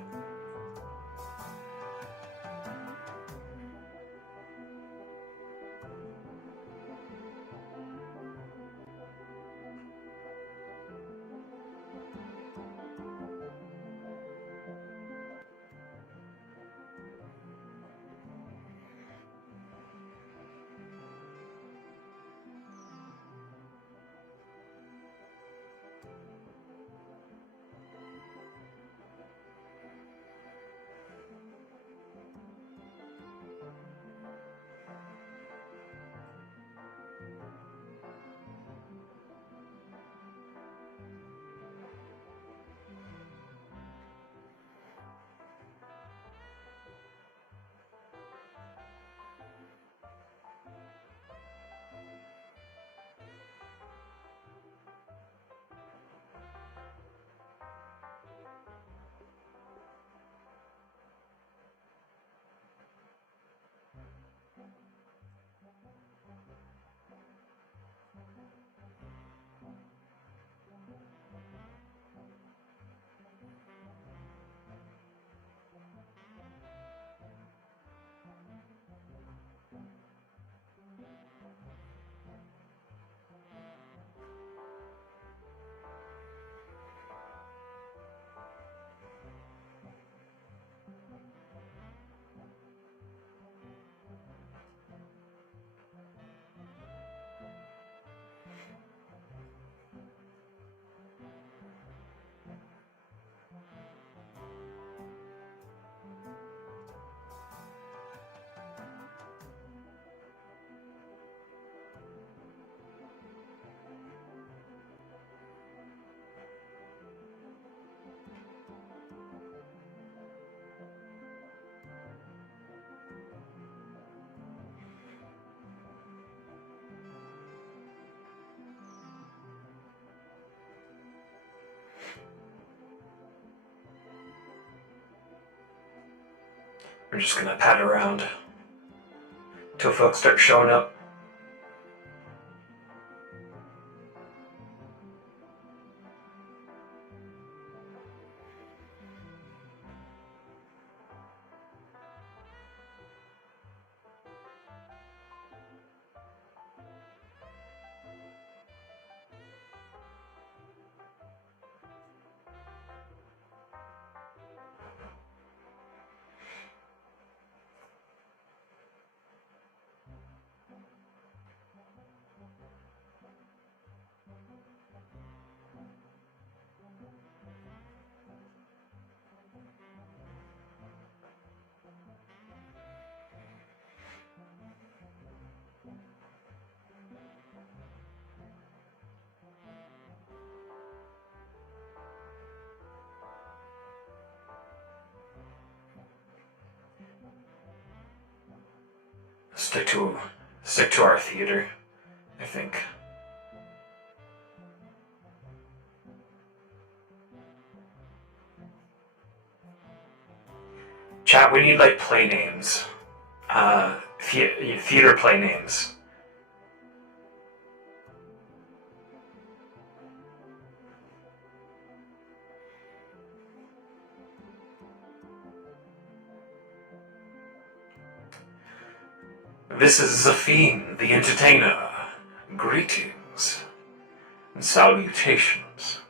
We're just gonna pat around till folks start showing up. Stick to our theater, I think. Chat, we need like play names. Theater play names. This is Zafine, the entertainer. Greetings and salutations.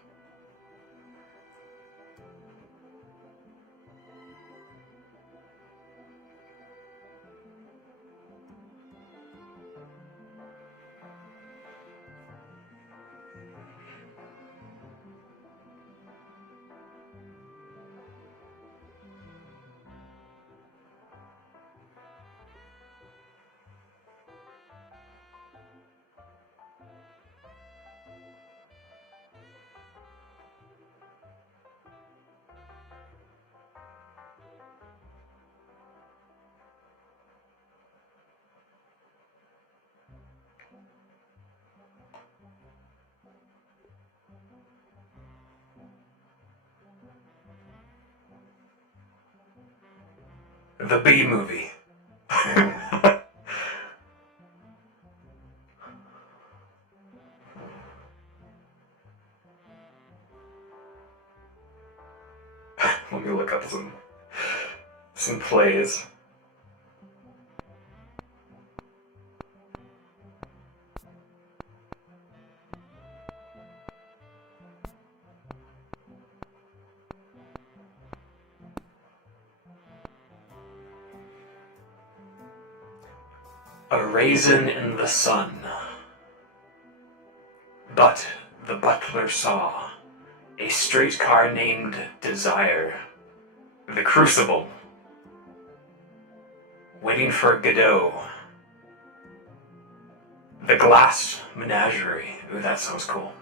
The B movie. Let me look up some plays. A raisin in the sun. But the butler saw a streetcar named Desire, the Crucible, waiting for Godot, the Glass Menagerie. Ooh, that sounds cool.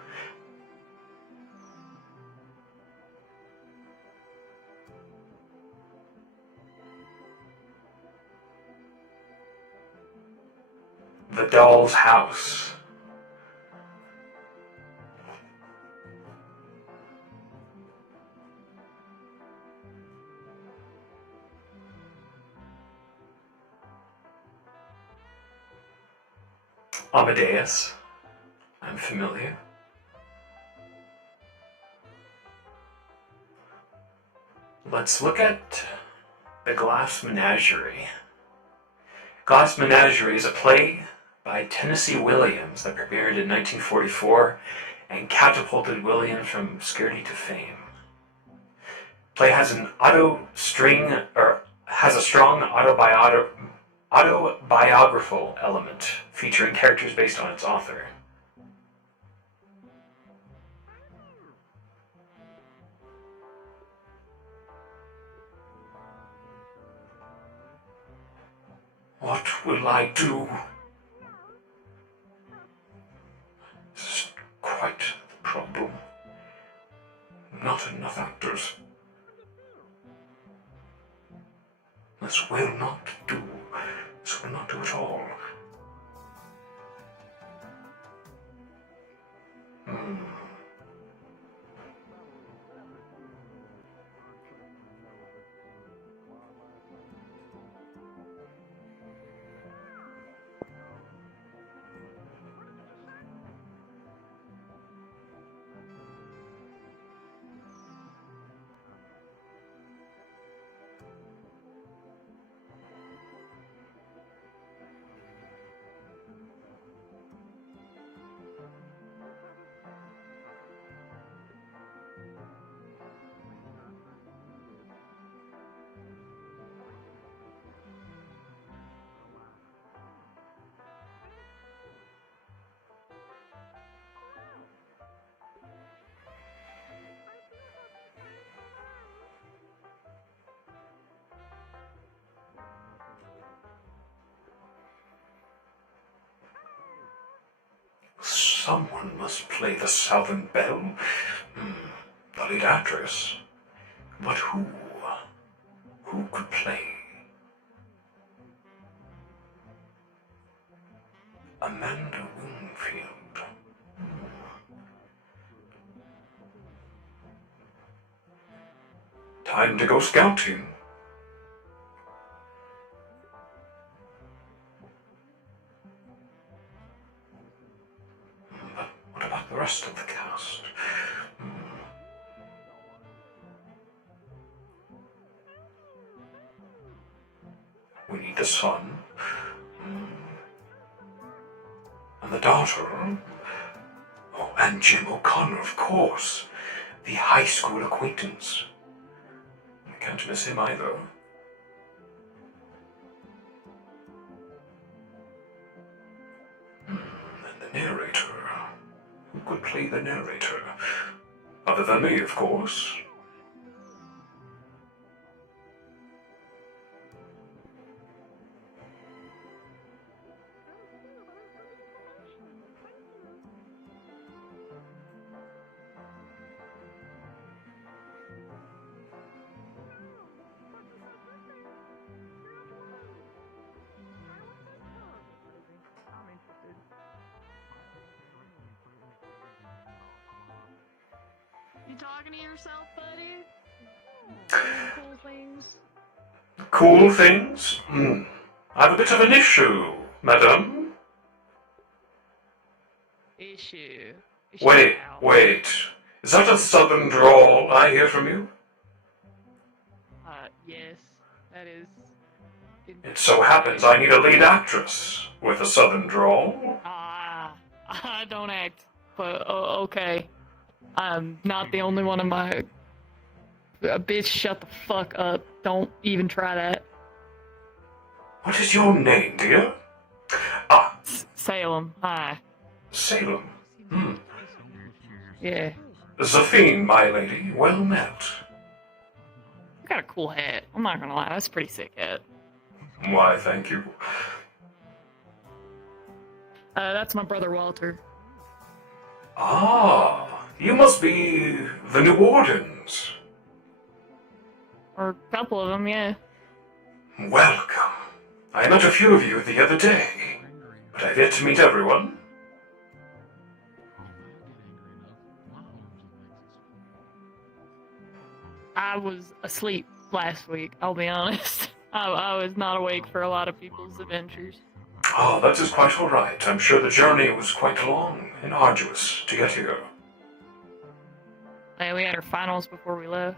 The Doll's House. Amadeus. I'm familiar. Let's look at the Glass Menagerie. Glass Menagerie is a play by Tennessee Williams that premiered in 1944 and catapulted Williams from obscurity to fame. Play has a strong autobiographical element, featuring characters based on its author. What will I do? This is quite the problem. Not enough actors. This will not do. This will not do at all. Someone must play the Southern Belle. The lead actress. But who? Who could play? Amanda Wingfield. Time to go scouting. But what about the rest of the cast? We need the sun. And the daughter? Oh, and Jim O'Connor, of course. The high school acquaintance. I can't miss him either. And the narrator. Who could play the narrator? Other than me, of course. You talking to yourself, buddy? Cool things. Cool things? I have a bit of an issue, madam. Issue. Wait. Is that a southern drawl I hear from you? Yes, that is. It so happens I need a lead actress with a southern drawl. I don't act, but okay. I'm not the only one in my. Bitch, shut the fuck up. Don't even try that. What is your name, dear? Salem, hi. Salem. Yeah. Zafine, my lady, well met. You got a cool hat. I'm not gonna lie, that's a pretty sick hat. Why, thank you. That's my brother Walter. You must be the New Wardens. Or a couple of them, yeah. Welcome. I met a few of you the other day, but I've yet to meet everyone. I was asleep last week, I'll be honest. I was not awake for a lot of people's adventures. Oh, that is quite all right. I'm sure the journey was quite long and arduous to get here. Yeah, we had our finals before we left.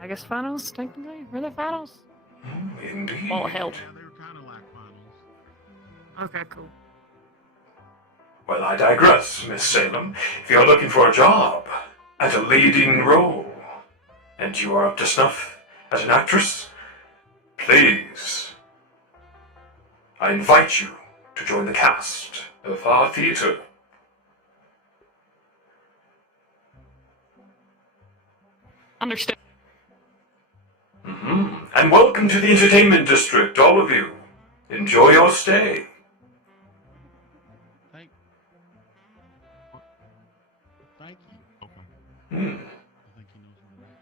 I guess finals, technically? Were they finals? Indeed. Well, help. Okay, cool. Well, I digress, Miss Salem. If you're looking for a job at a leading role, and you are up to snuff as an actress, please, I invite you to join the cast of our theater. Understood. And welcome to the entertainment district, all of you. Enjoy your stay. Thank you. Hmm. I think he knows what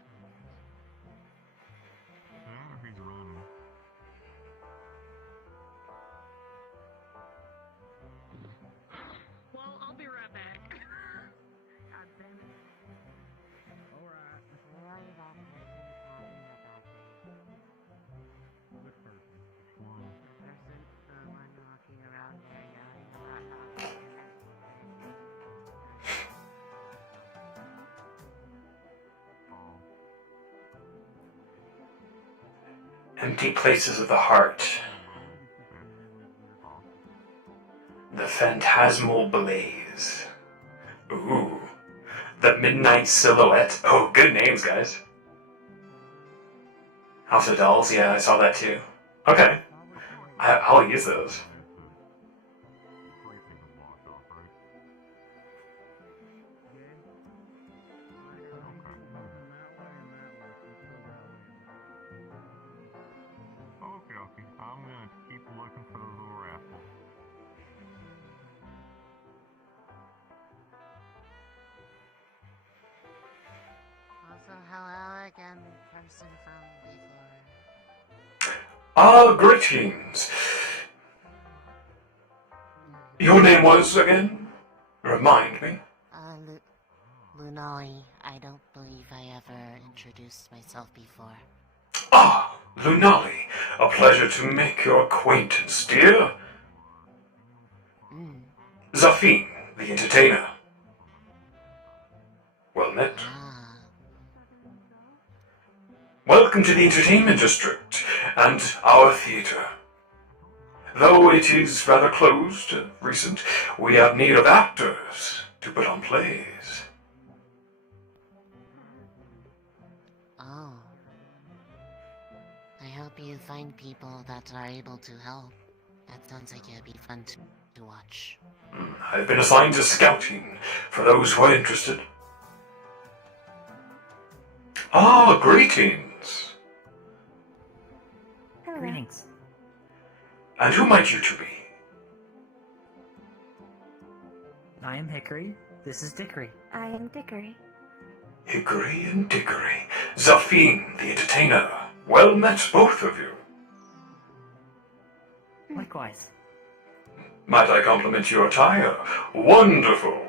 Well, I'll be right back. God damn it. Empty places of the heart. The phantasmal blaze. Ooh. The midnight silhouette. Oh, good names, guys. House of Dolls, yeah, I saw that too. Okay. I'll use those. Okay. I'm gonna keep looking for those little rascals. Also, hello again, person from before. Greetings. Your name was again? Remind me. Lunali. I don't believe I ever introduced myself before. Lunali. A pleasure to make your acquaintance, dear. Zafine, the entertainer. Well met. Welcome to the entertainment district and our theater. though it is rather closed, recent, we have need of actors to put on plays. Oh. I hope you find people that are able to help. That sounds like it'd be fun to watch. I've been assigned to scouting for those who are interested. Ah, greetings. Greetings. And who might you two be? I am Hickory. This is Dickory. I am Dickory. Hickory and Dickory. Zafine, the entertainer. Well met, both of you. Likewise. Might I compliment your attire? Wonderful.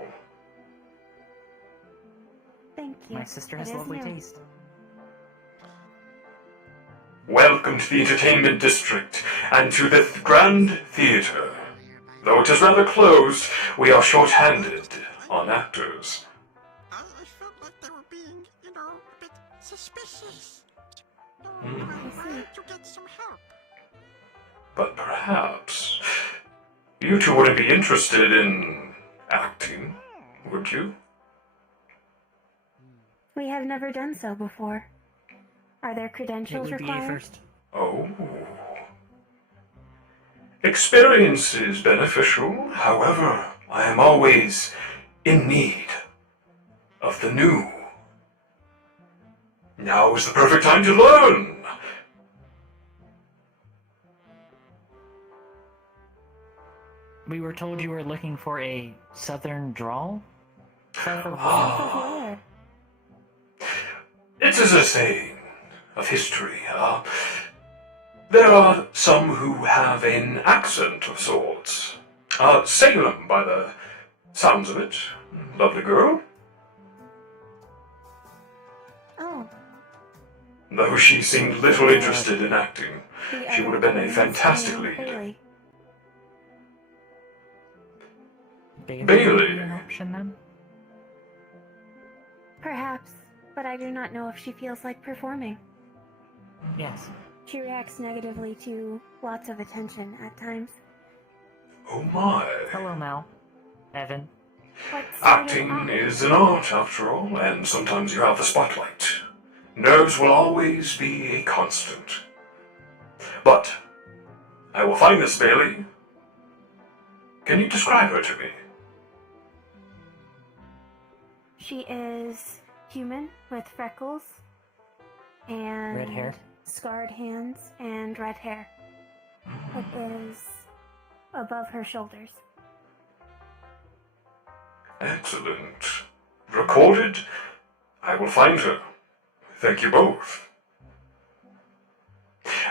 Thank you. My sister has It is lovely new. taste. Welcome to the entertainment district and to the Grand Theatre. Though it is rather closed, we are short-handed on actors. I felt like they were being, a bit suspicious. I had to get some help. But perhaps you two wouldn't be interested in acting, would you? We have never done so before. Are there credentials required? Oh. Experience is beneficial, however, I am always in need of the new. Now is the perfect time to learn. We were told you were looking for a southern drawl? Ah. It is a saying of history. There are some who have an accent of sorts. Salem, by the sounds of it. Lovely girl. Oh. Though she seemed little interested in acting, she would have been a fantastic lead. Bailey. Bailey. Would be an option then? Perhaps, but I do not know if she feels like performing. Yes. She reacts negatively to lots of attention at times. Oh my. Hello, Mal. Evan. Acting is an art, after all, and sometimes you have the spotlight. Nerves will always be a constant. But I will find this Bailey. Can you describe her to me? She is human with freckles and Red hair? scarred hands and red hair. It is above her shoulders. Excellent. Recorded. I will find her. Thank you both.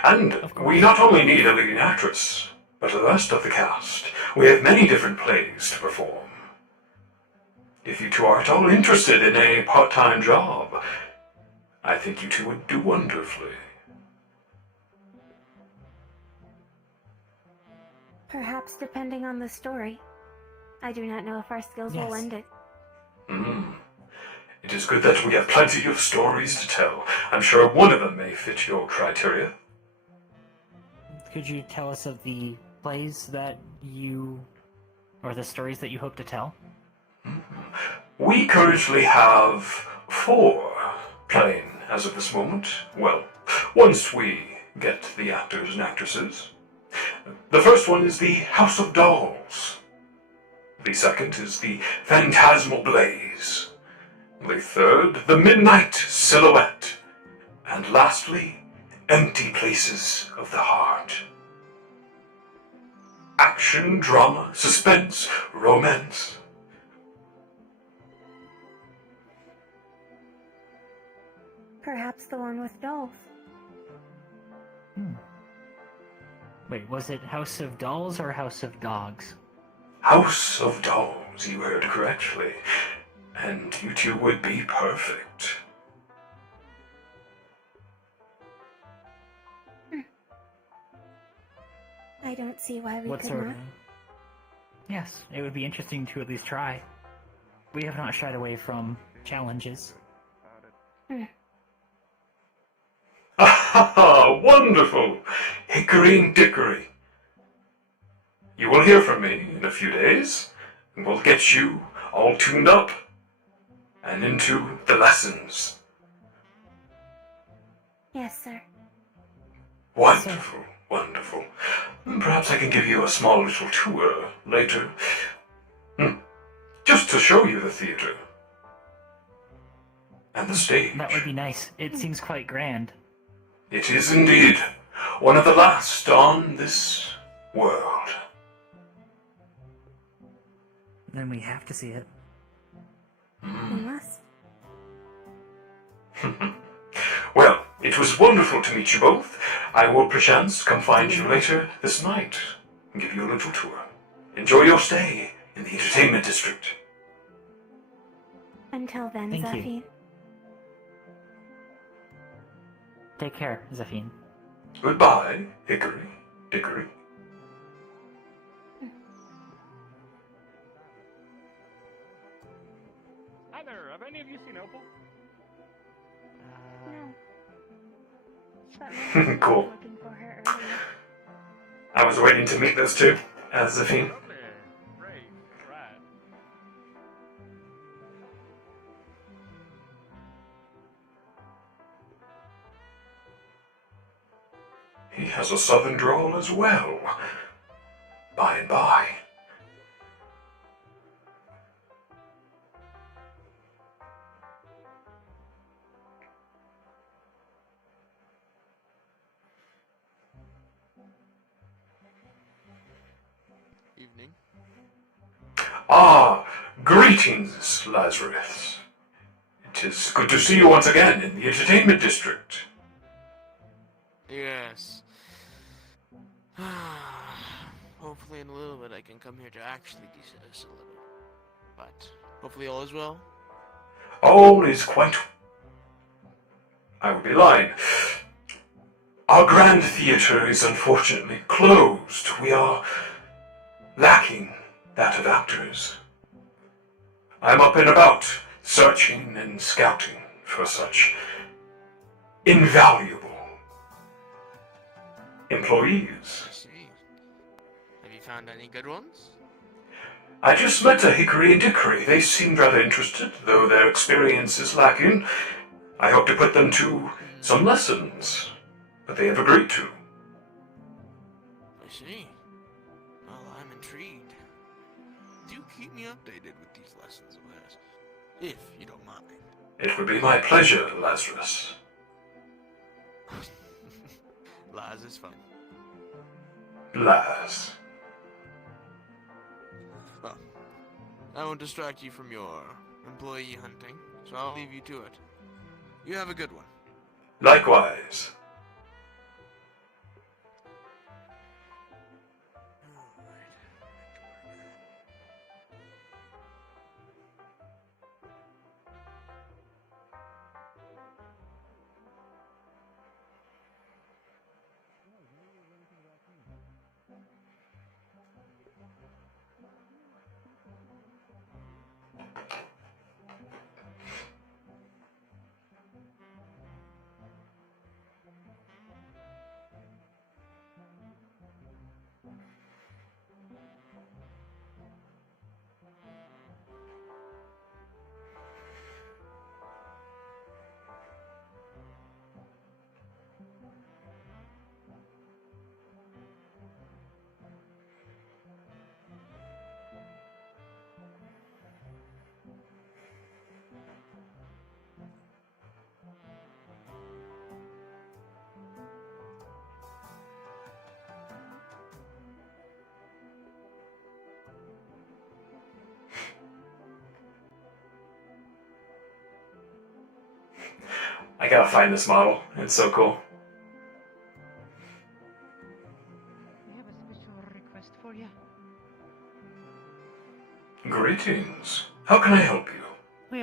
And we not only need a leading actress, but the rest of the cast. We have many different plays to perform. If you two are at all interested in a part-time job, I think you two would do wonderfully. Perhaps depending on the story. I do not know if our skills will lend it. It is good that we have plenty of stories to tell. I'm sure one of them may fit your criteria. Could you tell us of the plays that you... or the stories that you hope to tell? We currently have 4 playing as of this moment. Well, once we get the actors and actresses. The first one is the House of Dolls. The second is the Phantasmal Blaze. The third, the Midnight Silhouette. And lastly, Empty Places of the Heart. Action, drama, suspense, romance. Perhaps the one with dolls. Wait, was it House of Dolls or House of Dogs? House of Dolls, you heard correctly. And you two would be perfect. I don't see why we What could sort not. of... Yes, it would be interesting to at least try. We have not shied away from challenges. Ah, wonderful! Hickory and Dickory. you will hear from me in a few days, and we'll get you all tuned up and into the lessons. Yes, sir. Wonderful, wonderful. Perhaps I can give you a small little tour later. Just to show you the theater. And the stage. That would be nice. It seems quite grand. It is indeed one of the last on this world. Then we have to see it. We must. Well, it was wonderful to meet you both. I will perchance come find you later this night and give you a little tour. Enjoy your stay in the entertainment district. Until then, Thank Zephyr. you. Take care, Zephine. Goodbye, Hickory Dickory. Hi there, have any of you seen Opal? No. Cool. Looking for her earlier. I was waiting to meet those two as Zephine. Great, right. He has a southern drawl as well. By and by. Evening. Ah, greetings, Lazarus. It is good to see you once again in the entertainment district. Yes. Hopefully in a little bit I can come here to actually de-stress a little. But hopefully all is well. All is quite... I would be lying. Our grand theatre is unfortunately closed. We are lacking that of actors. I'm up and about, searching and scouting for such invaluable employees. I see. Have you found any good ones? I just met a Hickory and Dickory. They seemed rather interested, though their experience is lacking. I hope to put them to some lessons, but they have agreed to. I see. Well, I'm intrigued. Do keep me updated with these lessons of theirs, if you don't mind. It would be my pleasure, Lazarus. Laz is fun. Laz. Well, I won't distract you from your employee hunting, so I'll leave you to it. You have a good one. Likewise. I gotta find this model. It's so cool. We have a special request for you. Greetings. How can I help you? We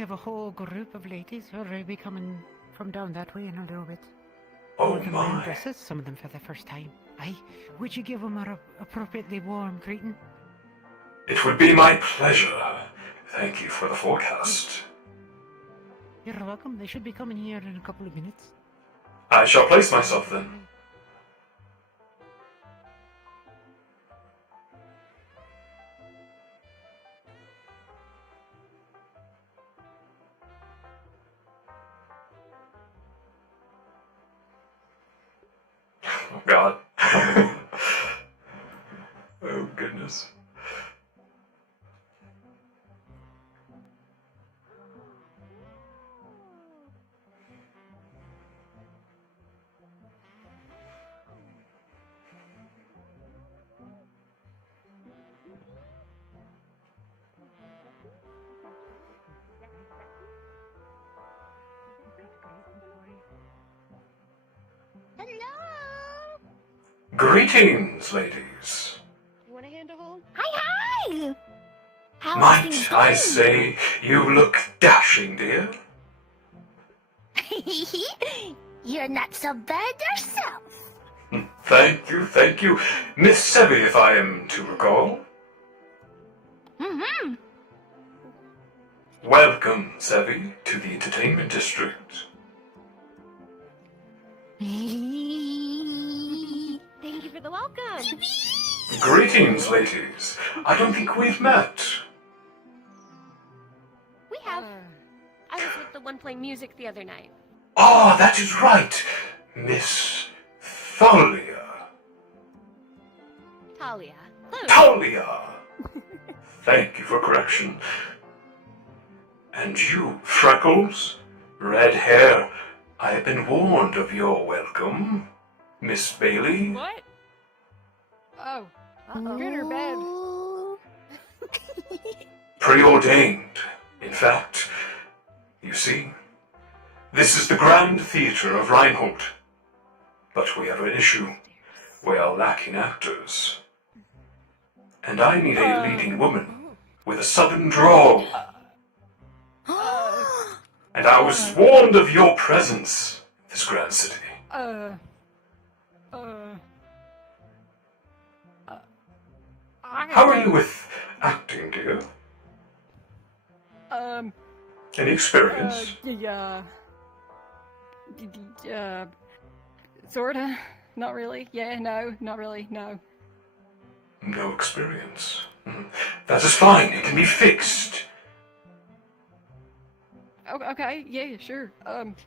have a whole group of ladies who will be coming from down that way in a little bit. Oh All of them wearing my. dresses, some of them for the first time. Aye, would you give them an appropriately warm greeting? It would be my pleasure. Thank you for the forecast. You're welcome. They should be coming here in a couple of minutes. I shall place myself then. God. Oh, goodness. Hello. Greetings, ladies. You want a hand to hold? Hi, hi. How are Might things I going? say you look dashing, dear? You're not so bad yourself. Thank you, thank you. Miss Sebi, if I am to recall. Mm-hmm. Welcome, Sebi, to the entertainment district. Thank you for the welcome. Greetings, ladies. I don't think we've met. We have. I was with the one playing music the other night. Ah, that is right. Miss Thalia. Talia. Close. Talia! Thank you for correction. And you, Freckles? Red hair. I have been warned of your welcome. Miss Bailey? What? Oh. Good or bad? Preordained. In fact, you see, this is the Grand Theatre of Reinhold. But we have an issue. We are lacking actors. And I need a leading woman with a southern drawl. And I was warned of your presence in this grand city. How are you with acting, dear? Any experience? Sorta. Not really. Yeah, no, not really, no. No experience. That is fine. It can be fixed. Okay, yeah, sure.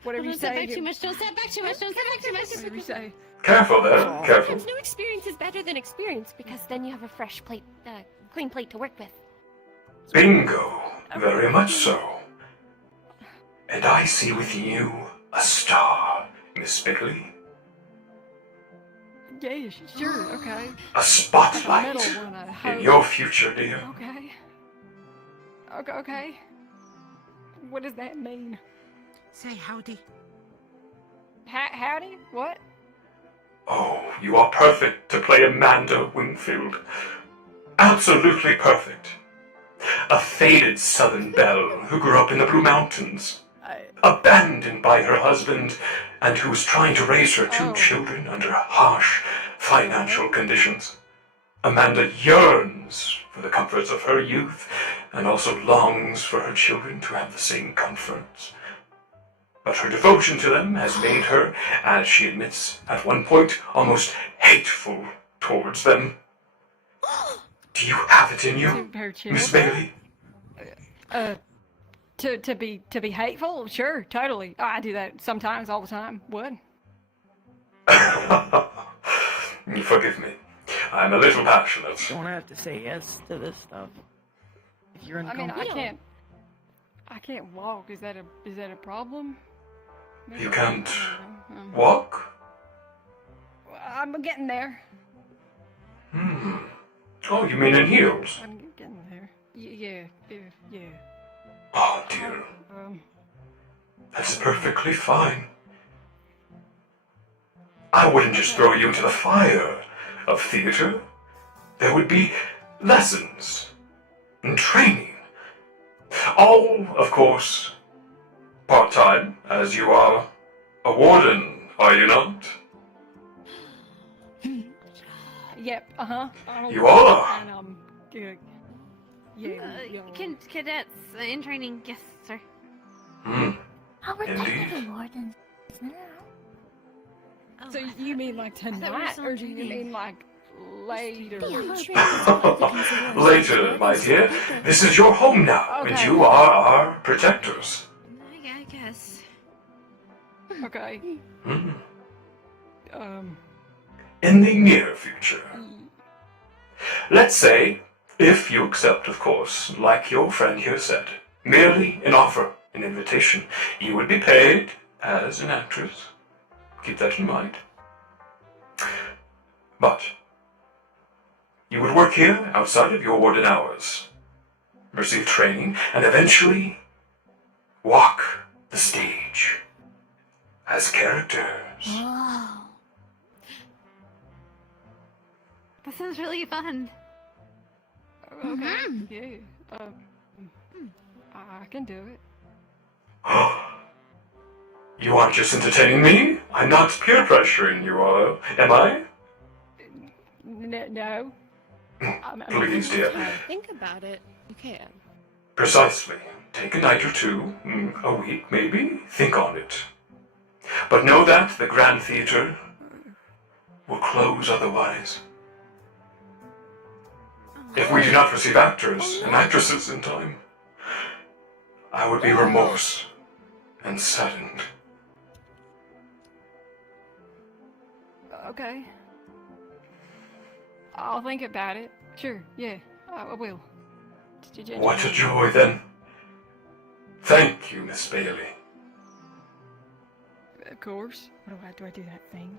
Whatever you Don't step say. back too much, don't step back too much, don't step back too much. Whatever you say. Careful there. Careful. Sometimes no experience is better than experience because then you have a fresh plate, clean plate to work with. Bingo. Very much so. And I see within you a star, Miss Bailey. Yeah, sure, okay. A spotlight Metal one, I hope. in your future, dear. Okay. Okay. What does that mean? Say howdy. Howdy? What? Oh, you are perfect to play Amanda Wingfield. Absolutely perfect. A faded Southern belle who grew up in the Blue Mountains. Abandoned by her husband, and who was trying to raise her two children under harsh financial conditions. Amanda yearns for the comforts of her youth, and also longs for her children to have the same comforts. But her devotion to them has made her, as she admits at one point, almost hateful towards them. Do you have it in you, Miss Bailey? To be hateful? Sure, totally. I do that sometimes, all the time. What? Forgive me. I'm a little passionate. You don't have to say yes to this stuff. If you're I mean, uncomfortable. I can't walk. Is that a problem? Maybe You can't um, walk? I'm getting there. Oh, you mean in heels? I'm getting there. Yeah. Oh, dear. That's perfectly fine. I wouldn't just throw you into the fire of theater. There would be lessons and training. All, of course, part-time, as you are a warden, are you not? Yep. You are. And yeah. Cadets in training, yes, sir. Oh, we're Indeed. technically wardens now. So you mean like tonight, or do you mean like later? Later, my dear. This is your home now, and you are our protectors. I guess. Okay. in the near future. Let's say, if you accept, of course, like your friend here said, merely an offer, an invitation, you would be paid as an actress. Keep that in mind. But you would work here outside of your warden hours, receive training, and eventually walk the stage as characters. Whoa. That sounds really fun. Okay. Yeah. I can do it. You aren't just entertaining me? I'm not peer pressuring you, am I? No. Please, dear. Think about it. You can. Precisely. Take a night or two, a week maybe, think on it. But know that the Grand Theatre will close otherwise. If we do not receive actors and actresses in time, I would be remorse and saddened. Okay. I'll think about it. Sure, yeah, I will. What a joy, then. Thank you, Miss Bailey. Of course. Do I do that thing?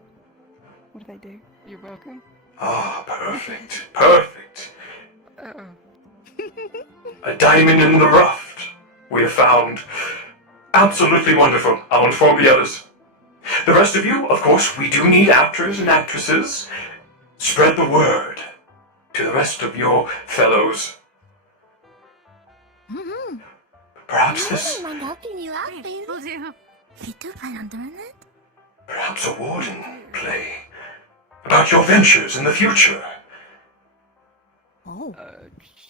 What do they do? You're welcome. Ah, perfect. Perfect. Uh-oh. A diamond in the rough we have found. Absolutely wonderful. I'll inform the others. The rest of you, of course, we do need actors and actresses. Spread the word to the rest of your fellows. Perhaps this... Perhaps a warden play about your ventures in the future. Oh.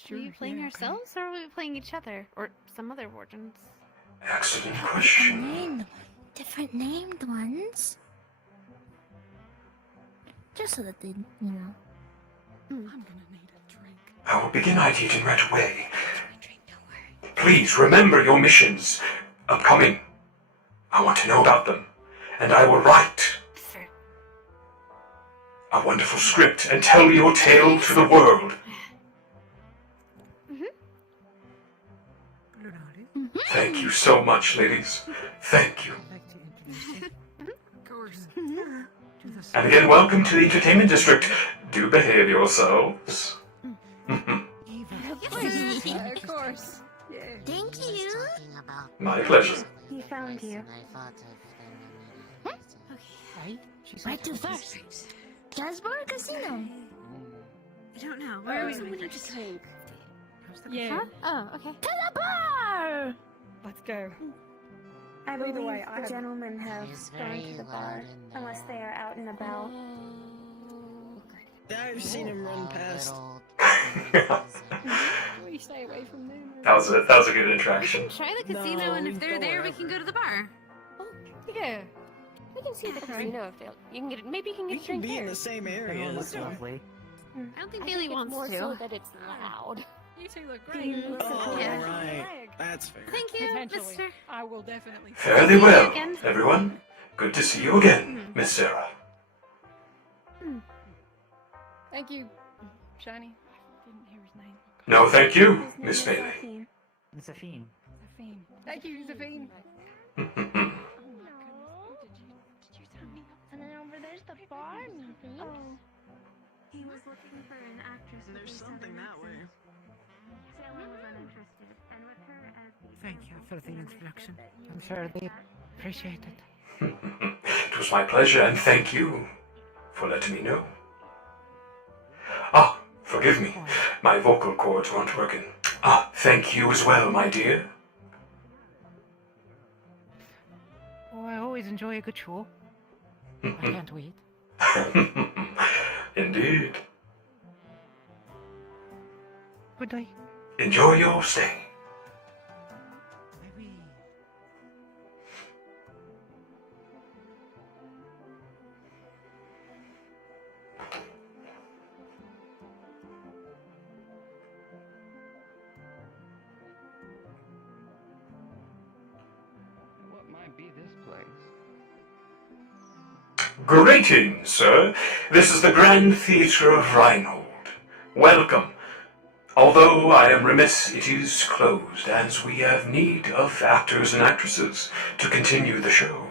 Sure. Are we playing ourselves or are we playing each other? Or some other wardens? Excellent question. Different named ones. Just so that they, I'm gonna need a drink. I will begin ideating right away. Please remember your missions upcoming. I want to know about them, and I will write a wonderful script and tell your tale to the world. Thank you so much, ladies. Thank you. Of course. And again, welcome to the Entertainment District. Do behave yourselves. Of course. Thank you. My pleasure. He found you. Right to first. Casbar Casino. I don't know. Where are we going to take? Yeah. Oh, okay. To the bar! Let's go. I believe Either way, the gentlemen have gone to the bar, unless they are out and about. I've seen him run past. We stay away from them. That was a good interaction. Try the casino, and if they're there, we can go to the bar. Yeah. We can see the casino if they'll. You can get. Maybe you can get We a can drink be in there. the same area. Looks lovely. I don't think Bailey wants more to. so that it's loud. You two look great. Oh, Yeah. right. That's fair. Thank you, Potentially. Mister. I will definitely. Fairly well, again. everyone. Good to see you again, Miss Sarah. Thank you, Shiny. I didn't hear his name. No, thank you, Miss Bailey. Zafine. Zafine. Thank you, Zafine. And then over there's the bar, maybe. He was looking for an actress. There's something that way. Salem was uninterested, and with her as the Thank you for the introduction. I'm sure they appreciate it. It was my pleasure, and thank you for letting me know. Ah, forgive me. My vocal cords weren't working. Ah, thank you as well, my dear. Oh, I always enjoy a good show. I can't wait. Indeed. Good night. Enjoy your stay. Greetings, sir. This is the Grand Theatre of Reinhold. Welcome. Although I am remiss, it is closed, as we have need of actors and actresses to continue the show.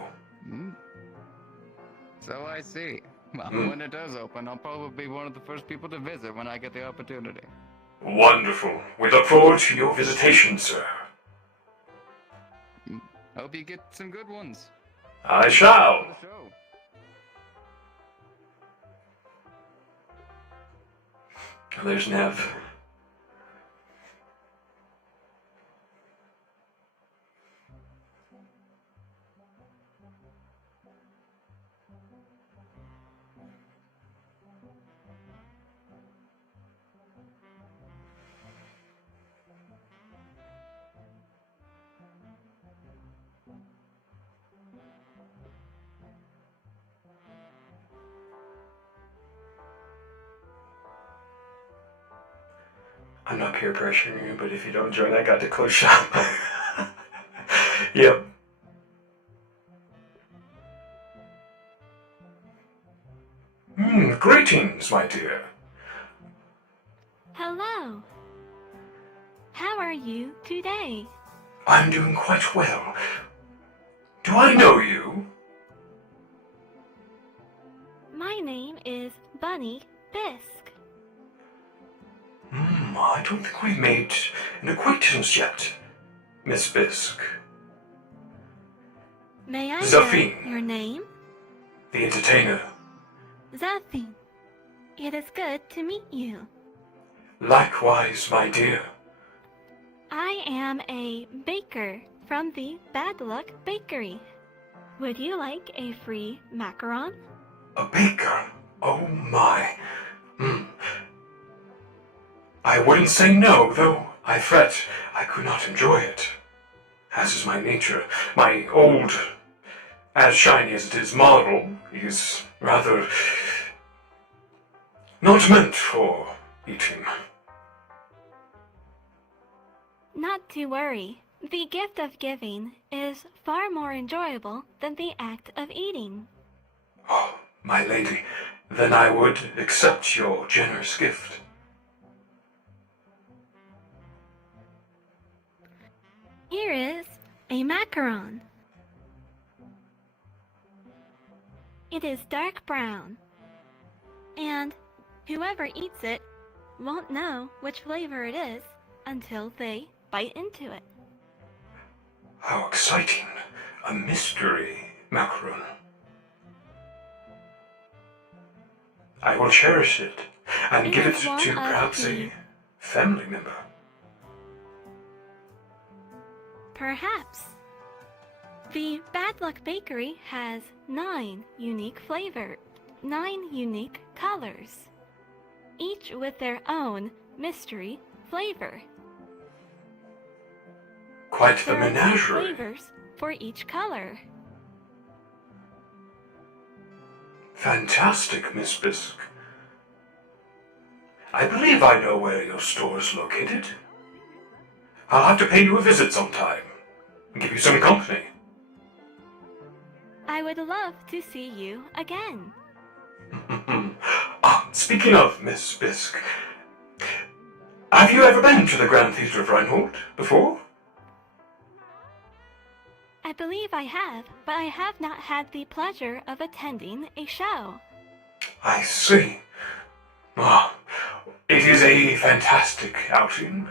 So I see. Well, when it does open, I'll probably be one of the first people to visit when I get the opportunity. Wonderful. We look forward to your visitation, sir. Hope you get some good ones. I shall. There's Nev. I'm not peer pressuring you, but if you don't join, I got to close shop. Yep. Greetings, my dear. Hello. How are you today? I'm doing quite well. Do I know you? My name is Bunny Bisque. I don't think we've made an acquaintance yet, Miss Bisque. May I Zafine. know your name? The entertainer. Zafine. It is good to meet you. Likewise, my dear. I am a baker from the Bad Luck Bakery. Would you like a free macaron? A baker? Oh my. I wouldn't say no, though I fret I could not enjoy it. As is my nature, my old, as shiny as it is, model is rather not meant for eating. Not to worry. The gift of giving is far more enjoyable than the act of eating. Oh, my lady, then I would accept your generous gift. Here is a macaron. It is dark brown, and whoever eats it won't know which flavor it is until they bite into it. How exciting! A mystery macaron. I will cherish it and It give it is to one of perhaps the- a family member. Perhaps. The Bad Luck Bakery has 9 unique colors, each with their own mystery flavor. Quite the There are 2 menagerie. flavors for each color. Fantastic, Miss Bisque. I believe I know where your store is located. I'll have to pay you a visit sometime and give you some company. I would love to see you again. Speaking of Miss Bisque, have you ever been to the Grand Theatre of Reinhold before? I believe I have, but I have not had the pleasure of attending a show. I see. It is a fantastic outing,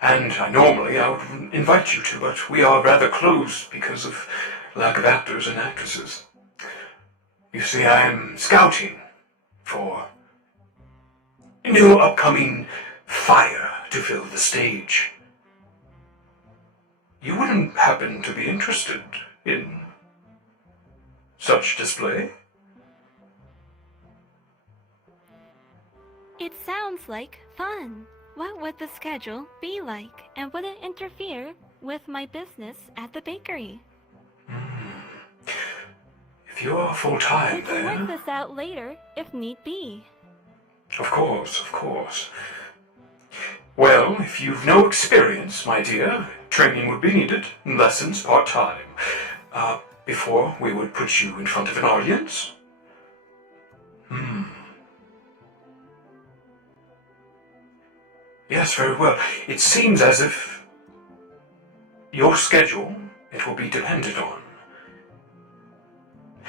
and normally I would invite you to, but we are rather closed because of lack of actors and actresses. You see, I am scouting for new upcoming fire to fill the stage. You wouldn't happen to be interested in such display? It sounds like fun. What would the schedule be like, and would it interfere with my business at the bakery? If you are full-time, We can work then... this out later, if need be. Of course, of course. Well, if you've no experience, my dear, training would be needed, lessons part-time. Before we would put you in front of an audience. Yes, very well. It seems as if your schedule, it will be dependent on.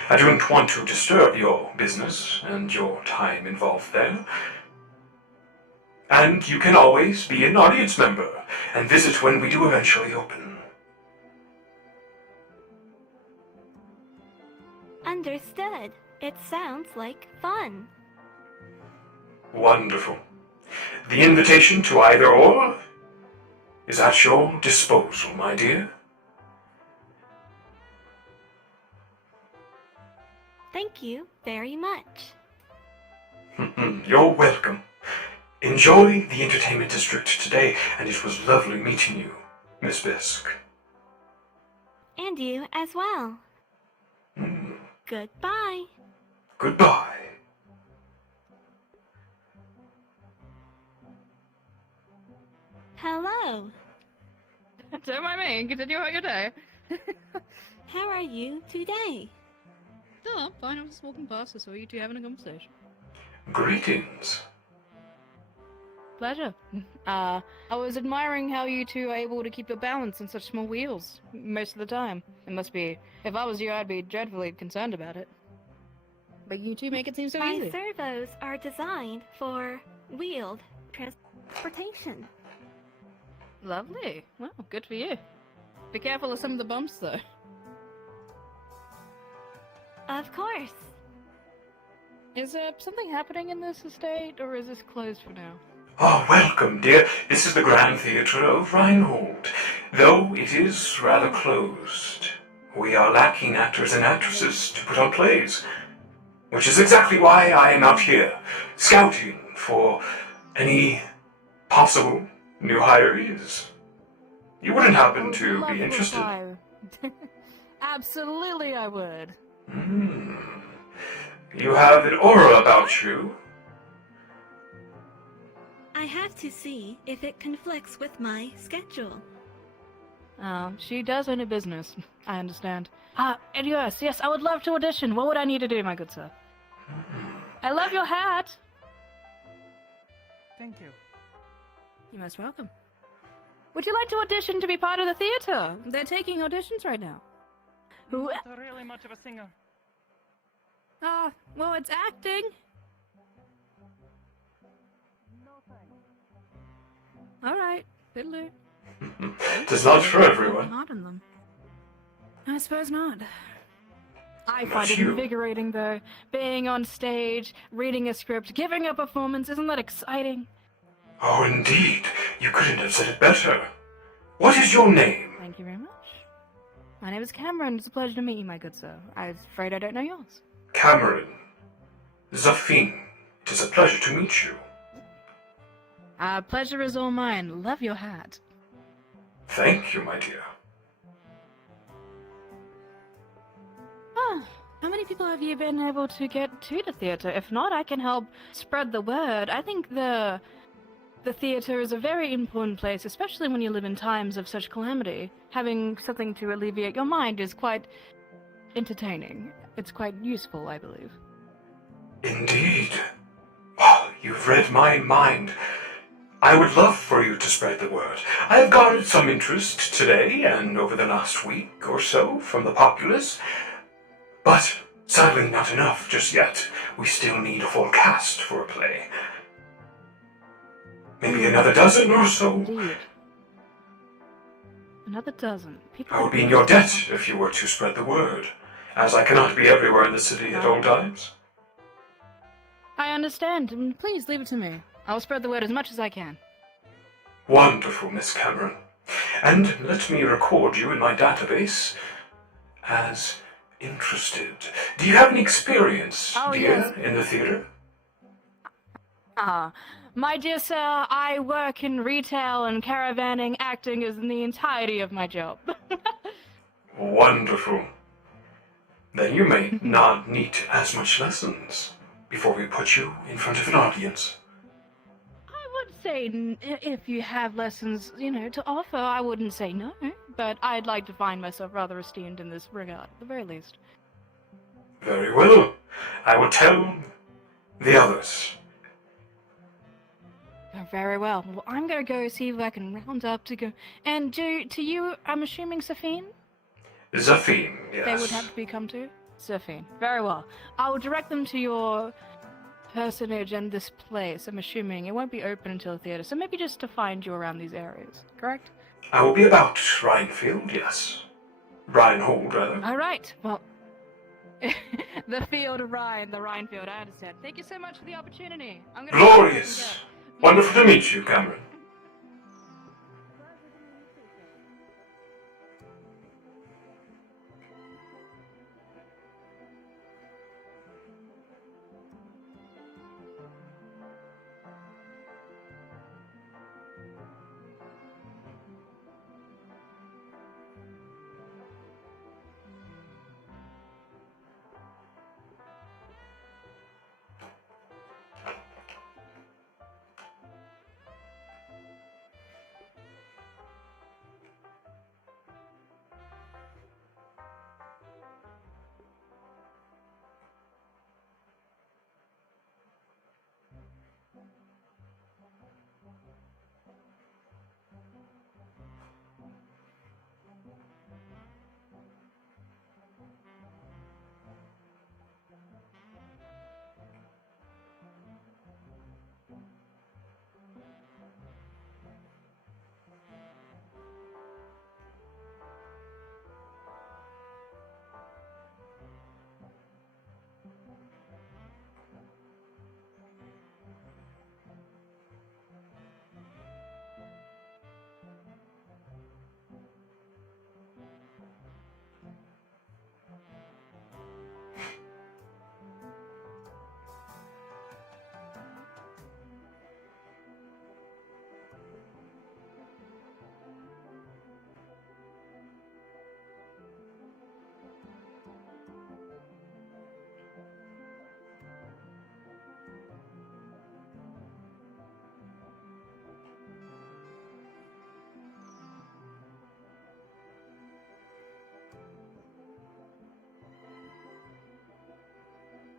I don't want to disturb your business and your time involved there. And you can always be an audience member and visit when we do eventually open. Understood. It sounds like fun. Wonderful. The invitation to either or is at your disposal, my dear. Thank you very much. You're welcome. Enjoy the entertainment district today, and it was lovely meeting you, Miss Bisk. And you as well. Goodbye. Goodbye. Hello. Don't mind me. Continue on your day. How are you today? Oh, I'm fine. I was just walking past. I saw you two having a conversation. Greetings. Pleasure. I was admiring how you two are able to keep your balance on such small wheels most of the time. It must be. If I was you, I'd be dreadfully concerned about it. But you two make it seem so My easy. servos are designed for wheeled transportation. Lovely. Well, good for you. Be careful of some of the bumps, though. Of course. Is something happening in this estate, or is this closed for now? Oh, welcome, dear. This is the Grand Theatre of Reinhold, though it is rather closed. We are lacking actors and actresses to put on plays, which is exactly why I am out here, scouting for any possible new hirees. You wouldn't happen to be interested? Absolutely, I would. You have an aura about you. I have to see if it conflicts with my schedule. She does own a business. I understand. And yes, I would love to audition. What would I need to do, my good sir? I love your hat. Thank you. You're most welcome. Would you like to audition to be part of the theater? They're taking auditions right now. Who? Not really much of a singer. Well, it's acting. All right, fiddler. It's not for everyone. Hard on them. I suppose not. I Not find it you. invigorating, though. Being on stage, reading a script, giving a performance, isn't that exciting? Oh, indeed. You couldn't have said it better. What is your name? Thank you very much. My name is Cameron. It's a pleasure to meet you, my good sir. I'm afraid I don't know yours. Cameron. Zafin. It is a pleasure to meet you. Pleasure is all mine. Love your hat. Thank you, my dear. How many people have you been able to get to the theater? If not, I can help spread the word. I think the theater is a very important place, especially when you live in times of such calamity. Having something to alleviate your mind is quite entertaining. It's quite useful, I believe. Indeed. Oh, you've read my mind. I would love for you to spread the word. I have garnered some interest today and over the last week or so from the populace, but sadly not enough just yet. We still need a full cast for a play. Maybe another dozen or so. Indeed. Another dozen. People I would be in your debt if you were to spread the word, as I cannot be everywhere in the city at all times. I understand. Please leave it to me. I'll spread the word as much as I can. Wonderful, Miss Cameron. And let me record you in my database as interested. Do you have any experience, dear, in the theater? My dear sir, I work in retail and caravanning. Acting is in the entirety of my job. Wonderful. Then you may not need as much lessons before we put you in front of an audience. I would say if you have lessons, to offer, I wouldn't say no. But I'd like to find myself rather esteemed in this regard, at the very least. Very well. I will tell the others. Oh, very well. Well, I'm gonna go see if I can round up to go. And to you, I'm assuming Safine? Zafine, yes. They would have to become to? Safine. Very well. I will direct them to your personage and this place. I'm assuming it won't be open until the theater, so maybe just to find you around these areas, correct? I will be about Rhinefield, yes. Rhinehold, rather. Alright, well. The field of Rhine, the Rhinefield, I understand. Thank you so much for the opportunity. I'm gonna Glorious! Wonderful to meet you, Cameron.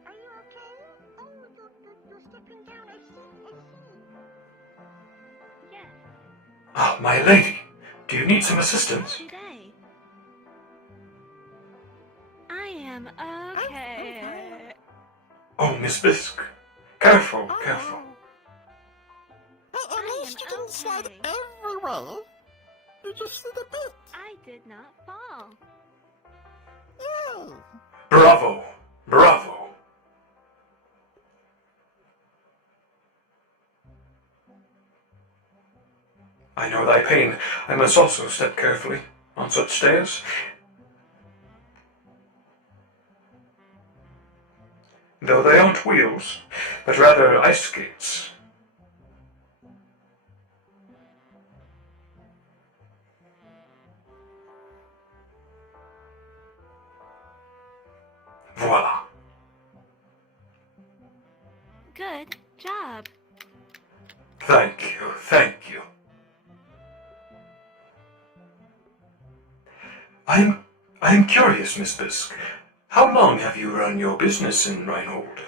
Are you okay? Oh, you're stepping down. I see. Yes. Ah, my lady, do you need some assistance? Today. I am okay. Oh, Miss Bisk. Careful, careful. At least you didn't slide everywhere. You just slid a bit. I did not fall. Yay! Bravo, bravo. I know thy pain. I must also step carefully on such stairs. Though they aren't wheels, but rather ice skates. Voila. Good job. Thank you, thank you. I'm curious, Miss Bisk. How long have you run your business in Rhinehold?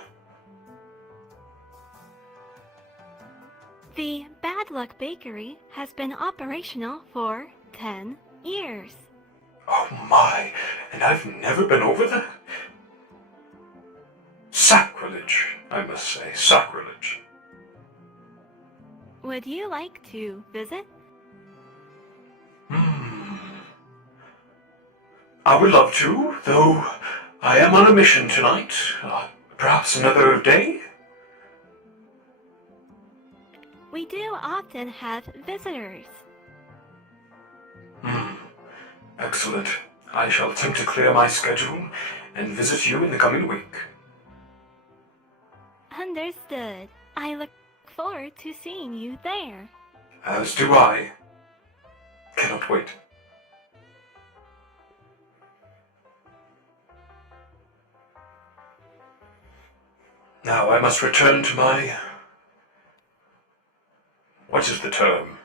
The Bad Luck Bakery has been operational for 10 years. Oh my, and I've never been over there? Sacrilege, I must say, sacrilege. Would you like to visit? I would love to, though I am on a mission tonight. Perhaps another day? We do often have visitors. Excellent. I shall attempt to clear my schedule and visit you in the coming week. Understood. I look forward to seeing you there. As do I. Cannot wait. Now I must return to my... What is the term?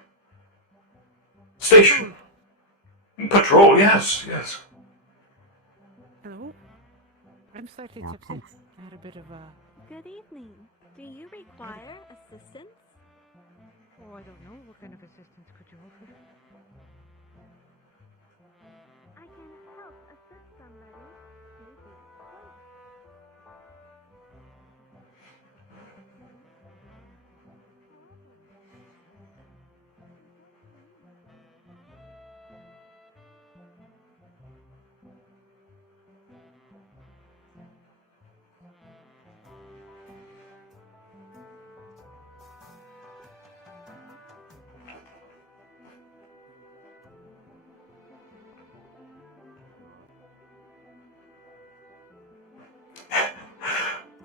Station. Patrol, yes, yes. Hello? I'm slightly tipsy. I had a bit of a Good evening. Do you require assistance? Oh, I don't know. What kind of assistance could you offer? I can help assist somebody. Maybe.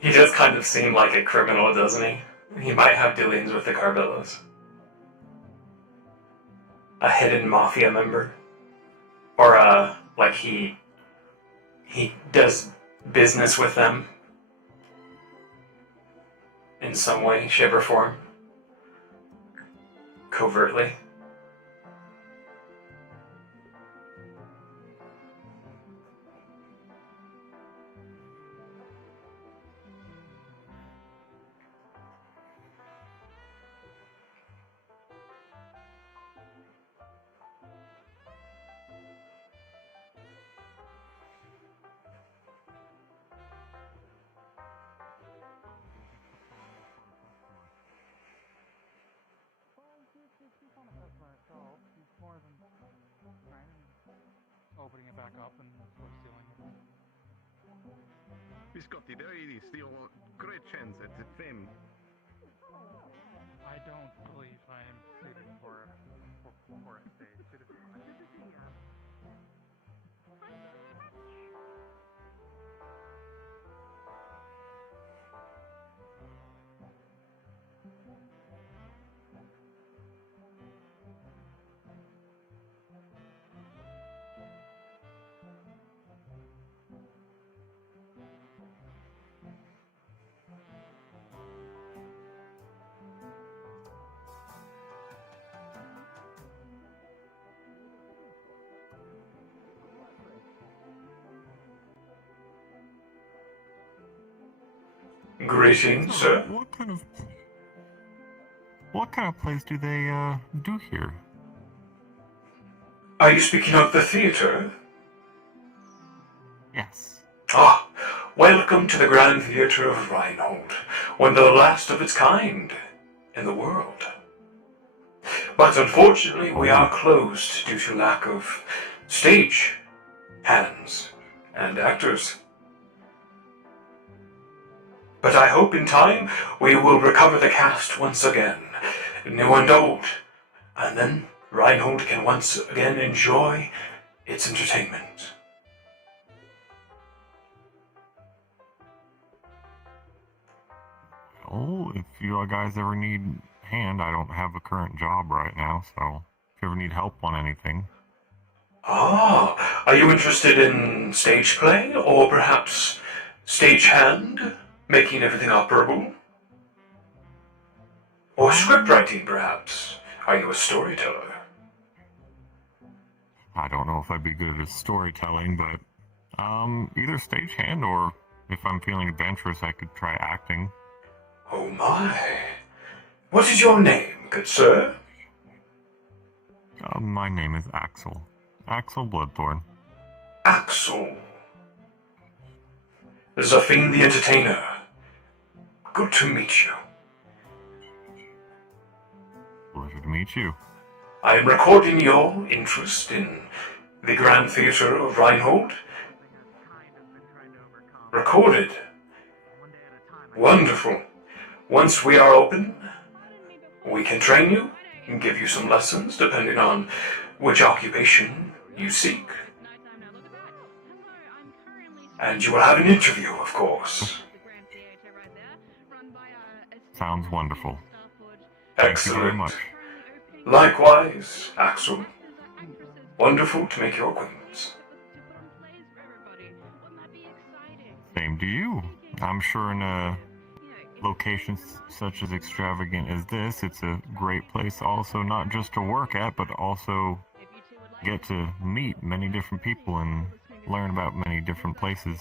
He does kind of seem like a criminal, doesn't he? He might have dealings with the Carbillos. A hidden mafia member. Or, like he does business with them. In some way, shape, or form. Covertly. Opening it back up and sort of sealing it. Biscotti, there it is, your great chance at the fame. I don't believe I am suited for a stage. Greetings, sir. What kind of plays do they do here? Are you speaking of the theatre? Yes. Ah, welcome to the Grand Theatre of Reinhold, one of the last of its kind in the world. But unfortunately, we are closed due to lack of stage hands and actors. But I hope in time we will recover the cast once again, new and old, and then Reinhold can once again enjoy its entertainment. Well, if you guys ever need a hand, I don't have a current job right now, so if you ever need help on anything. Ah, are you interested in stage play, or perhaps stagehand, making everything operable? Or script writing, perhaps? Are you a storyteller? I don't know if I'd be good at storytelling, but either stagehand or if I'm feeling adventurous, I could try acting. Oh my. What is your name, good sir? My name is Axel. Axel Bloodthorn. Axel. Zafin the Entertainer. Good to meet you. Pleasure to meet you. I am recording your interest in the Grand Theatre of Reinhold. Recorded. Wonderful. Once we are open, we can train you and give you some lessons depending on which occupation you seek. And you will have an interview, of course. Sounds wonderful. Excellent. Thank you very much. Likewise, Axel. Wonderful to make your acquaintance. Same to you. I'm sure in a location such as extravagant as this, it's a great place also not just to work at, but also get to meet many different people and learn about many different places.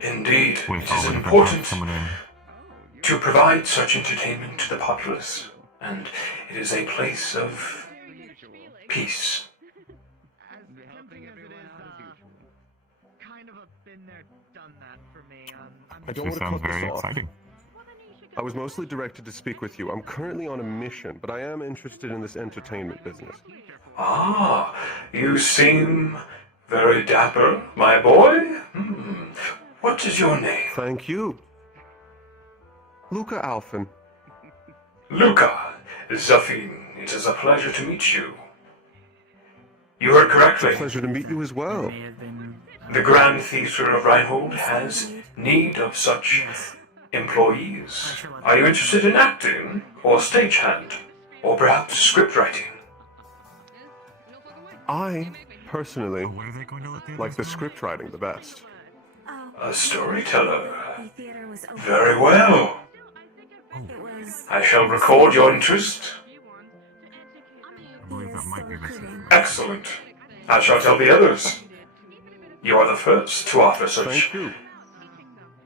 Indeed, with it all is the different important acts coming in. to provide such entertainment to the populace, and it is a place of peace. I don't This want to sounds cut this very off. exciting. I was mostly directed to speak with you. I'm currently on a mission, but I am interested in this entertainment business. Ah, you seem very dapper, my boy. What is your name? Thank you. Luca Alphen. Luca, Zafin, it is a pleasure to meet you. You heard correctly. It's a pleasure to meet you as well. The Grand Theatre of Reinhold has need of such employees. Are you interested in acting, or stagehand, or perhaps script writing? I, personally, like the script writing the best. A storyteller. Very well. I shall record your interest. I believe that might be the Excellent. I shall tell the others. You are the first to offer such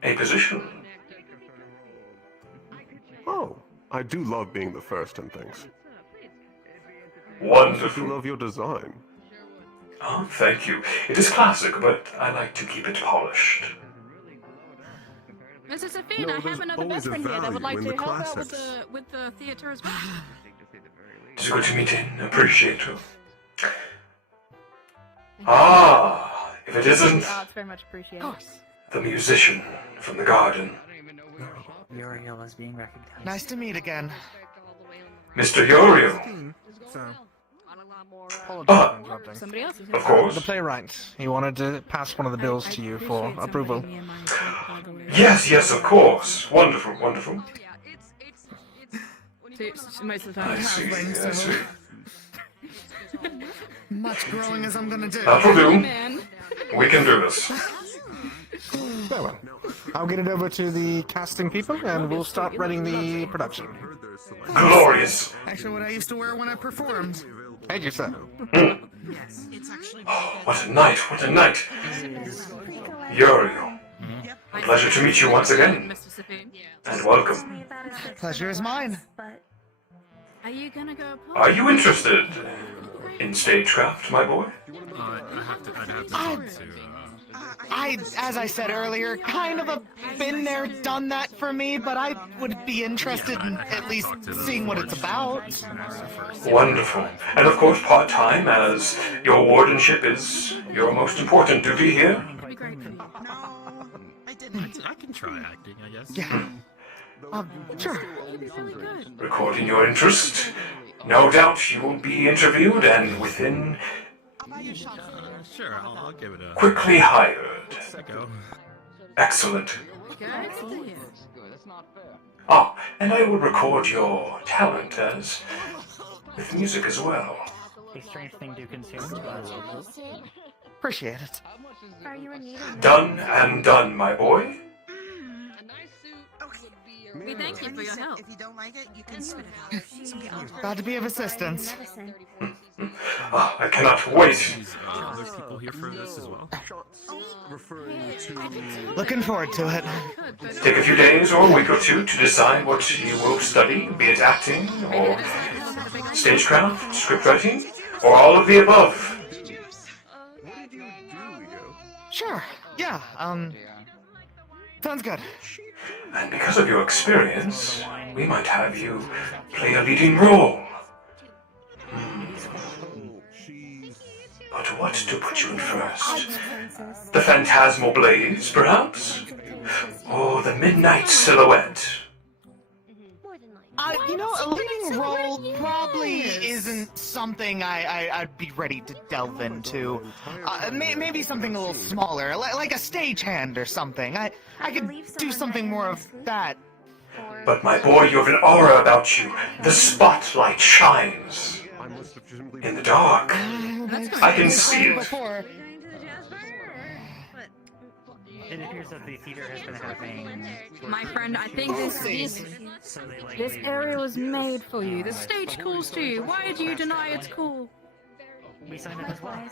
a position. Oh, I do love being the first in things. Wonderful. I do love your design. Oh, thank you. It is classic, but I like to keep it polished. Mrs. Safin, No, I have there's another always best a friend here that would like value to in the help out classics. with the theater as well. It is good to meet and appreciate you. Ah, if it isn't Oh, it's very much appreciated. the musician from the garden. Uriel is being recognized. Nice to meet again. Mr. Uriel. Somebody else is Of course. The playwright. He wanted to pass one of the bills to you for approval. Yes, of course. Wonderful, wonderful. Most of the time, I see, I see. Much growing as I'm gonna do. That'll do. We can do this. Very well. I'll get it over to the casting people, and we'll start running the production. Glorious. Actually, what I used to wear when I performed. Thank you, sir. Oh, what a night, what a night. Uriel. A pleasure to meet you once again. And welcome. Pleasure is mine. Are you gonna go? Are you interested in stagecraft, my boy? As I said earlier, kind of a been there, done that for me, but I would be interested in at least seeing what it's about. Wonderful. And of course part-time, as your wardenship is your most important duty here. I can try acting, I guess. Yeah. Sure. Recording your interest. No doubt you will be interviewed and within Sure, I'll give it a... quickly hired. Go. Excellent. Ah, and I will record your talent as with music as well. A strange thing to consume. Appreciate it. Are you in need of Done and done, my boy. We thank you for your help. If you don't like it, you can spit it out. Glad to be of assistance. Ah, I cannot wait. Other people here for this as well? Looking forward to it. Take a few days or a week or two to decide what you will study, be it acting, or stagecraft, scriptwriting, or all of the above. Sure. Yeah. Sounds good. And because of your experience, we might have you play a leading role. But what to put you in first? The phantasmal blaze, perhaps? Or the midnight silhouette? You know, a leading role probably isn't something I'd be ready to delve into. Maybe something a little smaller, like a stagehand or something. I could do something more of that. But my boy, you have an aura about you. The spotlight shines. In the dark. I can see it. It appears that the theater has been having... My friend, I think this area was made for you. The stage calls to you. Why do you deny it's cool? We signed it as well.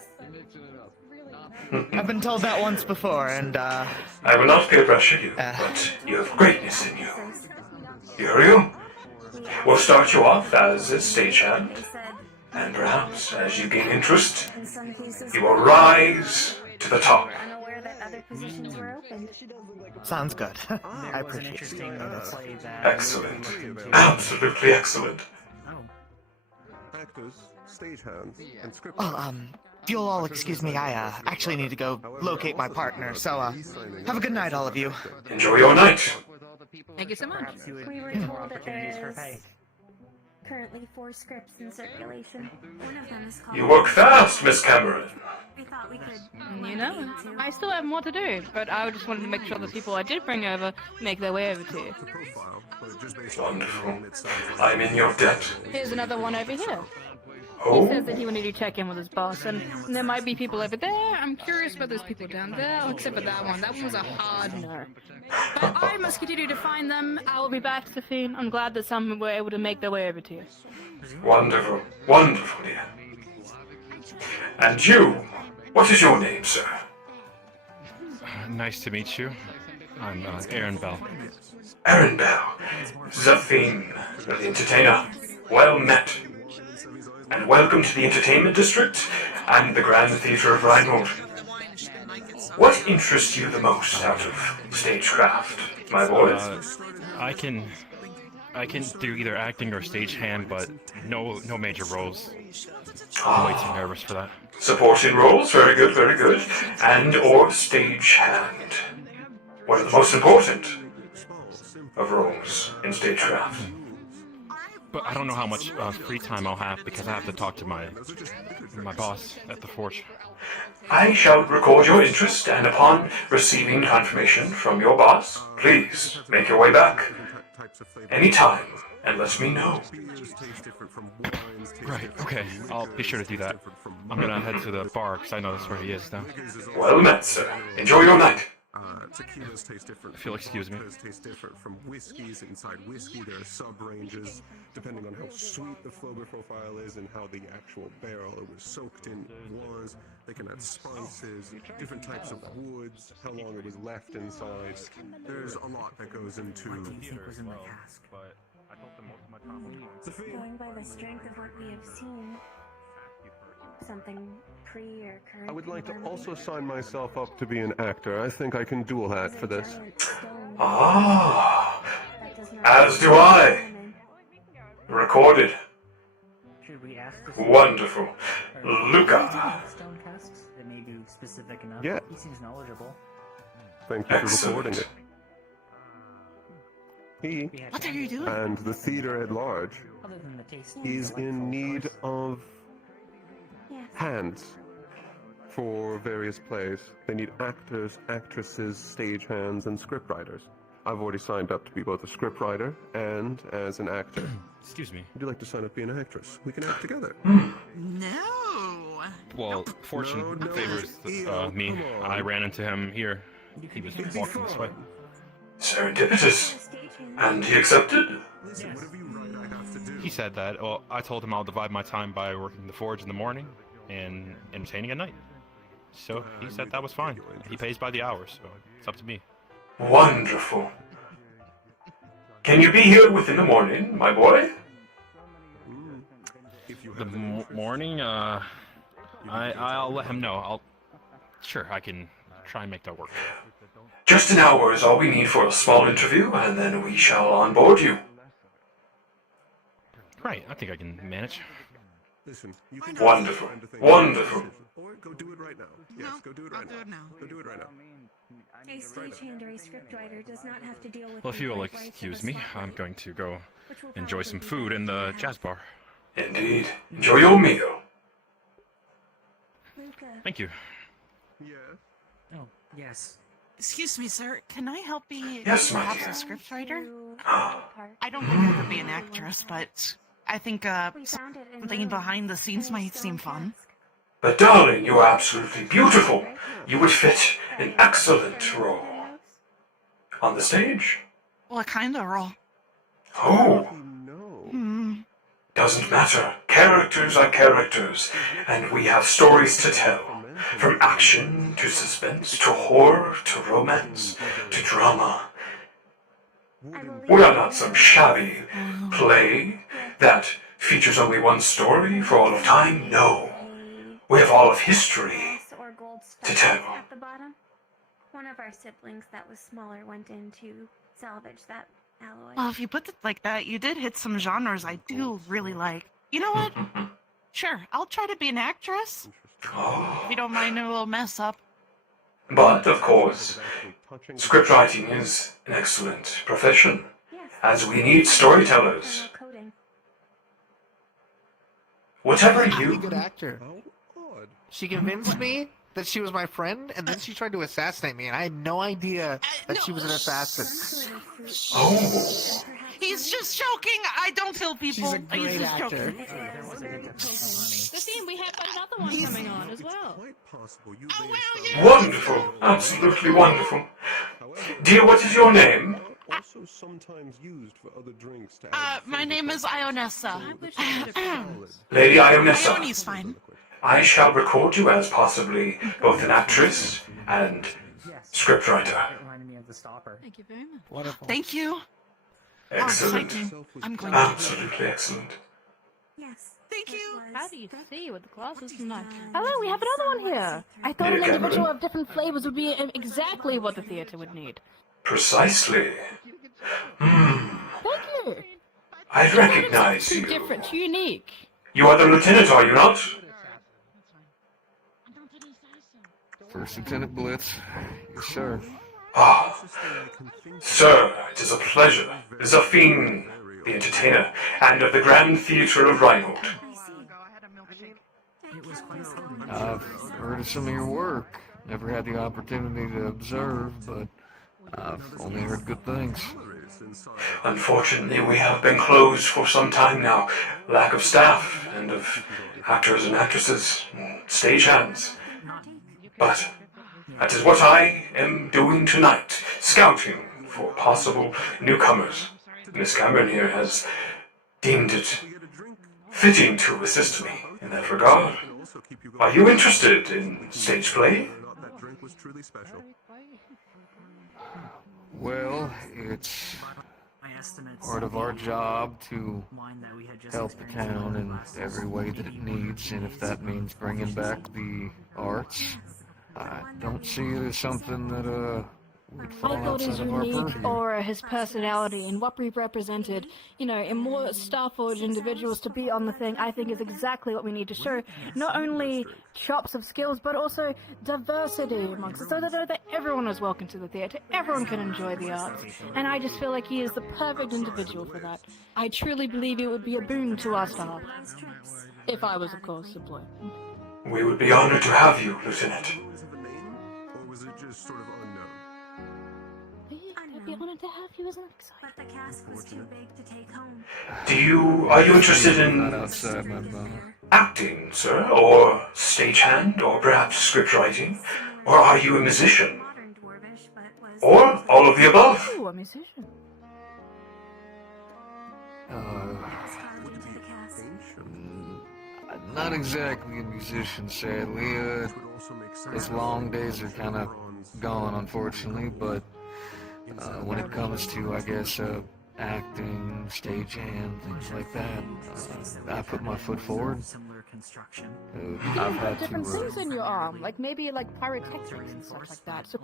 I've been told that once before, and I will not peer pressure you, but you have greatness in you. Uriel, we'll start you off as a stagehand, and perhaps as you gain interest, you will rise to the top. Unaware that other positions were open. sounds good. I appreciate it. Excellent. Absolutely excellent. Actors, stagehands, and script. Well, if you'll all excuse me, I actually need to go locate my partner. So, have a good night, all of you. Enjoy your night. Thank you so much. We were told that there's currently 4 scripts in circulation. One of them is called... You work fast, Miss Cameron. I thought we could... You know, I still have more to do, but I just wanted to make sure the people I did bring over make their way over to you. Wonderful. I'm in your debt. Here's another one over here. Oh. He says that he wanted to check in with his boss, and there might be people over there. I'm curious about those people down there, except for that one. That one was a hard no. But I must continue to find them. I will be back, Sophine. I'm glad that some were able to make their way over to you. Wonderful. Wonderful, dear. And you, what is your name, sir? Nice to meet you. I'm Aaron Bell. Aaron Bell. Zafine, the entertainer. Well met. And welcome to the entertainment district and the Grand Theatre of Rhinewood. What interests you the most out of stagecraft, my boy? I can do either acting or stagehand, but no major roles. I'm way too nervous for that. Supporting roles, very good, very good. And or stagehand. What are the most important of roles in stagecraft? But I don't know how much free time I'll have because I have to talk to my boss at the forge. I shall record your interest, and upon receiving confirmation from your boss, please make your way back anytime and let me know. Right, okay, I'll be sure to do that. I'm gonna head to the bar because I know that's where he is now. Well met, sir. Enjoy your night. Tequilas taste different. If you'll excuse me. Taste different from whiskeys. Inside whiskey, there are sub-ranges depending on how sweet the flavor profile is and how the actual barrel it was soaked in was. They can add spices, different types of woods, how long it was left inside. There's a lot that goes into. Going by the strength of what we have seen, something pre or current. I would like to also sign myself up to be an actor. I think I can dual hat for this. Ah, as do I. Recorded. Wonderful. Luca. Yeah. He seems knowledgeable. Thank you for Excellent. recording it. He What are you doing? and the theater at large Other than the taste. is in need of hands for various plays. They need actors, actresses, stagehands, and scriptwriters. I've already signed up to be both a scriptwriter and as an actor. Excuse me. Would you like to sign up to be an actress? We can act together. No. Well, fortune favors me. I ran into him here. He was walking this way. Serendipitous. And he accepted? He said that. Well, I told him I'll divide my time by working the forge in the morning and entertaining at night. So he said that was fine. He pays by the hour, so it's up to me. Wonderful. Can you be here within the morning, my boy? The morning, I'll let him know. Sure, I can try and make that work. Just an hour is all we need for a small interview, and then we shall onboard you. Right, I think I can manage. Listen, you can Wonderful. Wonderful. Or go do it right now. Yes, go do it right now. Go do it right now. A stagehand or a scriptwriter does not have to deal with. Well, if you will excuse me, I'm going to go enjoy some food in the jazz bar. Indeed. Enjoy your meal. Thank you. Oh, yes. Excuse me, sir. Can I help be Yes, my perhaps dear. a scriptwriter? I don't think I could be an actress, but I think something behind the scenes might seem fun. But darling, you are absolutely beautiful. You would fit an excellent role. On the stage? What kind of role? Oh. Doesn't matter. Characters are characters, and we have stories to tell. From action to suspense to horror to romance to drama. We are not some shabby play that features only one story for all of time. No. We have all of history Or gold to stars tell. at the bottom. One of our siblings that was smaller went in to salvage that alloy. Well, if you put it like that, you did hit some genres I do really like. You know what? Sure, I'll try to be an actress. If you don't mind a little mess up. But, of course, script writing is an excellent profession, as we need storytellers. Whatever I'm a you... good actor. She convinced me that she was my friend, and then she tried to assassinate me, and I had no idea that she was an assassin. Oh. He's just joking. I don't kill people. She's a great He's just actor. joking. Christine, we have another one coming on as well. Wonderful. Absolutely wonderful. Dear, what is your name? Also sometimes used for other drinks to My name is Ionessa. Lady Ionessa. Ione's fine. I shall record you as possibly both an actress and scriptwriter. Thank you very much. Wonderful. Thank you. Excellent. I'm going to. Absolutely excellent. Yes. Thank you. How do you see with the glasses tonight? Hello, we have another one here. I thought an Dear individual Cameron. of different flavors would be exactly what the theater would need. Precisely. Thank you. I recognize Too you. different, too unique. You are the lieutenant, are you not? First Lieutenant Blitz. Yes, sir. Ah, sir, it is a pleasure. Zafine, the entertainer, and of the Grand Theatre of Reinhold. I've heard of some of your work. Never had the opportunity to observe, but I've only heard good things. Unfortunately, we have been closed for some time now. Lack of staff and of actors and actresses and stagehands. But that is what I am doing tonight, scouting for possible newcomers. Miss Cameron here has deemed it fitting to assist me in that regard. Are you interested in stage play? Well, it's part of our job to help the town in every way that it needs, and if that means bringing back the arts, I don't see it as something that would fall I thought his outside of our unique purview. aura, his personality, and what we represented, in more Starforged individuals to be on the thing, I think is exactly what we need to show. Not only chops of skills, but also diversity amongst us, so that everyone is welcome to the theatre, everyone can enjoy the arts, and I just feel like he is the perfect individual for that. I truly believe it would be a boon to our staff. If I was, of course, employed. We would be honored to have you, Lieutenant. Or was it just sort of unknown? I'd be honored to have you as an excited. But the cask was too big to take home. Are you interested Not in outside my bounds. acting, sir? Or stagehand? Or perhaps script writing? Or are you a musician? Or all of the above? Ooh, a musician. Not exactly a musician, sadly. Those long days are kind of gone, unfortunately, but when it comes to, I guess, acting, stagehand, things like that, I put my foot forward. You I've have had different to, things in your arm, like maybe like pyrotechnics and stuff like that. So,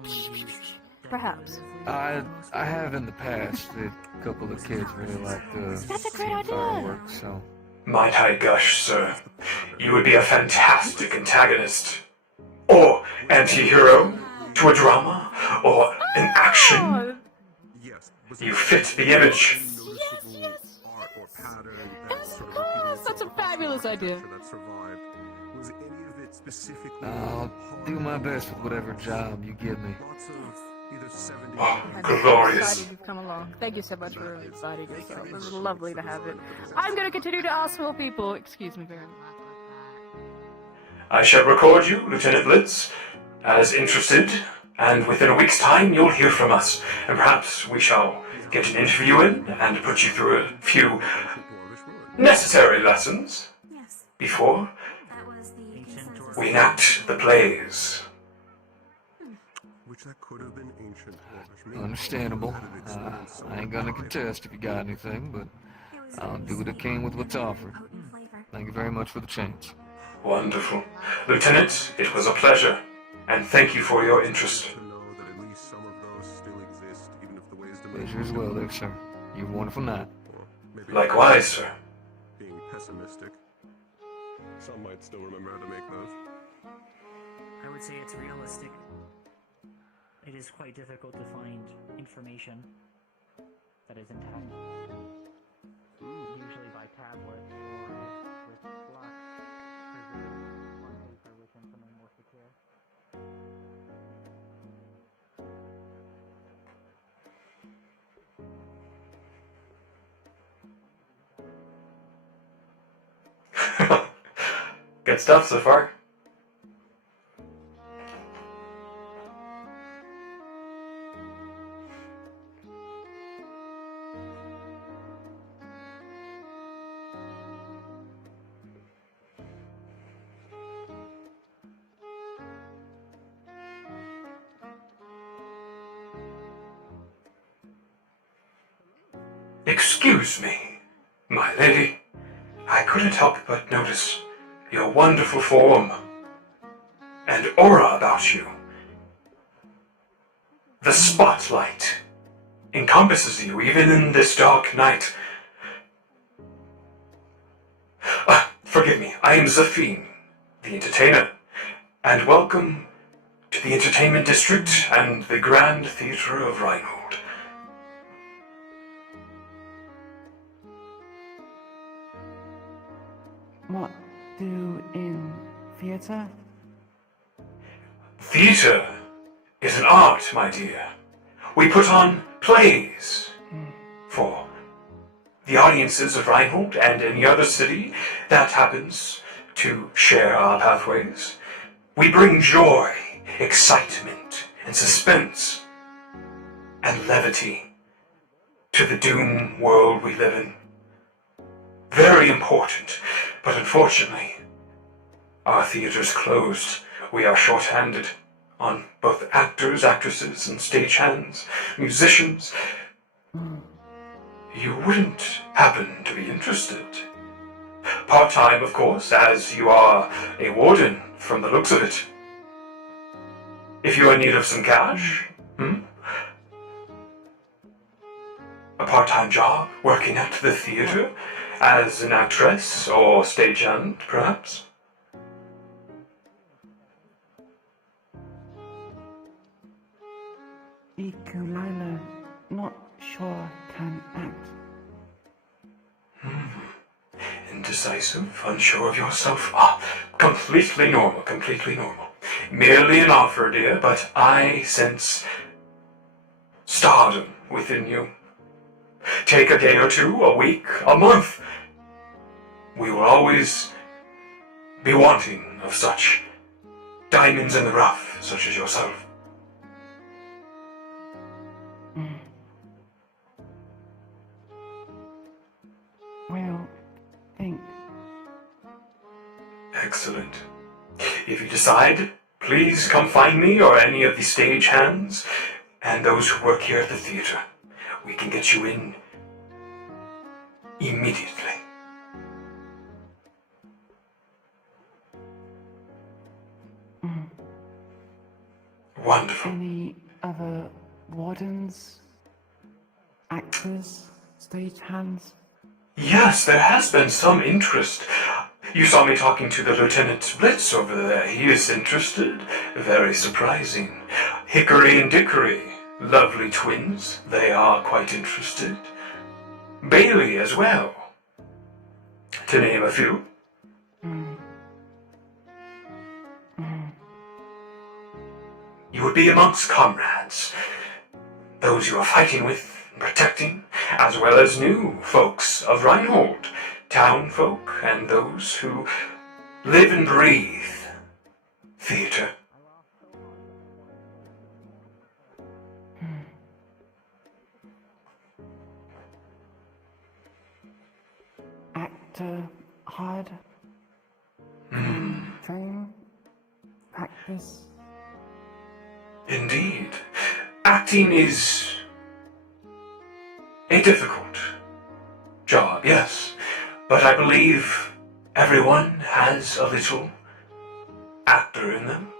perhaps. I have in the past. A couple of kids really like That's a great seeing idea. fireworks, so. Might I gush, sir? You would be a fantastic antagonist. Or anti-hero to a drama, or an action. You fit the image. Yes. Of course, that's a fabulous idea. I'll do my best with whatever job you give me. Oh, I'm glorious. excited you've come along. Thank you so much for exciting yourself. It was lovely to have it. I'm going to continue to ask more people. Excuse me very much. I shall record you, Lieutenant Blitz, as interested, and within a week's time you'll hear from us, and perhaps we shall get an interview in and put you through a few necessary lessons before we enact the plays. Which that could have been ancient Welsh. Understandable. I ain't gonna contest if you got anything, but I'll do what I can with what's offered. Thank you very much for the chance. Wonderful. Lieutenant, it was a pleasure, and thank you for your interest. Pleasure as well there, sir. You have a wonderful night. Likewise, sir. Being pessimistic. Some might still remember how to make those. I would say it's realistic. It is quite difficult to find information that is intact. Usually by tablet or with blocks preserved on paper within something more secure. Good stuff so far. Excuse me, my lady. I couldn't help but notice your wonderful form and aura about you. The spotlight encompasses you even in this dark night. Forgive me, I am Zafine, the entertainer, and welcome to the Entertainment District and the Grand Theatre of Reinhold. What do in theatre? Theatre is an art, my dear. We put on plays for the audiences of Reinhold and any other city that happens to share our pathways. We bring joy, excitement, and suspense, and levity to the doom world we live in. Very important, but unfortunately, our theater's closed. We are short-handed on both actors, actresses, and stagehands, musicians. You wouldn't happen to be interested? Part-time, of course, as you are a warden from the looks of it. If you are in need of some cash, a part-time job working at the theater as an actress or stagehand, perhaps? Ikulila, not sure can act. Indecisive, unsure of yourself. Completely normal, completely normal. Merely an offer, dear, but I sense stardom within you. Take a day or two, a week, a month. We will always be wanting of such diamonds in the rough, such as yourself. Well, think. Excellent. If you decide, please come find me or any of the stagehands and those who work here at the theater. We can get you in immediately. Wonderful. Any other wardens, actors, stagehands? Yes, there has been some interest. You saw me talking to the Lieutenant Blitz over there. He is interested. Very surprising. Hickory and Dickory, lovely twins. They are quite interested. Bailey as well, to name a few. You would be amongst comrades, those you are fighting with and protecting, as well as new folks of Reinhold, town folk, and those who live and breathe theater. Actor hard. Train. this. Indeed. Acting is a difficult job, yes. But I believe everyone has a little actor in them.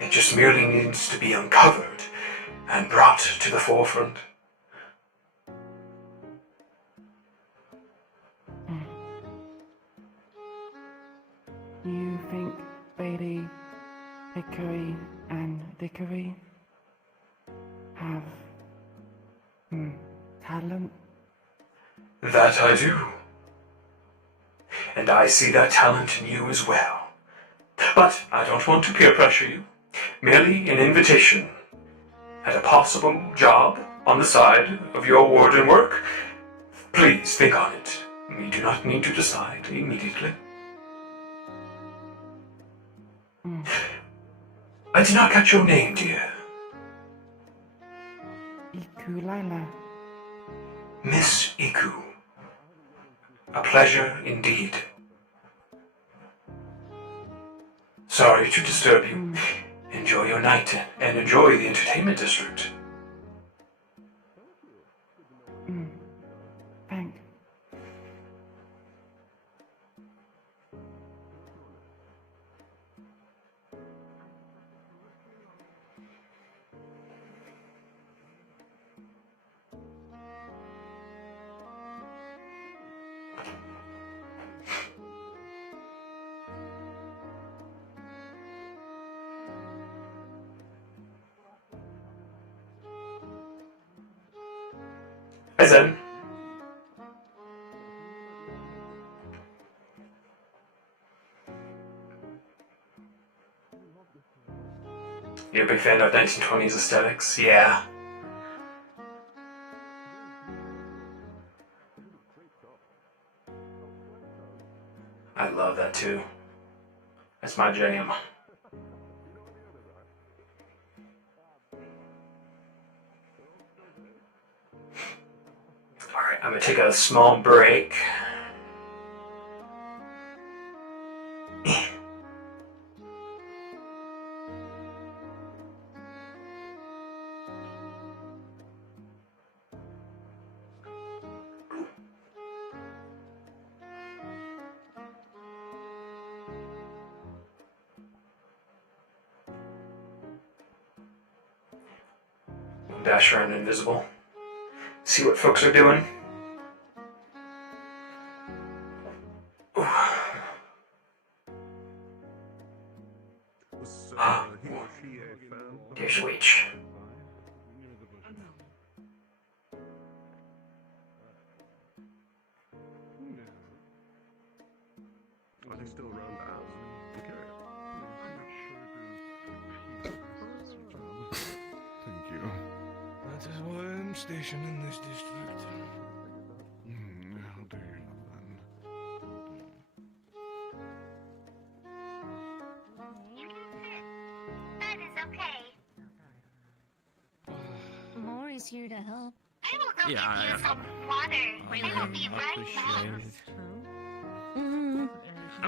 It just merely needs to be uncovered and brought to the forefront. You think Bailey, Hickory, and Dickory have talent? That I do. And I see that talent in you as well. But I don't want to peer pressure you. Merely an invitation at a possible job on the side of your warden work. Please think on it. We do not need to decide immediately. I did not catch your name, dear. Ikulala. Miss Iku. A pleasure indeed. Sorry to disturb you. Enjoy your night and enjoy the entertainment district. Thanks. Hi, Zen. You're a big fan of 1920s aesthetics? Yeah. I love that too. That's my jam. Alright, I'm gonna take a small break. Dash around invisible. See what folks are doing. Dear Switch. Are they still around the house? Okay. Thank you. That is why I'm stationed in this district. How do you That is okay. Maury's here to help. I will go Yeah, get you some water. I will be right back.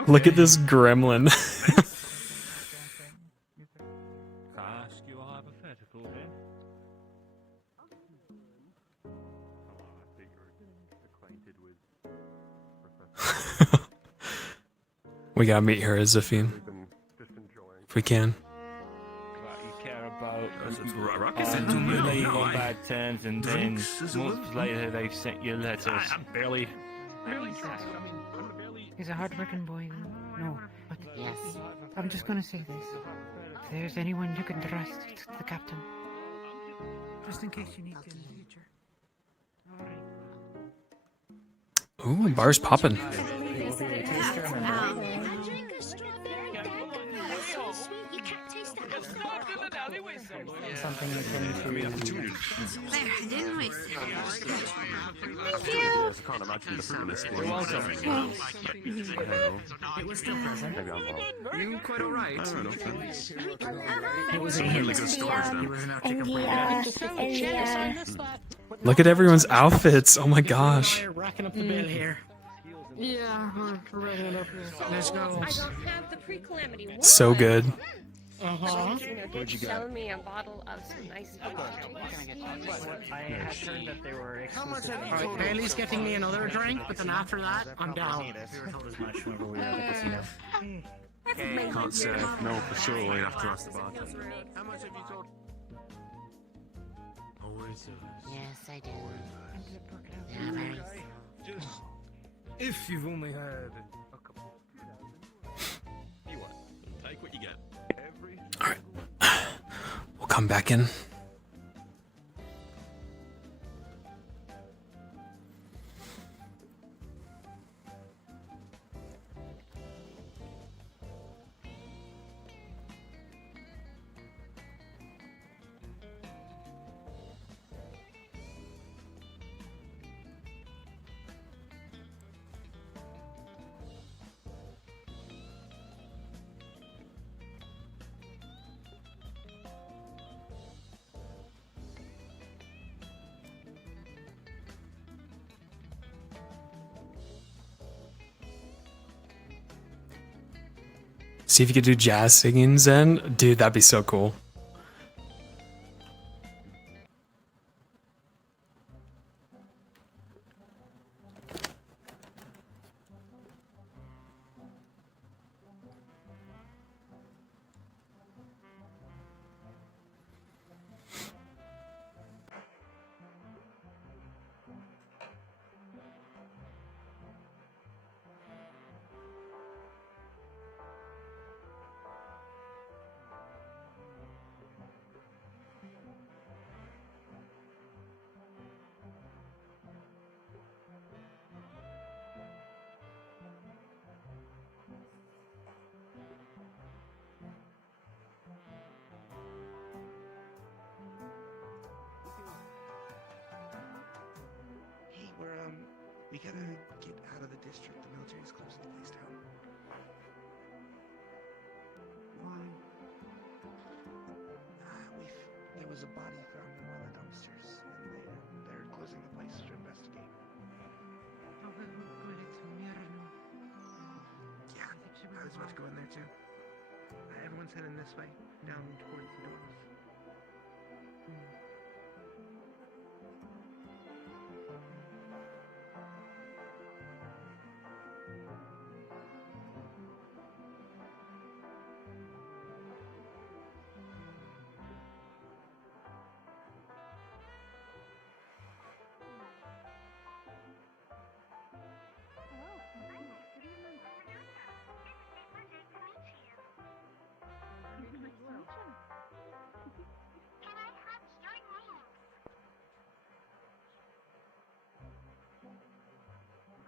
Look at this gremlin. Ask you a hypothetical then. We gotta meet her as Zafine. If we can. What you care about. Ruckus You and leave on bad terms and then Drinks is a months little- later they've sent you letters. I'm barely He's a hard-working boy. No, but yes, I'm just gonna say this. If there's anyone you can trust, it's the captain. Just in case you need to in the future. Ooh, bar's popping. Something akin to... There, I didn't waste it. Thank you. I can't imagine the food is You're welcome. It was still present. Maybe I'm wrong. You quite alright. I don't know. It was a really good storage though. Look at everyone's outfits. Oh my gosh. Racking up the bill here. Yeah, we're ready enough here. Let's go. I don't have the pre-calamity one. So good. Did sell me a bottle of some nice I had heard that they were exclusive. Alright, Bailey's getting me another drink, but then after that, I'm down. We were told as much whenever we were at the casino. Can't say no for sure. We'd have to ask the bartender. How much have you told? Yes, I do. If you've only had a couple. You what? Take what you get. We'll come back in. See if you could do jazz singing, Zen. Dude, that'd be so cool. Hey, we gotta get out of the district. The military's closing the place down. Why? There was a body found in one of the dumpsters, and they're closing the place to investigate. Yeah, I was about to go in there too. Everyone's heading this way, down towards the doors.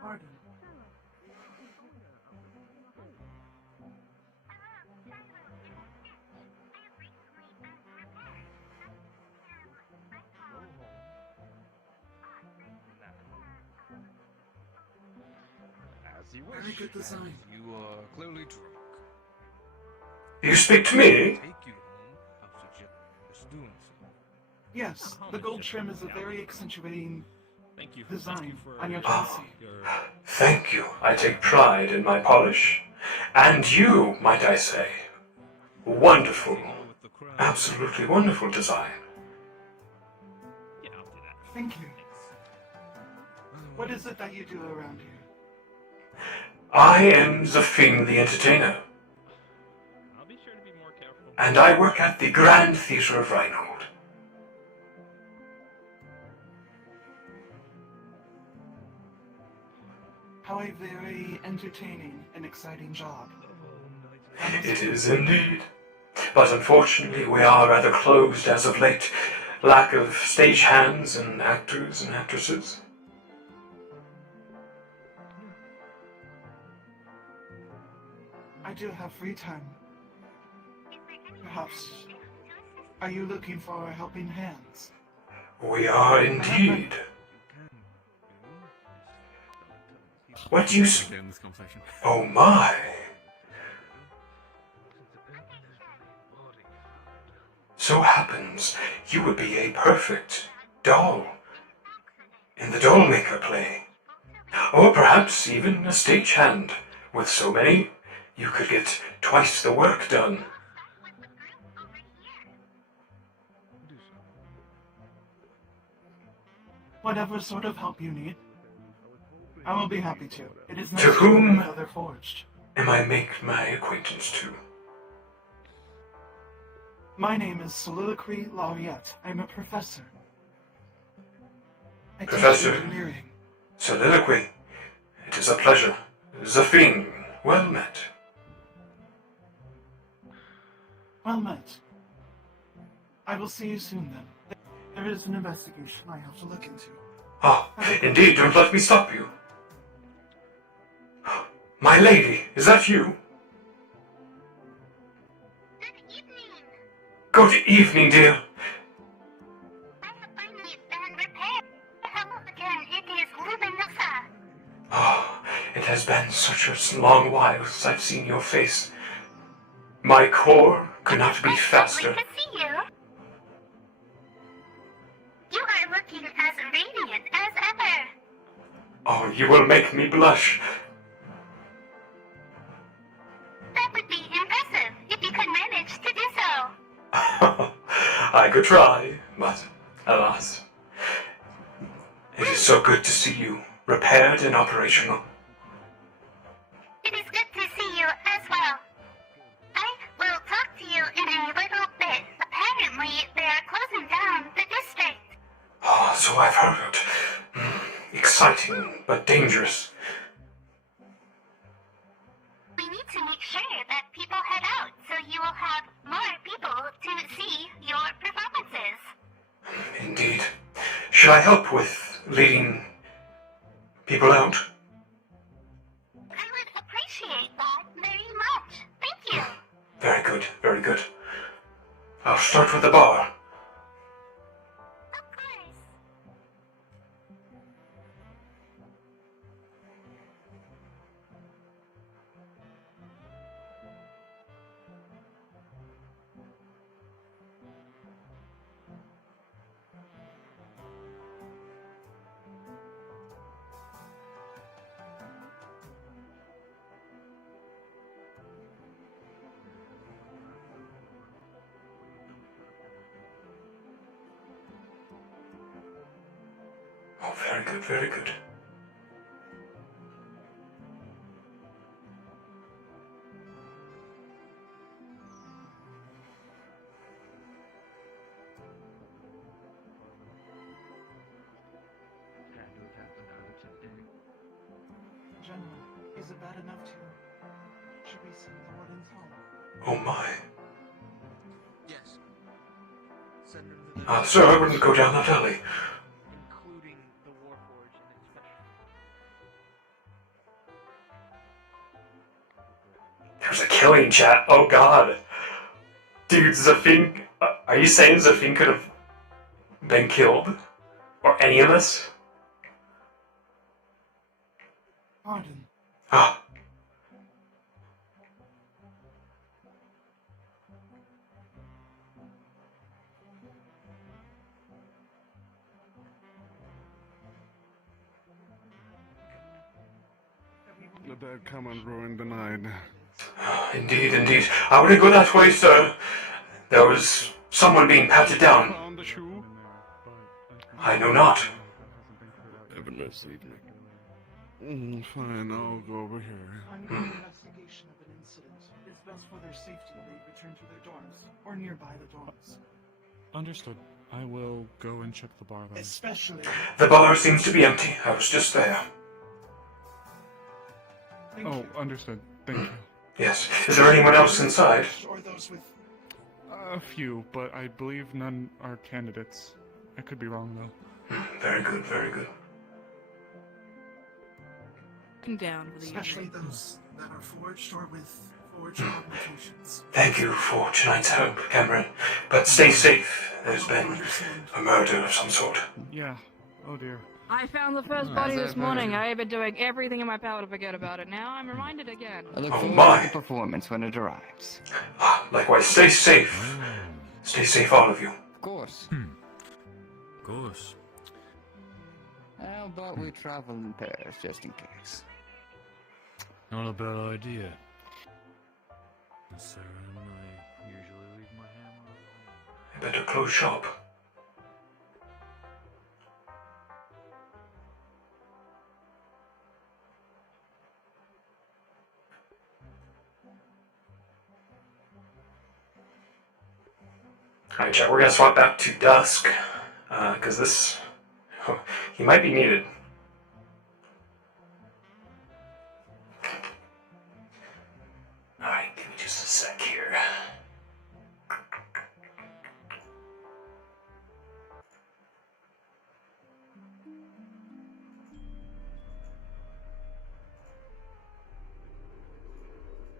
Pardon. As you wish. Very good design. You are clearly drunk. You speak to me? Take you home. I'll suggest doing so. Yes, the gold trim is a very accentuating Thank you. design on your Oh, chassis. thank you. I take pride in my polish. And you, might I say. Wonderful. Absolutely wonderful design. Thank you. What is it that you do around here? I am the Fing the Entertainer. And I work at the Grand Theatre of Reinhold. How a very entertaining and exciting job. It is indeed. But unfortunately, we are rather closed as of late. Lack of stage hands and actors and actresses. I do have free time. Perhaps. Are you looking for helping hands? We are indeed. What do you Oh my! So happens you would be a perfect doll in the doll maker play. Or perhaps even a stagehand. With so many, you could get twice the work done. Whatever sort of help you need, I will be happy to. It is nice To whom with other forged. am I make my acquaintance to? My name is Soliloquy Laureate. I'm a professor. I teach Professor engineering. Soliloquy. It is a pleasure. Zafin, well met. Well met. I will see you soon then. There is an investigation I have to look into. Ah, indeed, don't let me stop you. My lady, is that you? Good evening, dear. Oh, it has been such a long while since I've seen your face. My core could not beat faster. See you. You are looking as radiant as ever. Oh, you will make me blush. That would be impressive if you could manage to do so. I could try, but alas. It is so good to see you, repaired and operational. It is good to see you as well. I will talk to you in a little bit. Apparently, they are closing down the district. Oh, so I've heard. Exciting, but dangerous. We need to make sure that people head out so you will have more people to see your performances. Indeed. Should I help with leading people out? I would appreciate that very much. Thank you. Very good, very good. I'll start with the bar. Oh, very good, very good. General, is it bad enough to... Should we send the warden's home? Oh my. Yes. Send him to the... Sir, I wouldn't go down that alley. Including the Warforge and its special... There's a killing chat. Oh god. Dude, Zafin... are you saying Zafin could have been killed? Or any of us? Pardon. Ah. The dead come and ruin the night. Indeed, indeed. I wouldn't go that way, sir. There was someone being patted down. Found the shoe? I know not. Have a nice evening. Fine, I'll go over here. On an investigation of an incident, it's best for their safety they return to their dorms, or nearby the dorms. Understood. I will go and check the bar then. Especially... The bar seems to be empty. I was just there. Oh, understood. Thank you. Yes. Is there anyone else inside? Or those with... A few, but I believe none are candidates. I could be wrong, though. Very good, very good. Down for the Especially those that are forged or with forged augmentations. Thank you for tonight's help, Cameron. But stay safe. There's been a murder of some sort. Yeah. Oh dear. I found the first body this morning. I have been doing everything in my power to forget about it. Now I'm reminded again. I look Oh forward my. to the performance when it arrives. Likewise, stay safe. Stay safe, all of you. Of course. Of course. How about we travel in pairs, just in case? Not a bad idea. Sarah and I usually leave my hammer alone. I better close shop. Alright, chat, we're gonna swap back to Dusk, because this... he might be needed. Alright, give me just a sec here.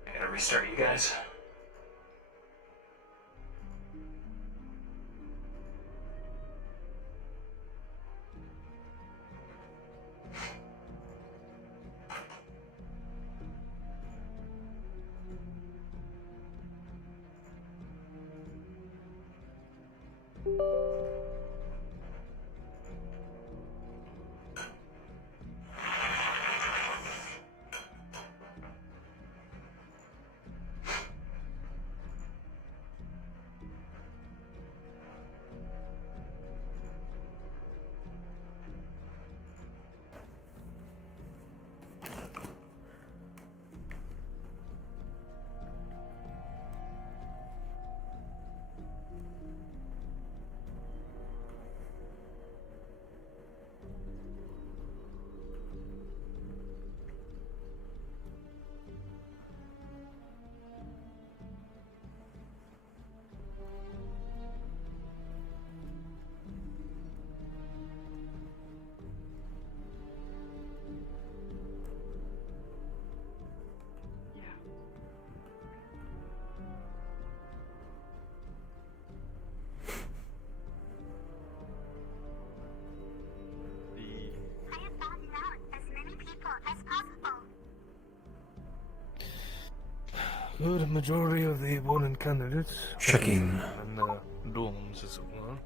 I gotta restart you guys. Good majority of the opponent candidates. Checking. And dorms, as it were.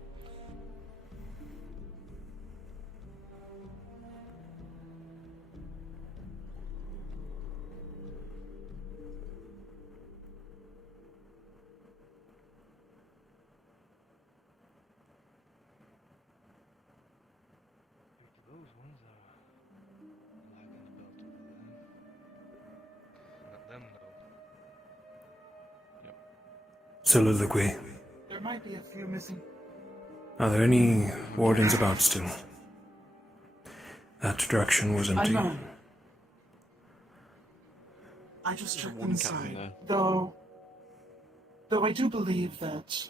Those ones are lagging a belt over there. Not them, though. Soliloquy. There might be a few missing. Are there any wardens about still? That direction was empty. I just checked inside, though I do believe that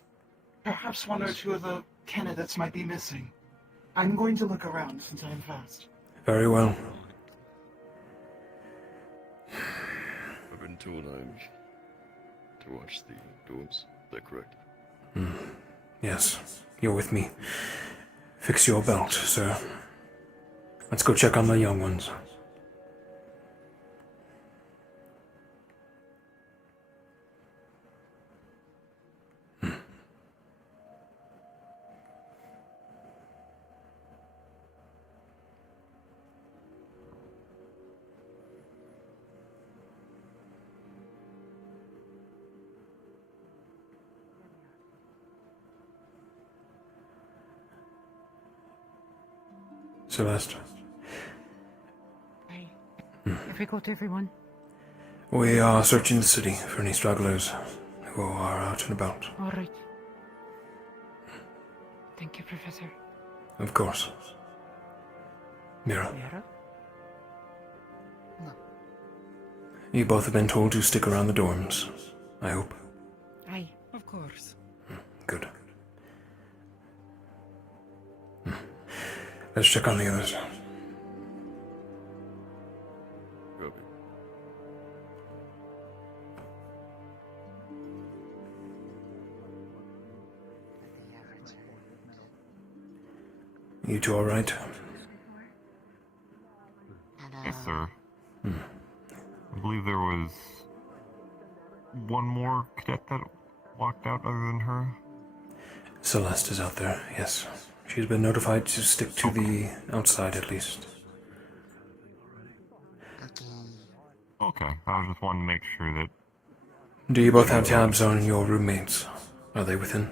perhaps one or two of the candidates might be missing. I'm going to look around since I'm fast. Very well. I've been told I'm to watch the doors. Is that correct? Yes, you're with me. Fix your belt, sir. Let's go check on the young ones. Celeste. Hey, if we go to everyone. We are searching the city for any stragglers who are out and about. All right. Thank you, Professor. Of course. Mira. Mira? You both have been told to stick around the dorms, I hope. Aye. Of course. Good. Let's check on the others. Copy. You two all right? Yes, sir. I believe there was one more cadet that walked out other than her. Celeste is out there, yes. She's been notified to stick to the outside at least. Okay, I was just wanting to make sure that... Do you both have tabs on your roommates? Are they within?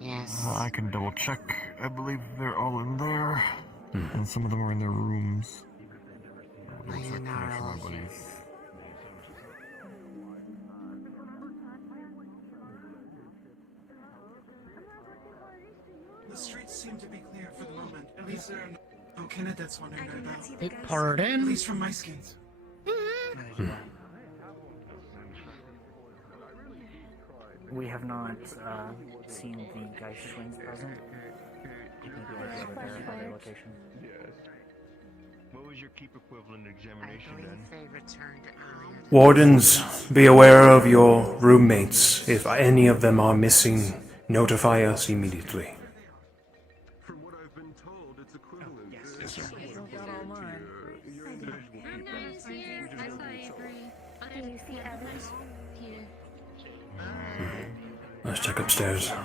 Yes. I can double check. I believe they're all in there. And some of them are in their rooms. Double check, make sure my buddies... The streets seem to be clear for the moment. At least there are no candidates wandering about. At Pardon? least from my skins. We have not seen the Geist twins present. Maybe I go to their location. What was your keep equivalent examination then? They returned earlier. Wardens, be aware of your roommates. If any of them are missing, notify us immediately. From what I've been told, it's equivalent. Yes, sir. Do you see Evans? Let's check upstairs. So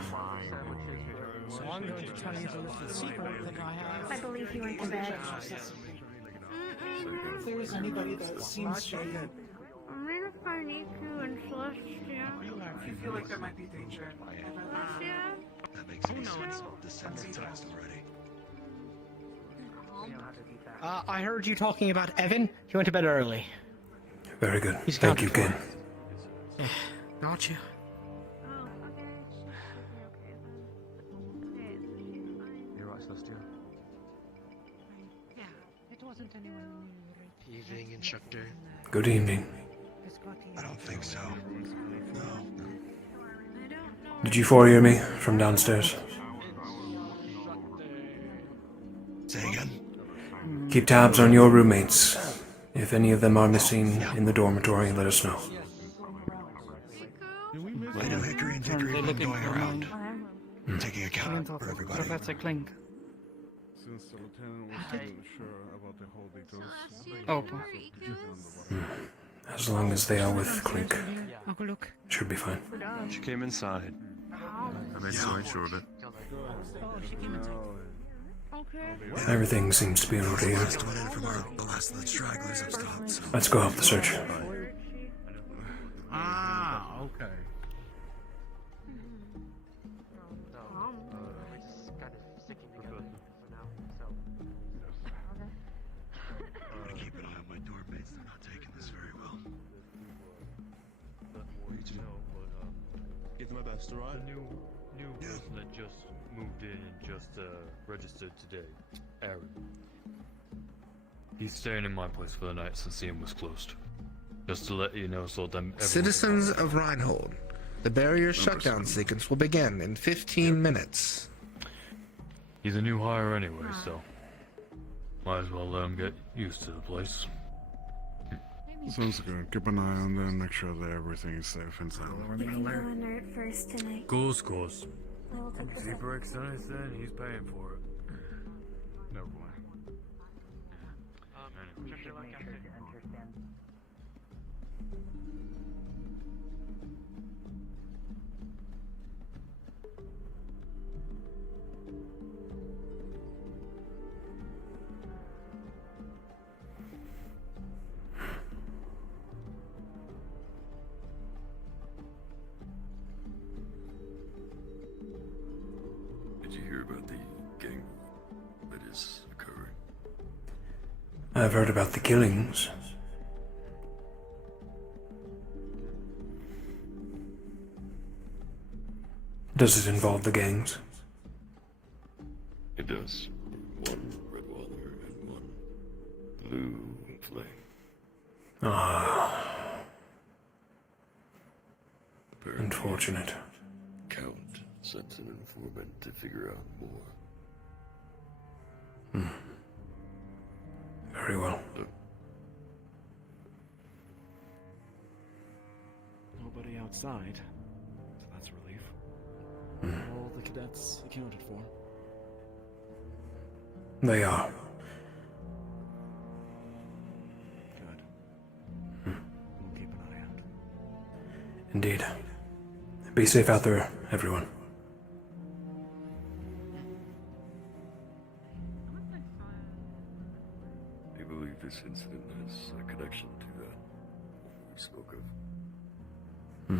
I'm going to tell you the little secret that I have. I believe he went to bed. If there is anybody that seems to be... I'm gonna find Iku and Celestia. If you feel like there might be danger... That makes any sense. Desensitized already. I heard you talking about Evan. He went to bed early. Very good. He's Thank you, accounted Ken. Got you. You're right, Celestia. Yeah, it wasn't anyone new. Evening, instructor. Good evening. I don't think so. No. Did you four hear me from downstairs? Say again? Keep tabs on your roommates. If any of them are missing in the dormitory, let us know. I know Hickory and Dickory have been going around, taking account for everybody. Professor Clink. Since the lieutenant wasn't sure about the whole details. Oh. As long as they are with Clink, Uncle Luke. should be fine. She came inside. I made so sure of it. Oh, she came inside. Okay. Everything seems to be in order here. Went in from the last of the stragglers have stopped, so... Let's go help the search. Ah, okay. I'm gonna keep an eye on my dorm mates. They're not taking this very well. Give them my best, alright? The new person that just moved in and just registered today, Aaron. He's staying in my place for the night since the inn was closed. Just to let you know, so them. Citizens of Reinhold, the barrier shutdown sequence will begin in 15 minutes. He's a new hire anyway, so might as well let him get used to the place. Sounds good. Keep an eye on them, make sure that everything is safe and sound. You can go on alert first tonight. Course, course. I will take If he breaks anything, he's paying for it. No boy. We should make sure to understand. Did you hear about the gang that is occurring? I've heard about the killings. Does it involve the gangs? It does. One red water and one blue flame. Ah. Unfortunate. Count sent an informant to figure out more. Very well. Nobody outside, so that's a relief. All the cadets accounted for. They are. Good. We'll keep an eye out. Indeed. Be safe out there, everyone. this incident has a connection to that we spoke of.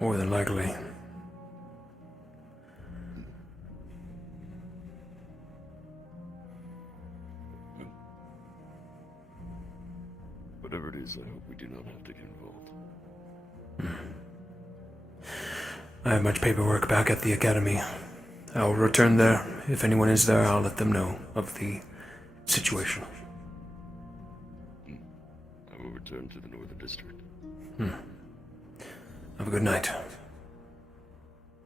More than likely. Whatever it is, I hope we do not have to get involved. I have much paperwork back at the academy. I'll return there. If anyone is there, I'll let them know of the situation. I will return to the Northern District. Have a good night.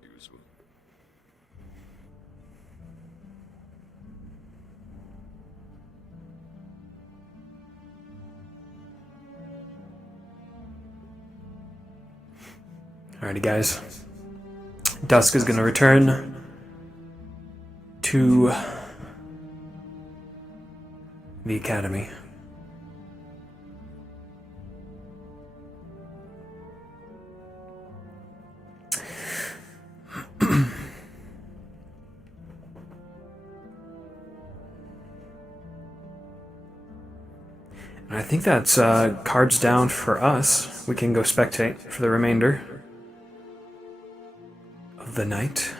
You as well. Alrighty, guys. Dusk is going to return to the academy. And I think that's cards down for us. We can go spectate for the remainder of the night.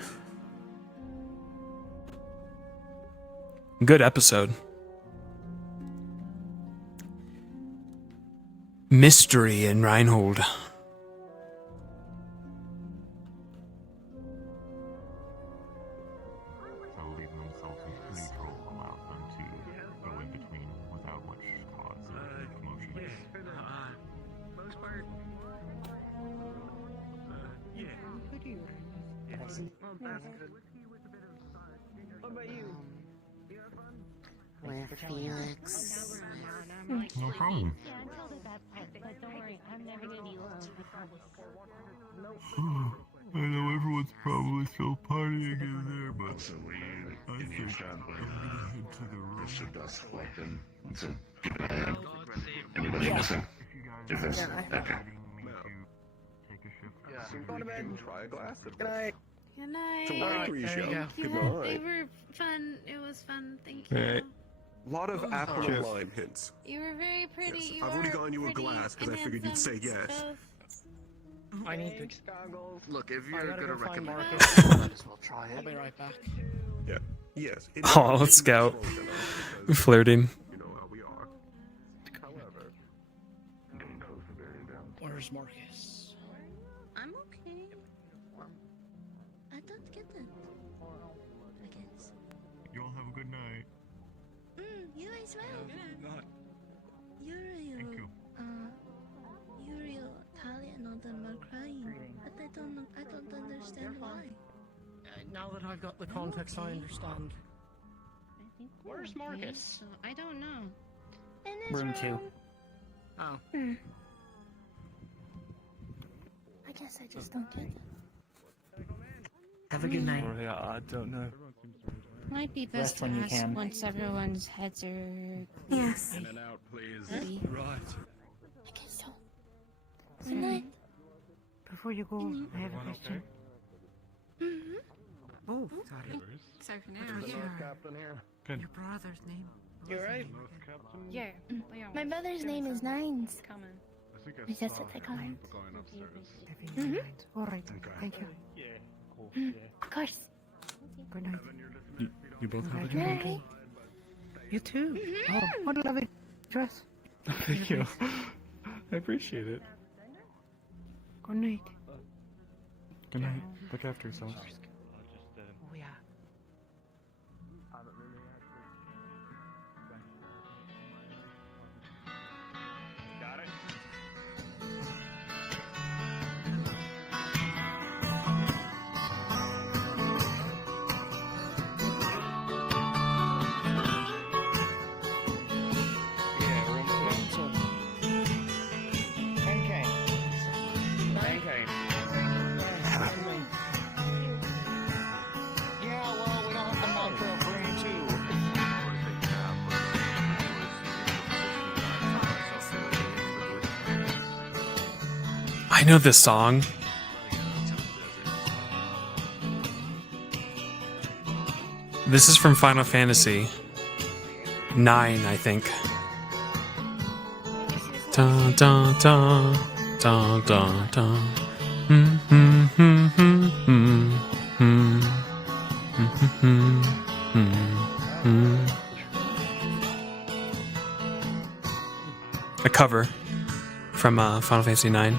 Good episode. Mystery in Reinhold. With Felix. No problem. I know everyone's probably still partying in there, but I think I'm gonna head to the room. Mr. Dusk walked in and said, "Keep an eye out. Anybody missing? If there's okay." Going to bed. Try a glass of Good night. Good night. It's a wine pre-show. Good night. They were fun. It was fun. Thank you. Right. A lot of apple and lime hints. You were very pretty. Yes. You I've already were gotten you a pretty glass because I and figured you'd say handsome yes. both. I need to. Look, if you're I gotta gonna go find recommend Marcus. it, might as well try it. I'll be right back. Yeah. Yes. Oh, let's scout. Flirting. You know how we are. However, getting close to bearing down. Where's Marcus? I'm okay. I don't get it. I guess. You all have a good night. You as well. Not. Thank you. Uriel, Talia, and all them are crying, but I don't understand why. Now that I've got the context, I understand. Where's Marcus? I don't know. Room 2. Oh. I guess I just don't get it. Have a good night. Sorry, I don't know. Might be best Rest to when you ask can. once everyone's heads are Yes. In and out, please. ready. Right. I guess so. Good night. Before you go, I have a question. Mm-hmm. Oh, sorry. Sorry for What now. was Yeah. your brother's name? You're right. Yeah. My brother's name is Nines. I think I guess what they call him. Going upstairs. Mhm. All right. Thank you. Yeah, cool. Of course. Good night. You both have a Good good night. night. You too. Oh, what a lovely dress. Thank you. I appreciate it. Good night. Good night. Look after yourself. Oh yeah. Got it. Yeah, room 2. Okay. Okay. Yeah, well, we don't have the micro for room 2. I know this song. This is from Final Fantasy. 9, I think. Dun dun dun dun dun dun. Hmm hmm hmm hmm hmm hmm hmm hmm. A cover from Final Fantasy 9.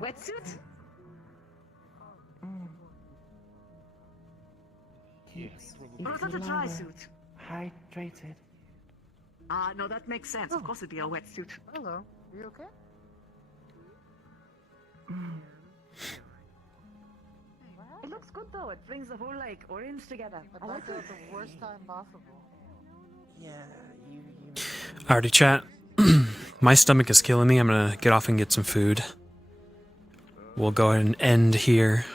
Wetsuit? Yes. Or is that a dry suit? Hydrated. No, that makes sense. Of course it'd be a wetsuit. Hello. You okay? It looks good though. It brings the whole like orange together. I like it it. at the worst time possible. Yeah, you. Alrighty, chat. My stomach is killing me. I'm gonna get off and get some food. We'll go ahead and end here.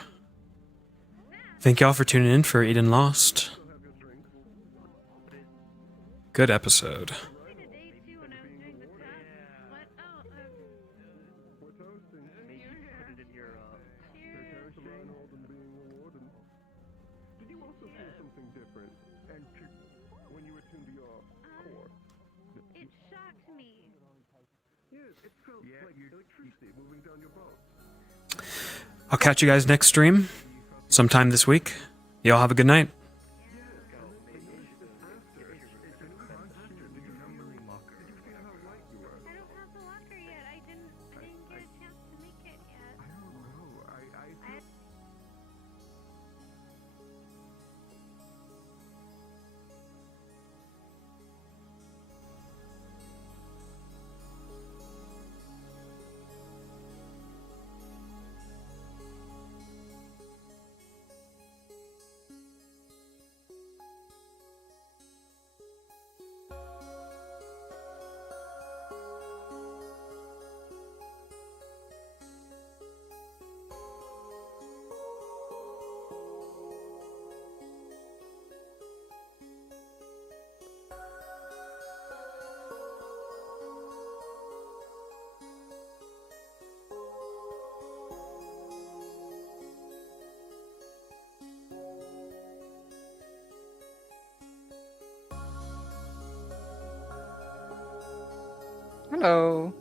Thank y'all for tuning in for Eden Lost. Good episode. Did you also feel something different when you returned to your core? It shocked me. Yes, it felt like electricity moving down your bones. I'll catch you guys next stream sometime this week. Y'all have a good night. Hello.